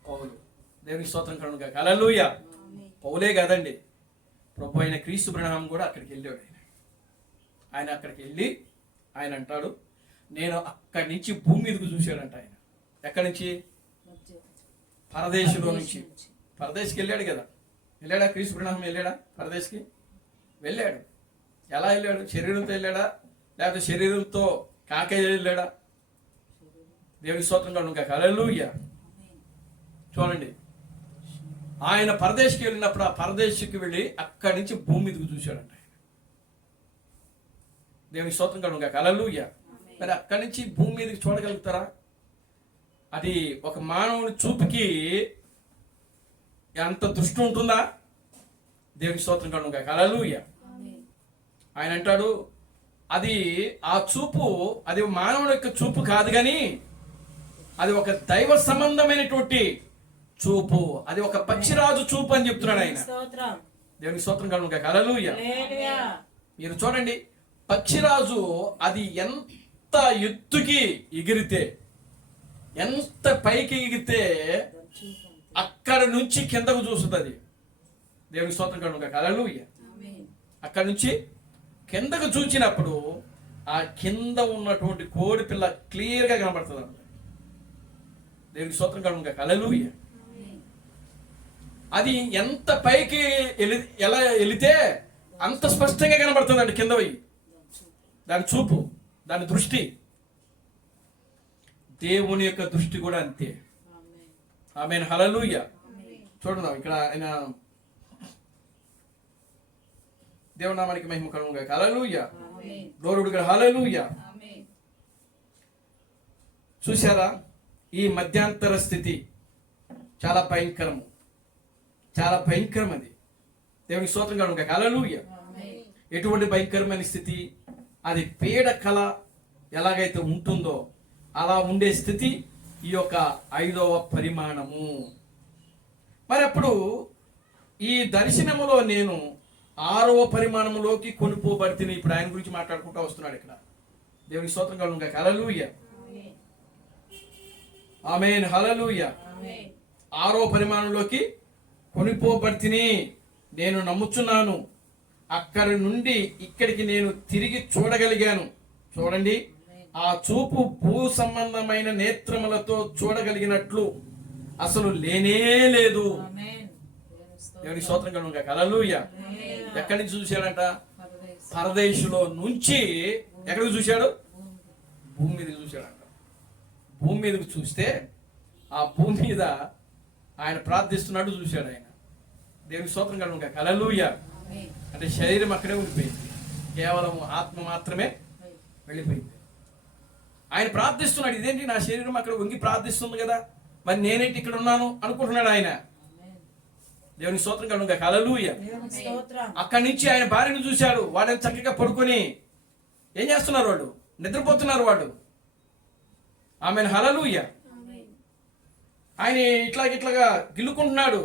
పౌలు. దేవునికి స్తోత్రం కలుగును గాక. హల్లెలూయా. పౌలే కాదండి, ప్రభు అయిన క్రీస్తు బ్రహ్మం కూడా అక్కడికి వెళ్ళాడు. ఆయన అక్కడికి వెళ్ళి ఆయన అంటాడు, నేను అక్కడి నుంచి భూమి మీదకు చూశాడంట. ఆయన ఎక్కడి నుంచి? పరదేశంలో నుంచి. పరదేశికి వెళ్ళాడు కదా. వెళ్ళాడా? క్రీస్తు బ్రహ్మం వెళ్ళాడా? పరదేశికి వెళ్ళాడు. ఎలా వెళ్ళాడు? శరీరంతో వెళ్ళాడా, లేకపోతే శరీరంతో కాకే వెళ్ళాడా? దేవుని స్తోత్రం కలుగును గాక. హల్లెలూయా. చూడండి, ఆయన పరదేశికి వెళ్ళినప్పుడు ఆ పరదేశికి వెళ్ళి అక్కడి నుంచి భూమి మీదకు చూశాడంట. దేవుని స్తోత్రం కలుగును గాక. హల్లెలూయా. మరి అక్కడి నుంచి భూమి మీదకి చూడగలుగుతారా? అది ఒక మానవుని చూపుకి ఎంత దృష్టి ఉంటుందా? దేవుని స్తోత్రం కలుగును గాక. హల్లెలూయా. ఆయన అంటాడు, అది ఆ చూపు అది మానవుని యొక్క చూపు కాదు, కానీ అది ఒక దైవ సంబంధమైనటువంటి చూపు. అది ఒక పక్షిరాజు చూపు అని చెప్తున్నాడు ఆయన. దేవుని స్తోత్రం కలుగును గాక. హల్లెలూయా. మీరు చూడండి, పక్షిరాజు అది ఎంత ఎత్తుకి ఎగిరితే, ఎంత పైకి ఎగిరితే అక్కడ నుంచి కిందకు చూస్తుంది అది. దేవుని స్తోత్రం కలుగును గాక. హల్లెలూయా. అక్కడ నుంచి కిందకు చూచినప్పుడు ఆ కింద ఉన్నటువంటి కోడి పిల్ల క్లియర్గా కనబడుతుంది అన్నమాట. దేవుని స్తోత్రం కలుగును గాక. హల్లెలూయా. అది ఎంత పైకి ఎలా వెళితే అంత స్పష్టంగా కనబడుతుందండి కింద పోయి దాని చూపు. దాని దృష్టి. దేవుని యొక్క దృష్టి కూడా అంతే. ఆమేన్, హల్లెలూయా. చూడండి ఇక్కడ ఆయన దేవుని నామానికి మహిమ కలుగును గాక. Hallelujah. Glory to God. Hallelujah. చూశారా, ఈ మధ్యాంతర స్థితి చాలా భయంకరము, చాలా భయంకరం. అది దేవునికి స్తోత్రం కలుగును గాక. హల్లెలూయా. ఎటువంటి భయంకరమైన స్థితి అది? పీడ కళ ఎలాగైతే ఉంటుందో అలా ఉండే స్థితి ఈ యొక్క 5వ పరిమాణము. మరి అప్పుడు ఈ దర్శనములో నేను 6వ పరిమాణంలోకి కొనుక్కోబడితే, ఇప్పుడు ఆయన గురించి మాట్లాడుకుంటూ వస్తున్నాడు ఇక్కడ. దేవునికి స్తోత్రం కలుగును గాక. హల్లెలూయా. ఆమేన్, హల్లెలూయా. 6వ పరిమాణంలోకి కొనిపోబడితిని, నేను నమ్ముచున్నాను. అక్కడి నుండి ఇక్కడికి నేను తిరిగి చూడగలిగాను. చూడండి, ఆ చూపు భూ సంబంధమైన నేత్రములతో చూడగలిగినట్లు అసలు లేనే లేదు. దేవునికి స్తోత్రం కలుగును గాక. హల్లెలూయా. ఎక్కడి నుంచి చూశాడంట? పరదేశులో నుంచి ఎక్కడికి చూశాడు? భూమి మీదకి చూశాడంట. భూమి మీదకి చూస్తే ఆ భూమి మీద ఆయన ప్రార్థిస్తున్నాడు చూశాడు ఆయన. దేవునికి స్తోత్రం కలుగును గాక. హల్లెలూయా. అంటే శరీరం అక్కడే ఉండిపోయింది, కేవలం ఆత్మ మాత్రమే వెళ్ళిపోయింది. ఆయన ప్రార్థిస్తున్నాడు. ఇదేంటి, నా శరీరం అక్కడ వంగి ప్రార్థిస్తుంది కదా, మరి నేనేంటి ఇక్కడ ఉన్నాను అనుకుంటున్నాడు ఆయన. దేవునికి స్తోత్రం కలుగును గాక. హల్లెలూయా. అక్కడి నుంచి ఆయన భార్యను చూశాడు. వాడిని చక్కగా పడుకొని ఏం చేస్తున్నారు? వాళ్ళు నిద్రపోతున్నారు. వాడు ఆమెను హల్లెలూయా. ఆయన ఇట్లాగా గిల్లుకుంటున్నాడు.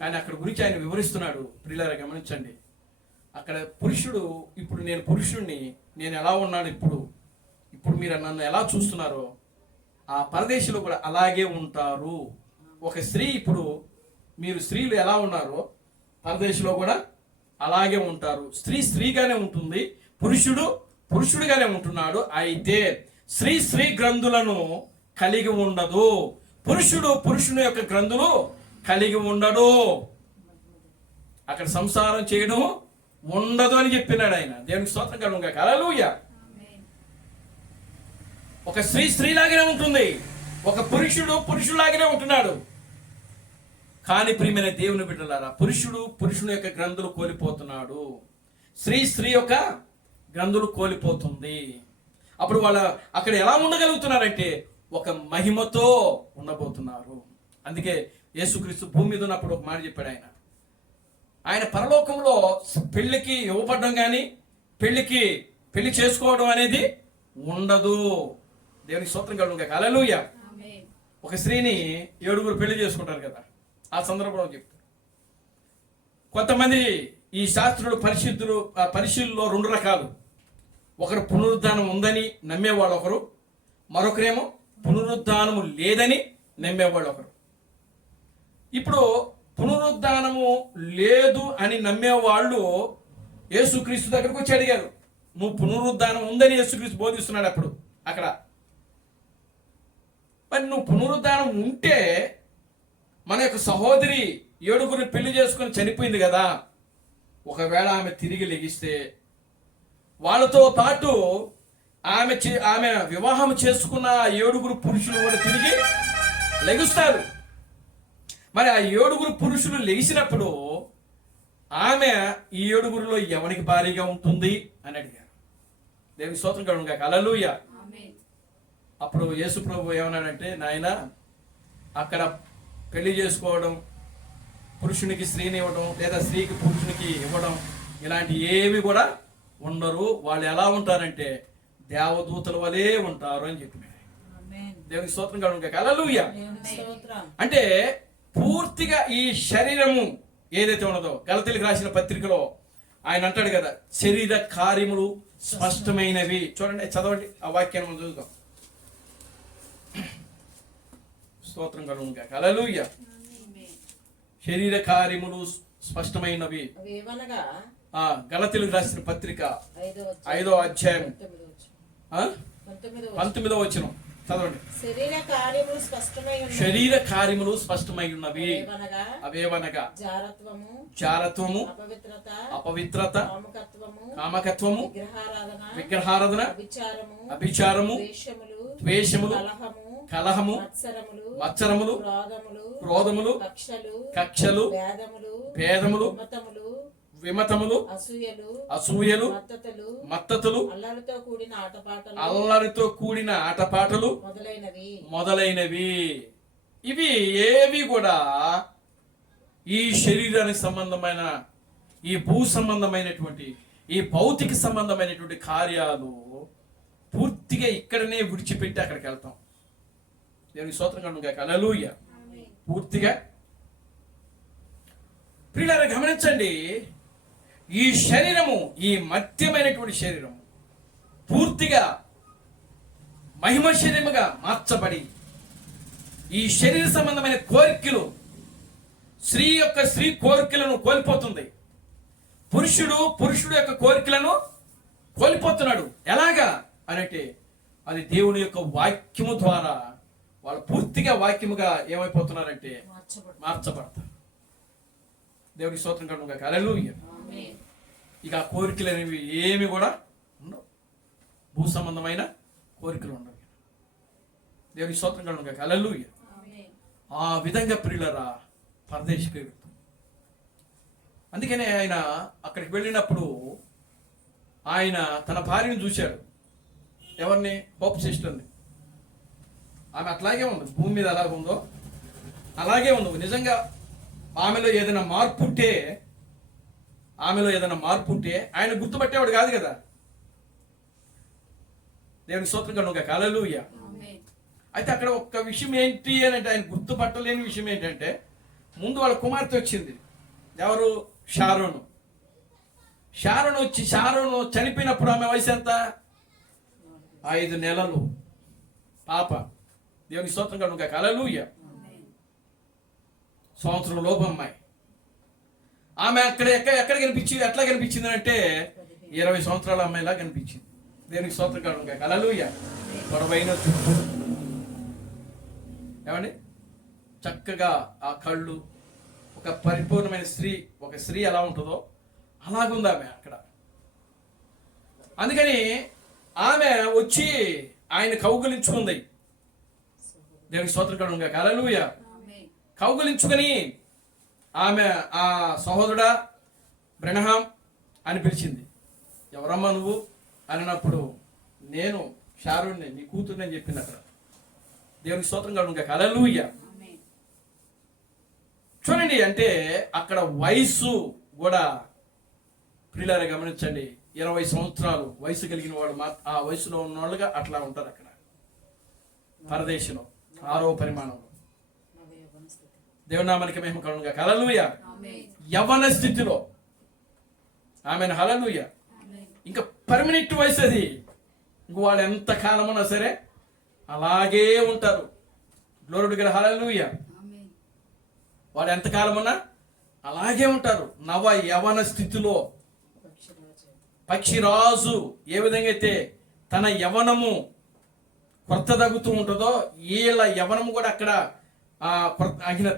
కానీ అక్కడ గురించి ఆయన వివరిస్తున్నాడు. ప్రియులారా గమనించండి, అక్కడ పురుషుడు, ఇప్పుడు నేను పురుషుణ్ణి, నేను ఎలా ఉన్నాను, ఇప్పుడు మీరు నన్ను ఎలా చూస్తున్నారో ఆ పరదేశంలో కూడా అలాగే ఉంటారు. ఒక స్త్రీ, ఇప్పుడు మీరు స్త్రీలు ఎలా ఉన్నారో పరదేశంలో కూడా అలాగే ఉంటారు. స్త్రీ స్త్రీగానే ఉంటుంది, పురుషుడు పురుషుడిగానే ఉంటున్నాడు. అయితే స్త్రీ గ్రంథులను కలిగి ఉండదు, పురుషుడు పురుషుని యొక్క గ్రంథులు కలిగి ఉండడు. అక్కడ సంసారం చేయడం ఉండదు అని చెప్పినాడు ఆయన. దేవునికి స్తోత్రం కలుగును గాక. హల్లెలూయా. ఒక స్త్రీ స్త్రీలాగానే ఉంటుంది, ఒక పురుషుడు పురుషులాగానే ఉంటున్నాడు. కానీ ప్రియమైన దేవుని బిడ్డలారా, పురుషుడు పురుషుని యొక్క గ్రంథులు కోల్పోతున్నాడు, స్త్రీ యొక్క గ్రంథులు కోల్పోతుంది. అప్పుడు వాళ్ళ అక్కడ ఎలా ఉండగలుగుతున్నారంటే ఒక మహిమతో ఉండబోతున్నారు. అందుకే యేసుక్రీస్తు భూమి మీద ఉన్నప్పుడు ఒక మాట చెప్పాడు ఆయన. ఆయన పరలోకంలో పెళ్లికి ఇవ్వబడడం కానీ పెళ్లి చేసుకోవడం అనేది ఉండదు. దేవునికి స్తోత్రం కలుగును గాక. హల్లెలూయా. ఒక స్త్రీని 7 పెళ్లి చేసుకుంటారు కదా, ఆ సందర్భంలో చెప్తారు. కొంతమంది ఈ శాస్త్రులు పరిశీలులో 2 రకాలు. ఒకరు పునరుద్ధానం ఉందని నమ్మేవాళ్ళు ఒకరు, మరొకరేమో పునరుద్ధానము లేదని నమ్మేవాళ్ళు ఒకరు. ఇప్పుడు పునరుద్ధానము లేదు అని నమ్మేవాళ్ళు యేసుక్రీస్తు దగ్గరకు వచ్చి అడిగారు, నువ్వు పునరుద్ధానం ఉందని యేసుక్రీస్తు బోధిస్తున్నాడు అప్పుడు అక్కడ. మరి నువ్వు పునరుద్ధానం ఉంటే మన యొక్క సహోదరి 7 పెళ్లి చేసుకొని చనిపోయింది కదా, ఒకవేళ ఆమె తిరిగి లెగిస్తే వాళ్ళతో పాటు ఆమె వివాహం చేసుకున్న 7 పురుషులు కూడా తిరిగి లెగుస్తారు. మరి ఆ 7 పురుషులు లెగిసినప్పుడు ఆమె ఈ 7లో ఎవరికి భారీగా ఉంటుంది అని అడిగారు. దేవుని స్తోత్రం కలుగును గాక. హల్లెలూయా. అప్పుడు యేసు ప్రభు ఏమన్నాడంటే, నాయనా, అక్కడ పెళ్లి చేసుకోవడం, పురుషునికి స్త్రీని ఇవ్వడం లేదా స్త్రీకి పురుషునికి ఇవ్వడం ఇలాంటి ఏవి కూడా ఉండరు. వాళ్ళు ఎలా ఉంటారంటే దేవదూతల వలె ఉంటారు అని చెప్పినాడు. దేవునికి స్తోత్రం కలుగును గాక. హల్లెలూయా. అంటే పూర్తిగా ఈ శరీరము ఏదైతే ఉన్నదో, గలతీయులకు రాసిన పత్రికలో ఆయన అంటాడు కదా, శరీర కార్యములు స్పష్టమైనవి. చూడండి, చదవండి ఆ వాక్యాన్ని మనం చూద్దాం. స్తోత్రం కలుగును గాక. హల్లెలూయా. శరీర కార్యములు స్పష్టమైనవి. గలతీయులకు రాసిన పత్రిక 5వ అధ్యాయం 19వ వచనం. చదవండి. శరీర కార్యములు స్పష్టమై ఉన్నవి. శరీర కార్యములు స్పష్టమై ఉన్నవి. అవేవనగా జారత్వము, అపవిత్రత, కామకత్వము, విగ్రహారాధన, అభిచారము, ద్వేషములు, కలహము, మత్సరములు, క్రోధములు, కక్షలు, భేదములు, విమతములు, అసూయలు, మత్తతులు, అల్లరితో కూడిన ఆటపాటలు మొదలైనవి. ఇవి ఏవి కూడా ఈ శరీరానికి సంబంధమైన, ఈ భూ సంబంధమైనటువంటి, ఈ భౌతిక సంబంధమైనటువంటి కార్యాలు పూర్తిగా ఇక్కడనే విడిచిపెట్టి అక్కడికి వెళ్తాం. దేవుని స్తోత్రం కలుగును గాక. హల్లెలూయా. పూర్తిగా ప్రియులారా గమనించండి, ఈ శరీరము, ఈ మధ్యమైనటువంటి శరీరము పూర్తిగా మహిమ శరీరముగా మార్చబడి ఈ శరీర సంబంధమైన కోరికలు, స్త్రీ కోరికలను కోల్పోతుంది. పురుషుడు యొక్క కోరికలను కోల్పోతున్నాడు. ఎలాగా అనంటే అది దేవుని యొక్క వాక్యము ద్వారా వాళ్ళు పూర్తిగా వాక్యముగా ఏమైపోతున్నారంటే మార్చబడతారు. దేవుని స్తోత్రం కలుగును గాక. హల్లెలూయా. ఇక ఆ కోరికలు అనేవి ఏమి కూడా ఉండవు. భూ సంబంధమైన కోరికలు ఉండవు. దేవుని స్తోత్రం కలుగును గాక. హల్లెలూయా. ఆ విధంగా ప్రియులరా పరదేశికి. అందుకనే ఆయన అక్కడికి వెళ్ళినప్పుడు ఆయన తన భార్యను చూశాడు. ఎవరిని? హోప్ సిస్టర్ని. ఆమె అట్లాగే ఉంది, భూమి మీద అలాగే ఉందో అలాగే ఉంది. నిజంగా ఆమెలో ఏదైనా మార్పు ఉంటే ఆయన గుర్తుపట్టేవాడు కాదు కదా. దేవుని స్తోత్రం కలుగును గాక. హల్లెలూయా. అయితే అక్కడ ఒక్క విషయం ఏంటి అని అంటే, ఆయన గుర్తుపట్టలేని విషయం ఏంటంటే, ముందు వాళ్ళ కుమార్తె వచ్చింది. ఎవరు? షారోను చనిపోయినప్పుడు ఆమె వయసు ఎంత? 5 నెలలు పాప. దేవుని స్తోత్రం కలుగును గాక. హల్లెలూయా. సంవత్సరం లోపు అమ్మాయి. ఆమె ఎక్కడ కనిపించింది? ఎట్లా కనిపించింది అంటే 20 సంవత్సరాల అమ్మాయిలా కనిపించింది. దేవునికి స్తోత్రం కలుగును గాక. హల్లెలూయా. పొడవైన చుట్టూ, ఏమండి, చక్కగా ఆ కళ్ళు, ఒక పరిపూర్ణమైన ఒక స్త్రీ ఎలా ఉంటుందో అలాగుంది ఆమె అక్కడ. అందుకని ఆమె వచ్చి ఆయన కౌగులించుకుంది. దేవునికి స్తోత్రం కలుగును గాక. హల్లెలూయా. కౌగులించుకొని ఆమె ఆ సహోదరుడా బ్రెనహాం అని పిలిచింది. ఎవరమ్మా నువ్వు అన్నప్పుడు, నేను షారోన్ని, నీ కూతుర్ని అని చెప్పింది అక్కడ. దేవునికి స్తోత్రం కలుగును గాక. హల్లెలూయా. చూడండి, అంటే అక్కడ వయసు కూడా ప్రియులారా గమనించండి. 20 సంవత్సరాలు వయసు కలిగిన వాళ్ళు, ఆ వయసులో ఉన్న వాళ్ళుగా అట్లా ఉంటారు అక్కడ పరదేశంలో, 6వ పరిమాణంలో. దేవుని నామానికి మహిమ కలుగును గాక. హల్లెలూయా. యవ్వన స్థితిలో ఆమెను. హల్లెలూయా. ఇంకా పర్మనెంట్ వయసు అది. ఇంక వాళ్ళు ఎంత కాలమున్నా సరే అలాగే ఉంటారు. Glory to God. హల్లెలూయా. వాడు ఎంతకాలమున్నా అలాగే ఉంటారు. యవన స్థితిలో పక్షిరాజు ఏ విధంగా అయితే తన యవనము కొత్త తగ్గుతూ ఉంటుందో, వీళ్ళ యవనము కూడా అక్కడ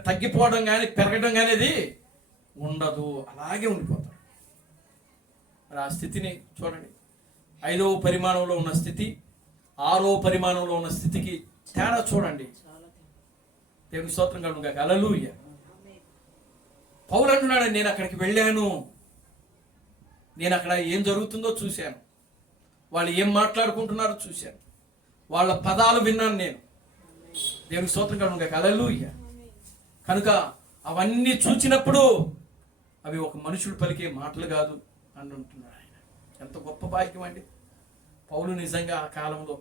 తగ్గిపోవడం కానీ పెరగడం కానీ అది ఉండదు. అలాగే ఉండిపోతారు. మరి ఆ స్థితిని చూడండి. 5వ పరిమాణంలో ఉన్న స్థితి, 6వ పరిమాణంలో ఉన్న స్థితికి తేడా చూడండి. దేవుని స్తోత్రం కలుగును గాక. హల్లెలూయా. పౌలు అంటున్నాడు, నేను అక్కడికి వెళ్ళాను, నేను అక్కడ ఏం జరుగుతుందో చూశాను, వాళ్ళు ఏం మాట్లాడుకుంటున్నారో చూశాను, వాళ్ళ పదాలు విన్నాను నేను. దేవుని స్తోత్రం కలుగును గాక. హల్లెలూయా. కనుక అవన్నీ చూచినప్పుడు అవి ఒక మనుషుడు పలికే మాటలు కాదు అని అంటున్నాడు ఆయన. ఎంత గొప్ప భాగ్యం అండి. పౌలు నిజంగా ఆ కాలంలో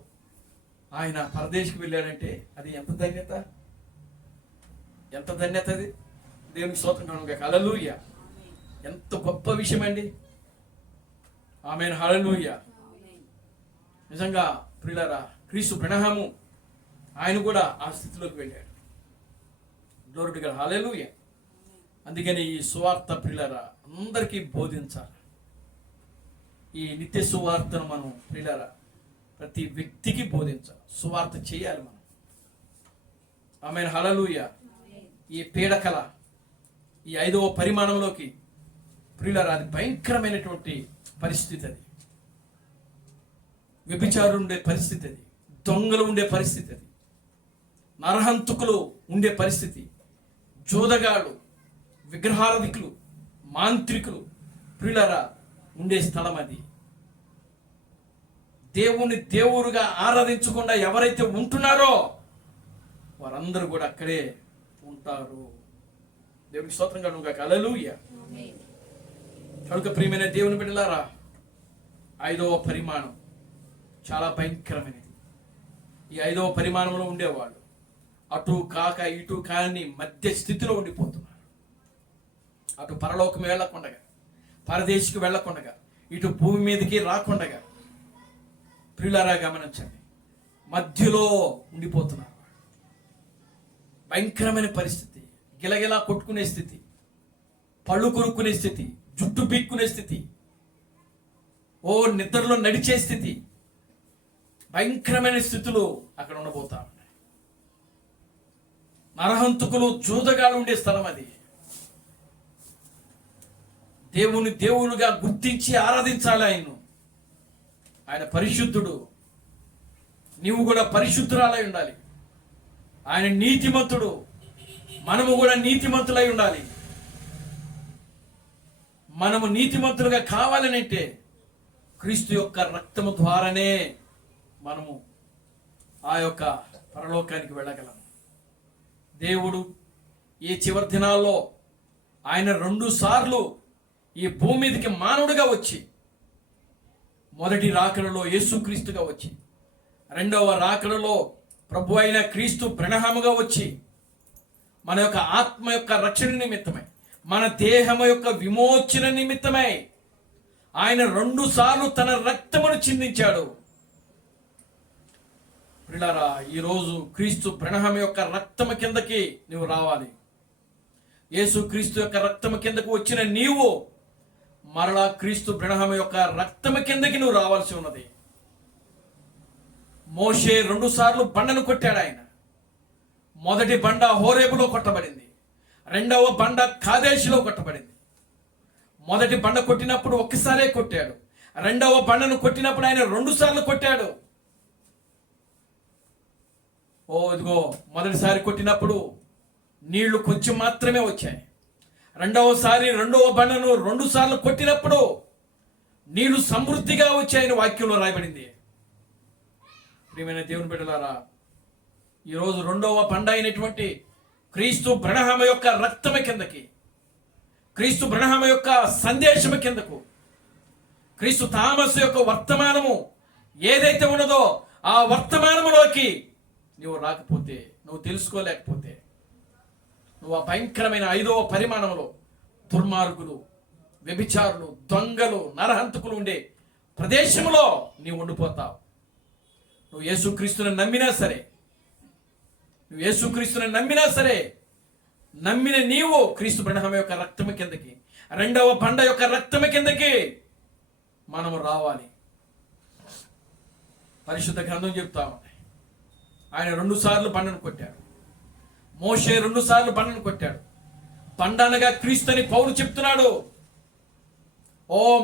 ఆయన పరదేశికి వెళ్ళాడంటే అది ఎంత ధన్యత, ఎంత ధన్యత అది. దేవునికి స్తోత్రం కలుగును గాక. హల్లెలూయా. ఎంత గొప్ప విషయం అండి. ఆమేన్. హల్లెలూయా. నిజంగా ప్రియులారా, క్రీస్తు బ్రెనహాము ఆయన కూడా ఆ స్థితిలోకి వెళ్ళాడు. Glory to God. హల్లెలూయా. అందుకని ఈ సువార్త ప్రియులారా అందరికీ బోధించాలి. ఈ నిత్య సువార్తను మనం ప్రియులారా ప్రతి వ్యక్తికి బోధించాలి, సువార్త చేయాలి మనం. ఆమేన్, హల్లెలూయా. ఈ పీడకల ఈ 5వ పరిమాణంలోకి ప్రియులారా, అది భయంకరమైనటువంటి పరిస్థితి. అది వ్యభిచారులు ఉండే పరిస్థితి, అది దొంగలు ఉండే పరిస్థితి, అది నరహంతకులు ఉండే పరిస్థితి, జోదగాళ్ళు, విగ్రహారాధికులు, మాంత్రికులు ప్రియులారా ఉండే స్థలం అది. దేవుని దేవుడుగా ఆరాధించకుండా ఎవరైతే ఉంటున్నారో వారందరూ కూడా అక్కడే ఉంటారు. దేవునికి స్తోత్రం కలుగును గాక. హల్లెలూయా. కనుక ప్రియమైన దేవుని బిడ్డలారా, 5వ పరిమాణం చాలా భయంకరమైనది. ఈ 5వ పరిమాణంలో ఉండేవాళ్ళు అటు కాక ఇటు కాని మధ్య స్థితిలో ఉండిపోతున్నారు. అటు పరలోకం వెళ్ళకుండగా, పరదేశికి వెళ్ళకుండగా, ఇటు భూమి మీదకి రాకుండగా ప్రియులారా గమనించండి, మధ్యలో ఉండిపోతున్నారు. భయంకరమైన పరిస్థితి, గిలగిలా కొట్టుకునే స్థితి, పళ్ళు కొరుక్కునే స్థితి, జుట్టు పీక్కునే స్థితి, ఓ నిద్రలో నడిచే స్థితి, భయంకరమైన స్థితులు అక్కడ ఉండబోతా ఉన్నాయి. నరహంతకులు, జూదగాళ్ళు ఉండే స్థలం అది. దేవుని దేవునుగా గుర్తించి ఆరాధించాలి ఆయన్ను. ఆయన పరిశుద్ధుడు, నీవు కూడా పరిశుద్ధురాలై ఉండాలి. ఆయన నీతిమంతుడు, మనము కూడా నీతిమంతులై ఉండాలి. మనము నీతిమంతులుగా కావాలనంటే క్రీస్తు యొక్క రక్తము ద్వారానే మనము ఆ యొక్క పరలోకానికి వెళ్ళగలం. దేవుడు ఈ చివరి దినాల్లో ఆయన 2 సార్లు ఈ భూమి మీదకి మానవుడిగా వచ్చి, మొదటి రాకడలో యేసుక్రీస్తుగా వచ్చి, 2వ రాకడలో ప్రభు అయిన క్రీస్తు ప్రణహాముగా వచ్చి, మన యొక్క ఆత్మ యొక్క రక్షణ నిమిత్తమై, మన దేహము యొక్క విమోచన నిమిత్తమై ఆయన 2 సార్లు తన రక్తమును చిందించాడు. ప్రియులారా, ఈరోజు క్రీస్తు ప్రణహం యొక్క రక్తము కిందకి నువ్వు రావాలి. యేసు క్రీస్తు యొక్క రక్తము కిందకు వచ్చిన నీవు మరలా క్రీస్తు ప్రణహం యొక్క రక్తము కిందకి నువ్వు రావాల్సి ఉన్నది. మోషే 2 సార్లు బండను కొట్టాడు. ఆయన మొదటి బండ హోరేబులో కొట్టబడింది, 2వ బండ కాదేశులో కొట్టబడింది. మొదటి బండ కొట్టినప్పుడు ఒక్కసారే కొట్టాడు, 2వ బండను కొట్టినప్పుడు ఆయన 2 సార్లు కొట్టాడు. ఇదిగో మొదటిసారి కొట్టినప్పుడు నీళ్లు కొంచెం మాత్రమే వచ్చాయి. 2వసారి 2వ బండను 2 సార్లు కొట్టినప్పుడు నీళ్లు సమృద్ధిగా వచ్చాయని వాక్యంలో రాయబడింది. ప్రియమైన దేవుని బిడ్డలారా, ఈరోజు 2వ బండ అయినటువంటి క్రీస్తు బ్రహ్మ యొక్క రక్తము కిందకి, క్రీస్తు బ్రహ్మ యొక్క సందేశము కిందకు, క్రీస్తు థామస్ యొక్క వర్తమానము ఏదైతే ఉన్నదో ఆ వర్తమానములోకి నువ్వు రాకపోతే, నువ్వు తెలుసుకోలేకపోతే, నువ్వు ఆ భయంకరమైన 5వ పరిమాణంలో దుర్మార్గులు, వ్యభిచారులు, దొంగలు, నరహంతకులు ఉండే ప్రదేశంలో నీవు ఉండిపోతావు. నువ్వు యేసుక్రీస్తుని నమ్మినా సరే, నువ్వు యేసుక్రీస్తుని నమ్మినా సరే, నమ్మిన నీవు క్రీస్తు బ్రహ్మ యొక్క రక్తము కిందకి, 2వ బండ యొక్క రక్తము కిందకి మనము రావాలి. పరిశుద్ధ గ్రంథం చెప్తా ఉంది, ఆయన 2 సార్లు బండను కొట్టాడు. మోషే 2 సార్లు బండను కొట్టాడు. బండ అనగా క్రీస్తు అని పౌలు చెప్తున్నాడు.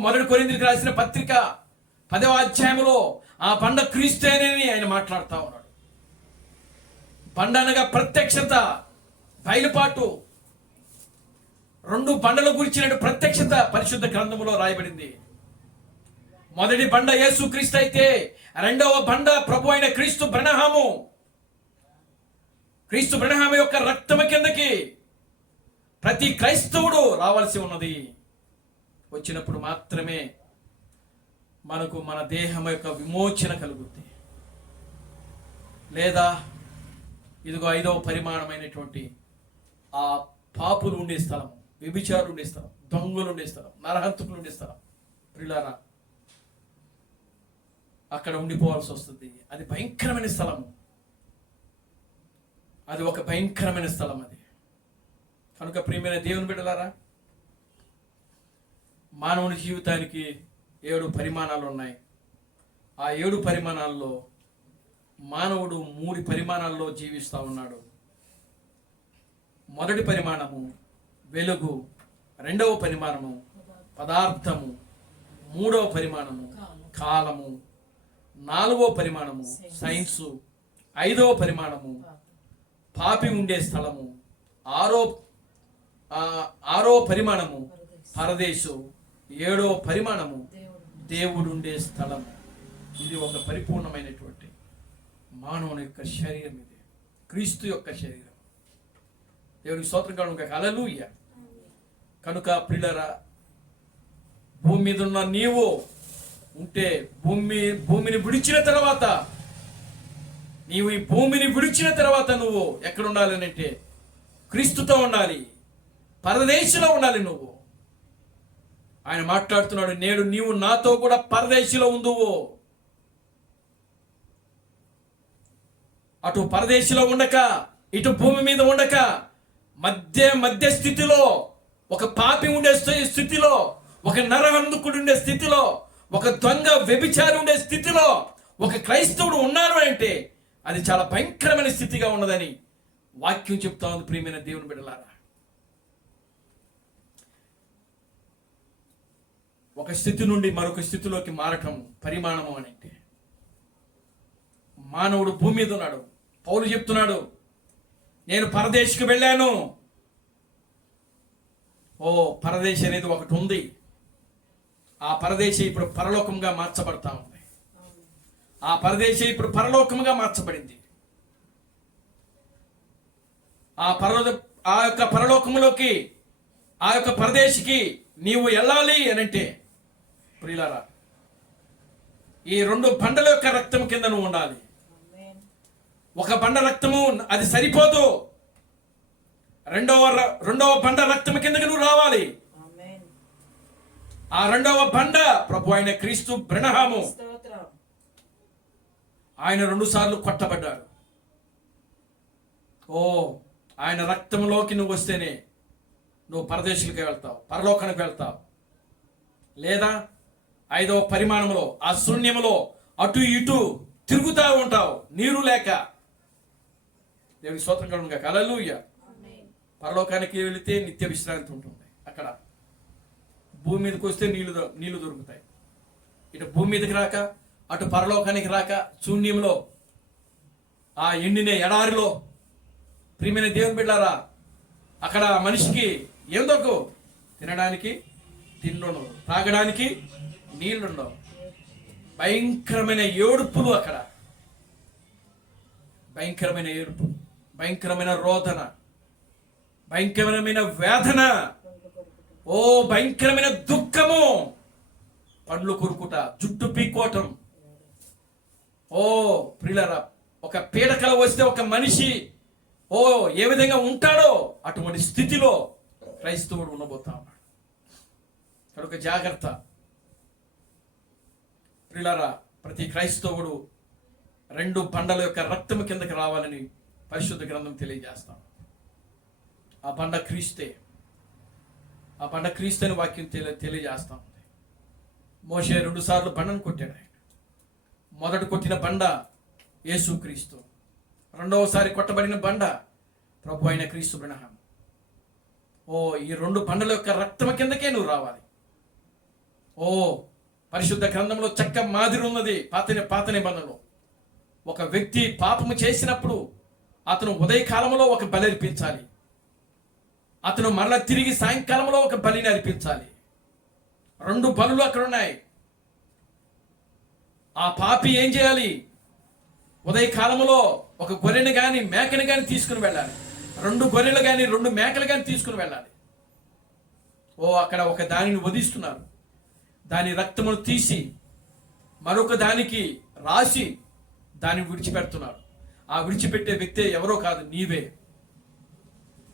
మొదటి కొరింథీయులకు రాసిన పత్రిక 10వ అధ్యాయంలో ఆ బండ క్రీస్తేనని ఆయన మాట్లాడుతూ ఉన్నాడు. బండ అనగా ప్రత్యక్షత, బయలుపాటు. 2 బండల గురించిన ప్రత్యక్షత పరిశుద్ధ గ్రంథములో రాయబడింది. మొదటి బండ యేసు క్రీస్తు అయితే 2వ బండ ప్రభు అయిన క్రీస్తు బ్రహ్మము, క్రీస్తు బ్రహ్మ యొక్క రక్తము కిందకి ప్రతి క్రైస్తవుడు రావాల్సి ఉన్నది. వచ్చినప్పుడు మాత్రమే మనకు మన దేహం యొక్క విమోచన కలుగుద్ది. లేదా ఇదిగో 5వ పరిమాణమైనటువంటి ఆ పాపులు ఉండే స్థలం, వ్యభిచారులు ఉండే స్థలం, దొంగలు ఉండే స్థలం, నరహంతకులు ఉండే స్థలం, ప్రియులారా అక్కడ ఉండిపోవాల్సి వస్తుంది. అది భయంకరమైన స్థలము, అది ఒక భయంకరమైన స్థలం అది. కనుక ప్రియమైన దేవుని బిడ్డలారా, మానవుని జీవితానికి 7 పరిమాణాలు ఉన్నాయి. ఆ 7 పరిమాణాల్లో మానవుడు 3 పరిమాణాల్లో జీవిస్తూ ఉన్నాడు. మొదటి పరిమాణము వెలుగు, రెండవ పరిమాణము పదార్థము, మూడవ పరిమాణము కాలము, నాలుగవ పరిమాణము సైన్సు, ఐదవ పరిమాణము పాపి ఉండే స్థలము, ఆరో పరిమాణము పరదేశు, ఏడవ పరిమాణము దేవుడు ఉండే స్థలము. ఇది ఒక పరిపూర్ణమైనటువంటి మానవుని యొక్క శరీరం. ఇది క్రీస్తు యొక్క శరీరం. దేవునికి స్తోత్రం కనుక హల్లెలూయా. కనుక ప్రియులారా, భూమి మీద ఉన్న నీవు ఉంటే భూమిని విడిచిన తర్వాత, నీవు ఈ భూమిని విడిచిన తర్వాత నువ్వు ఎక్కడ ఉండాలి అంటే క్రీస్తుతో ఉండాలి, పరదేశిలో ఉండాలి. నువ్వు ఆయన మాట్లాడుతున్నాడు, నేడు నీవు నాతో కూడా పరదేశిలో ఉందువు. అటు పరదేశిలో ఉండక ఇటు భూమి మీద ఉండక మధ్య స్థితిలో, ఒక పాపి ఉండే స్థితిలో, ఒక నరహంతకుడు ఉండే స్థితిలో, ఒక దొంగ వ్యభిచారి ఉండే స్థితిలో ఒక క్రైస్తవుడు ఉన్నాడు అంటే అది చాలా భయంకరమైన స్థితిగా ఉన్నదని వాక్యం చెప్తా ఉంది. ప్రియమైన దేవుని బిడ్డలారా, ఒక స్థితి నుండి మరొక స్థితిలోకి మారటం పరిమాణము అని అంటే, మానవుడు భూమి మీద ఉన్నాడు. పౌలు చెప్తున్నాడు, నేను పరదేశికి వెళ్ళాను. పరదేశి అనేది ఒకటి ఉంది. ఆ పరదేశి ఇప్పుడు పరలోకంగా మార్చబడతా ఉంది. ఆ పరదేశి ఇప్పుడు పరలోకంగా మార్చబడింది. ఆ యొక్క పరలోకములోకి, ఆ యొక్క పరదేశికి నీవు వెళ్ళాలి అని అంటే ప్రియులారా, ఈ 2 బండల యొక్క రక్తం కింద నువ్వు ఉండాలి. ఒక బండ రక్తము అది సరిపోదు. రెండవ బండ రక్తం కిందకి నువ్వు రావాలి. ఆ రెండవ బండ ప్రభు అయిన క్రీస్తు బ్రహ్మము. ఆయన 2 సార్లు కొట్టబడ్డాడు. ఆయన రక్తంలోకి నువ్వు వస్తేనే నువ్వు పరదేశులకి వెళ్తావు, పరలోకానికి వెళ్తావు. లేదా 5వ పరిమాణంలో, ఆ శూన్యములో అటు ఇటు తిరుగుతూ ఉంటావు, నీరు లేక. దేవుని స్తోత్రం కలుగునుగాక. హల్లెలూయా. పరలోకానికి వెళితే నిత్య విశ్రాంతి ఉంటుంది. అక్కడ భూమి మీదకి వస్తే నీళ్లు దొరుకుతాయి. ఇటు భూమి మీదకి రాక, అటు పరలోకానికి రాక, శూన్యంలో, ఆ ఎండిన ఎడారిలో ప్రియమైన దేవుని బిడ్డలారా, అక్కడ మనిషికి ఏం దొరకవు. తినడానికి తిండుండవు, తాగడానికి నీళ్లుండవు. భయంకరమైన ఏడుపులు అక్కడ, భయంకరమైన ఏడుపు, భయంకరమైన రోదన, భయంకరమైన వేదన, భయంకరమైన దుఃఖము, పండ్లు కొరుకుట, జుట్టు పీక్కోవటం. ప్రియులారా, ఒక పీడకల వస్తే ఒక మనిషి ఏ విధంగా ఉంటాడో అటువంటి స్థితిలో క్రైస్తవుడు ఉండబోతా ఉన్నాడు. కనుక జాగ్రత్త ప్రియులారా. ప్రతి క్రైస్తవుడు 2 బండల యొక్క రక్తము కిందకి రావాలని పరిశుద్ధ గ్రంథం తెలియజేస్తాం. ఆ బండ క్రీస్తే, ఆ బండ క్రీస్తు అని వాక్యం తెలియజేస్తాం. మోషే 2 సార్లు బండను కొట్టాడు. ఆయన మొదట కొట్టిన బండ యేసు క్రీస్తు, రెండవసారి కొట్టబడిన బండ ప్రభు అయిన క్రీస్తు బ్రహ్మం. ఈ 2 బండల యొక్క రక్తము కిందకే నువ్వు రావాలి. పరిశుద్ధ గ్రంథంలో చక్క మాదిరి ఉన్నది. పాత నిబంధనలో ఒక వ్యక్తి పాపము చేసినప్పుడు అతను ఉదయకాలంలో ఒక బలి అర్పించాలి. అతను మరలా తిరిగి సాయంకాలంలో ఒక బలిని అర్పించాలి. 2 బలులు అక్కడ ఉన్నాయి. ఆ పాపి ఏం చేయాలి? ఉదయకాలంలో ఒక గొర్రెని కానీ మేకని కానీ తీసుకుని వెళ్ళాలి. 2 గొర్రెలు కానీ 2 మేకలు కానీ తీసుకుని వెళ్ళాలి. అక్కడ ఒక దానిని వధిస్తున్నారు. దాని రక్తమును తీసి మరొక దానికి రాసి దాన్ని విడిచిపెడుతున్నాడు. ఆ విడిచిపెట్టే వ్యక్తి ఎవరో కాదు, నీవే.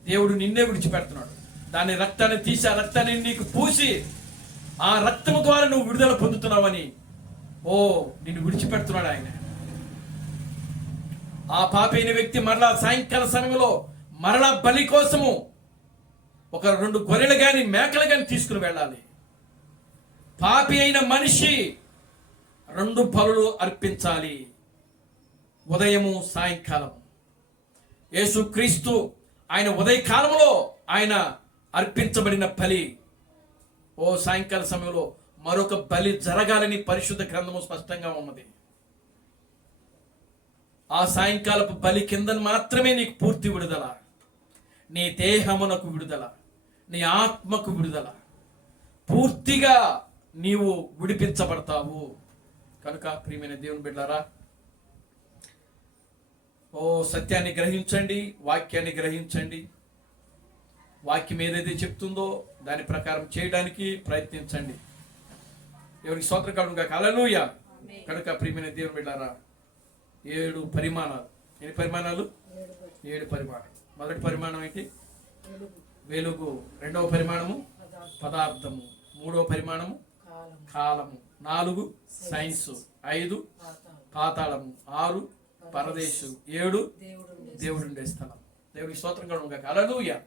దేవుడు నిన్నే విడిచిపెడుతున్నాడు. దాని రక్తాన్ని తీసి ఆ రక్తాన్ని నీకు పూసి ఆ రక్తము ద్వారా నువ్వు విడుదల పొందుతున్నావని నిన్ను విడిచిపెడుతున్నాడు ఆయన. ఆ పాపి అయిన వ్యక్తి మరలా సాయంకాల సమయంలో మరలా బలి కోసము ఒక 2 గొర్రెలు కానీ మేకలు కానీ తీసుకుని వెళ్ళాలి. పాపి అయిన మనిషి 2 బలులు అర్పించాలి, ఉదయము సాయంకాలం. యేసుక్రీస్తు ఆయన ఉదయకాలంలో ఆయన అర్పించబడిన బలి, సాయంకాల సమయంలో మరొక బలి జరగాలని పరిశుద్ధ గ్రంథము స్పష్టంగా ఉన్నది. ఆ సాయంకాలపు బలి కింద మాత్రమే నీకు పూర్తి విడుదల, నీ దేహమునకు విడుదల, నీ ఆత్మకు విడుదల, పూర్తిగా నీవు విడిపించబడతావు. కనుక ప్రియమైన దేవుని బిడ్డలారా, సత్యాన్ని గ్రహించండి, వాక్యాన్ని గ్రహించండి. వాక్యం ఏదైతే చెప్తుందో దాని ప్రకారం చేయడానికి ప్రయత్నించండి. ఎవరికి స్తోత్రం కలుగును గాక. హల్లెలూయా. కనుక ప్రియమైన దేవుని బిడ్డలారా, 7 పరిమాణాలు. ఎన్ని పరిమాణాలు? 7 పరిమాణాలు. మొదటి పరిమాణం ఏంటి? వెలుగు. రెండవ పరిమాణము పదార్థము. మూడవ పరిమాణము కాలము. 4 సైన్సు. 5 పాతాళము. 6 పరదేశు. 7 దేవుడుండే స్థలం. దేవుడికి స్తోత్రం కలుగును గాక. హల్లెలూయా.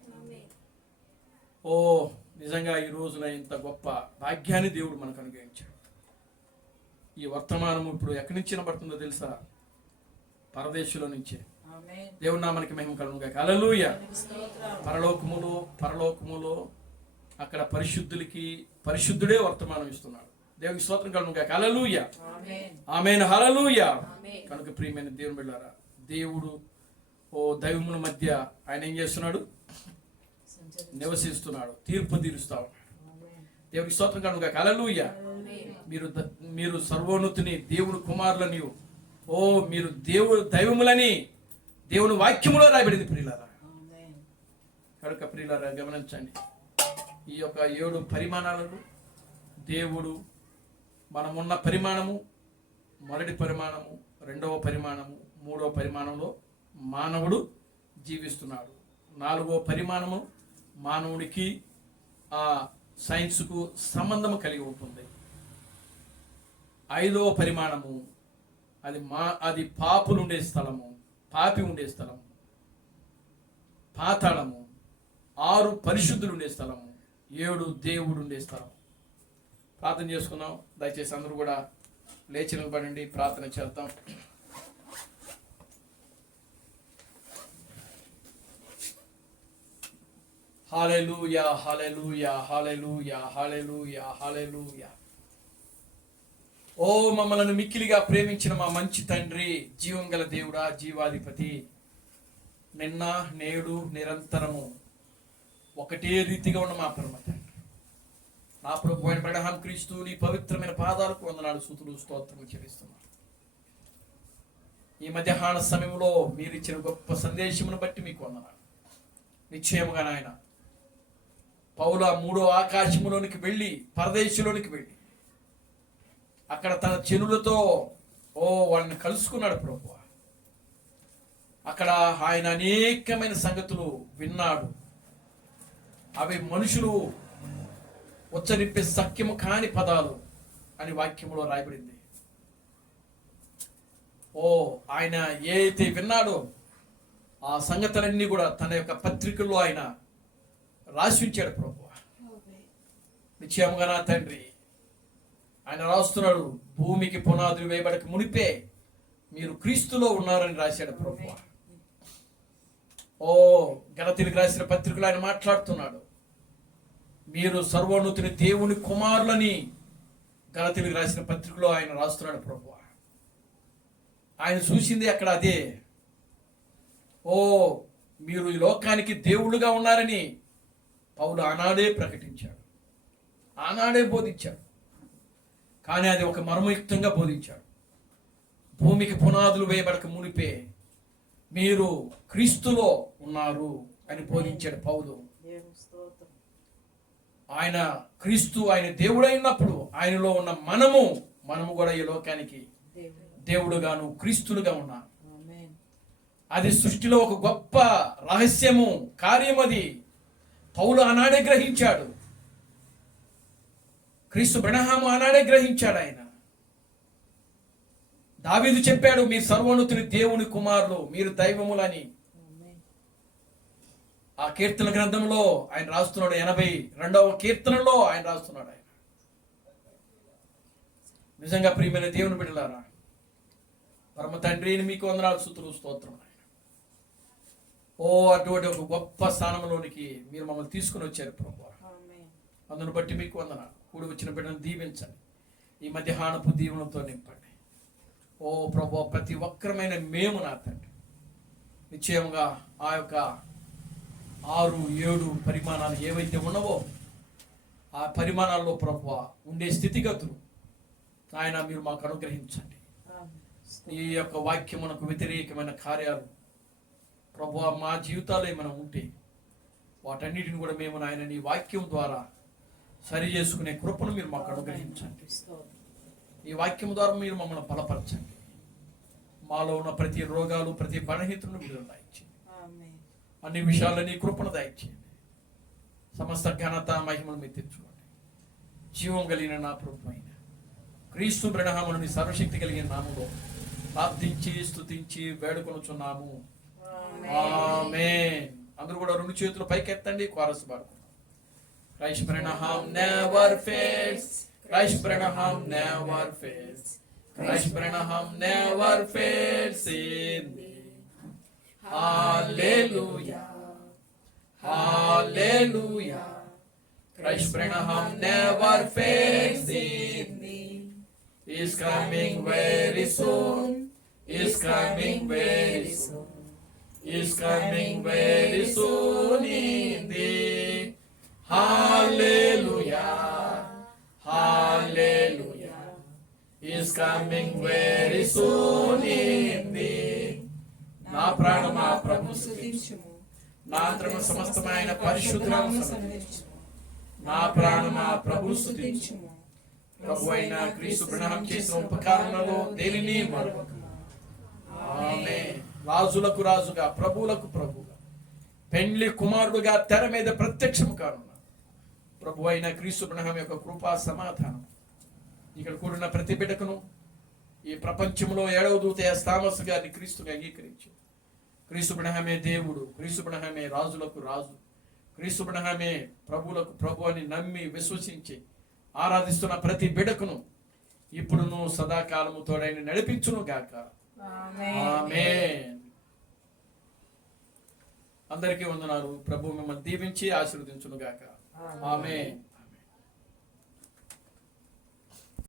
నిజంగా ఈ రోజున ఇంత గొప్ప భాగ్యాన్ని దేవుడు మనకు అనుగ్రహించాడు. ఈ వర్తమానము ఇప్పుడు ఎక్కడి నుంచి వినబడుతుందో తెలుసా? పరదేశుల నుంచే. దేవుడు నామానికి మహిమ కలుగును గాక. హల్లెలూయా. పరలోకములో అక్కడ పరిశుద్ధులకి పరిశుద్ధుడే వర్తమానం ఇస్తున్నాడు. దేవునికి స్తోత్రం కలుగును గాక. హల్లెలూయా. ఆమేన్. హల్లెలూయా. కనుక ప్రియమైన దేవుని బిడ్డలారా, దేవుడు దైవముల మధ్య ఆయన ఏం చేస్తున్నాడు? నివసిస్తున్నాడు, తీర్పు తీరుస్తా ఉన్నాడు. దేవునికి స్తోత్రం కలుగును గాక. హల్లెలూయా. మీరు సర్వోన్నతుని దేవుని కుమారులని, మీరు దైవములని దేవుని వాక్యములో రాయబడింది ప్రియులారా. కనుక ప్రియులారా గమనించండి, ఈ యొక్క 7 పరిమాణాలను దేవుడు, మనమున్న పరిమాణము, మొదటి పరిమాణము, రెండవ పరిమాణము, మూడవ పరిమాణంలో మానవుడు జీవిస్తున్నాడు. 4వ పరిమాణము మానవుడికి ఆ సైన్స్కు సంబంధము కలిగి ఉంటుంది. 5వ పరిమాణము అది పాపులు ఉండే స్థలము, పాపి ఉండే స్థలము. పాతాళము. 6 పరిశుద్ధులు ఉండే స్థలము. 7 దేవుడు ఉండే స్థలం. ప్రార్థన చేసుకుందాం. దయచేసి అందరూ కూడా లేచి నిలబడండి, ప్రార్థన చేద్దాం. హల్లెలూయా, హల్లెలూయా, హల్లెలూయా, హల్లెలూయా, హల్లెలూయా. మమ్మలను మిక్కిలిగా ప్రేమించిన మా మంచి తండ్రి, జీవం గల దేవుడా, జీవాధిపతి, నిన్న నేడు నిరంతరము ఒకటే రీతిగా ఉన్న మా పరమ తండ్రి, నా ప్రభు అయిన అబ్రహాము క్రీస్తు నీ పవిత్రమైన పాదాలకు వందనాలు, స్తుతులు, స్తోత్రము చెల్లిస్తున్నాను. ఈ మధ్యాహ్న సమయంలో మీరు ఇచ్చిన గొప్ప సందేశమును బట్టి మీకు వందనాలు. నిశ్చయముగా నాయన, పౌలు 3వ ఆకాశములోనికి వెళ్ళి, పరదేశంలోనికి వెళ్ళి అక్కడ తన జనులతో వాళ్ళని కలుసుకున్నాడు ప్రభు. అక్కడ ఆయన అనేకమైన సంగతులు విన్నాడు. అవి మనుషులు ఉచ్చరింపే సఖ్యము కాని పదాలు అని వాక్యములో రాయబడింది. ఆయన ఏదైతే విన్నాడో ఆ సంగతులన్నీ కూడా తన యొక్క పత్రికల్లో ఆయన రాసి ఉంచాడు ప్రభు. నిశ్చయముగా నా తండ్రి, ఆయన రాస్తున్నాడు, భూమికి పునాదులు వేయబడక మునిపే మీరు క్రీస్తులో ఉన్నారని రాశాడు ప్రభు. గలతీయులకు రాసిన పత్రికలో ఆయన మాట్లాడుతున్నాడు, మీరు సర్వోన్నతుని దేవుని కుమారులని గలతీయులకు రాసిన పత్రికలో ఆయన రాస్తున్నాడు ప్రభు. ఆయన చూసింది అక్కడ అదే. మీరు ఈ లోకానికి దేవుళ్ళుగా ఉన్నారని పౌలు ఆనాడే ప్రకటించాడు, ఆనాడే బోధించాడు. కానీ అది ఒక మర్మయుక్తంగా బోధించాడు. భూమికి పునాదులు వేయబడక మునిపే మీరు క్రీస్తులో ఉన్నారు అని బోధించాడు పౌలు. ఆయన క్రీస్తు, ఆయన దేవుడైనప్పుడు ఆయనలో ఉన్న మనము కూడా ఈ లోకానికి దేవుడుగాను క్రీస్తులుగా ఉన్నాం. అది సృష్టిలో ఒక గొప్ప రహస్యము, కార్యం. అది పౌలు ఆనాడే గ్రహించాడు, క్రీస్తు అబ్రహాము ఆనాడే గ్రహించాడు. ఆయన దావీదు చెప్పాడు, మీరు సర్వోన్నతుని దేవుని కుమారులు, మీరు దైవములని. ఆ కీర్తన గ్రంథంలో ఆయన రాస్తున్నాడు, 82వ కీర్తనలో ఆయన రాస్తున్నాడు. ఆయన నిజంగా ప్రియమైన దేవుని బిడ్డలారా, పరమ తండ్రిని మీకు వందనాలు, స్తుతులు, స్తోత్రం. ఓ అటువంటి ఒక గొప్ప స్థానంలోనికి మీరు మమ్మల్ని తీసుకుని వచ్చారు ప్రభువా. అందును బట్టి మీకు వందనాలు. కూడి వచ్చిన బిడ్డను దీవించండి, ఈ మధ్యాహ్నపు దీవెనతో నింపండి. ఓ ప్రభువా, ప్రతి ఒక్కరమైన మేము నా తండ్రి నిశ్చయంగా ఆ యొక్క 6-7 పరిమాణాలు ఏవైతే ఉన్నావో ఆ పరిమాణాల్లో ప్రభువా ఉండే స్థితిగతులు ఆయన మీరు మాకు అనుగ్రహించండి. ఈ యొక్క వాక్యమునకు వ్యతిరేకమైన కార్యాలు ప్రభువా మా జీవితాల్లో ఏమైనా ఉంటే వాటన్నిటిని కూడా మేము నాయన నీ వాక్యం ద్వారా సరి చేసుకునే కృపను మీరు మాకు అనుగ్రహించండి. ఈ వాక్యం ద్వారా మీరు మమ్మల్ని బలపరచండి. మాలో ఉన్న ప్రతి రోగాలు, ప్రతి బలహీనతలను విడుదల దయచేయండి. అన్ని విషయాల్లో నీ కృపను దయచేయండి. సమస్త ఘనత మహిమను మీరు తెచ్చుకోండి. జీవం కలిగిన నా ప్రభు అయిన క్రీస్తు బ్రహ్మను సర్వశక్తి కలిగిన నామములో ప్రార్థించి స్తుతించి వేడుకొనుచున్నాము. ఆమేన్. అందరూ కూడా 2 చేతులు పైకెత్తండి, కోరస్ పాడుకుందాం. Christ Branham never fails. Christ Branham never fails. Christ Branham never fails in me. Hallelujah. Hallelujah. Christ Branham never fails in me. He's coming very soon. He's coming very soon. He's coming very soon indeed. Hallelujah. Hallelujah. He's coming very soon indeed. నా ప్రాణమా ప్రభు స్తుతించుము, నా అంతరంగ సమస్తమైన పరిశుద్ధనామమును సన్నిధించుము. నా ప్రాణమా ప్రభు స్తుతించుము. ప్రభు అయిన క్రీస్తు బ్రహ్మం చేసిన ఉపకారములలో దేనిని మరువకుము. ఆమేన్. రాజులకు రాజుగా, ప్రభువులకు ప్రభువుగా, పెండ్లి కుమారుడుగా తెర మీద ప్రత్యక్షము కానున్న ప్రభు అయిన క్రీస్తు బ్రహ్మం యొక్క కృపా సమాధానం ఇక్కడ కూడిన ప్రతి బిడ్డకును, ఈ ప్రపంచంలో 7వ దూత థామస్ గారిని క్రీస్తుని అంగీకరించి క్రీస్తు బ్రహ్మమే దేవుడు, క్రీస్తు బ్రహ్మమే రాజులకు రాజు, క్రీస్తు బ్రహ్మమే ప్రభువులకు ప్రభు అని నమ్మి విశ్వసించి ఆరాధిస్తున్న ప్రతి బిడ్డకును ఇప్పుడును సదాకాలము తోడైన నడిపించును గాక. ఆమేన్. అందరికీ వందనాలు. ప్రభు మిమ్మల్ని దీవించి ఆశీర్వదించును గాక. ఆమేన్.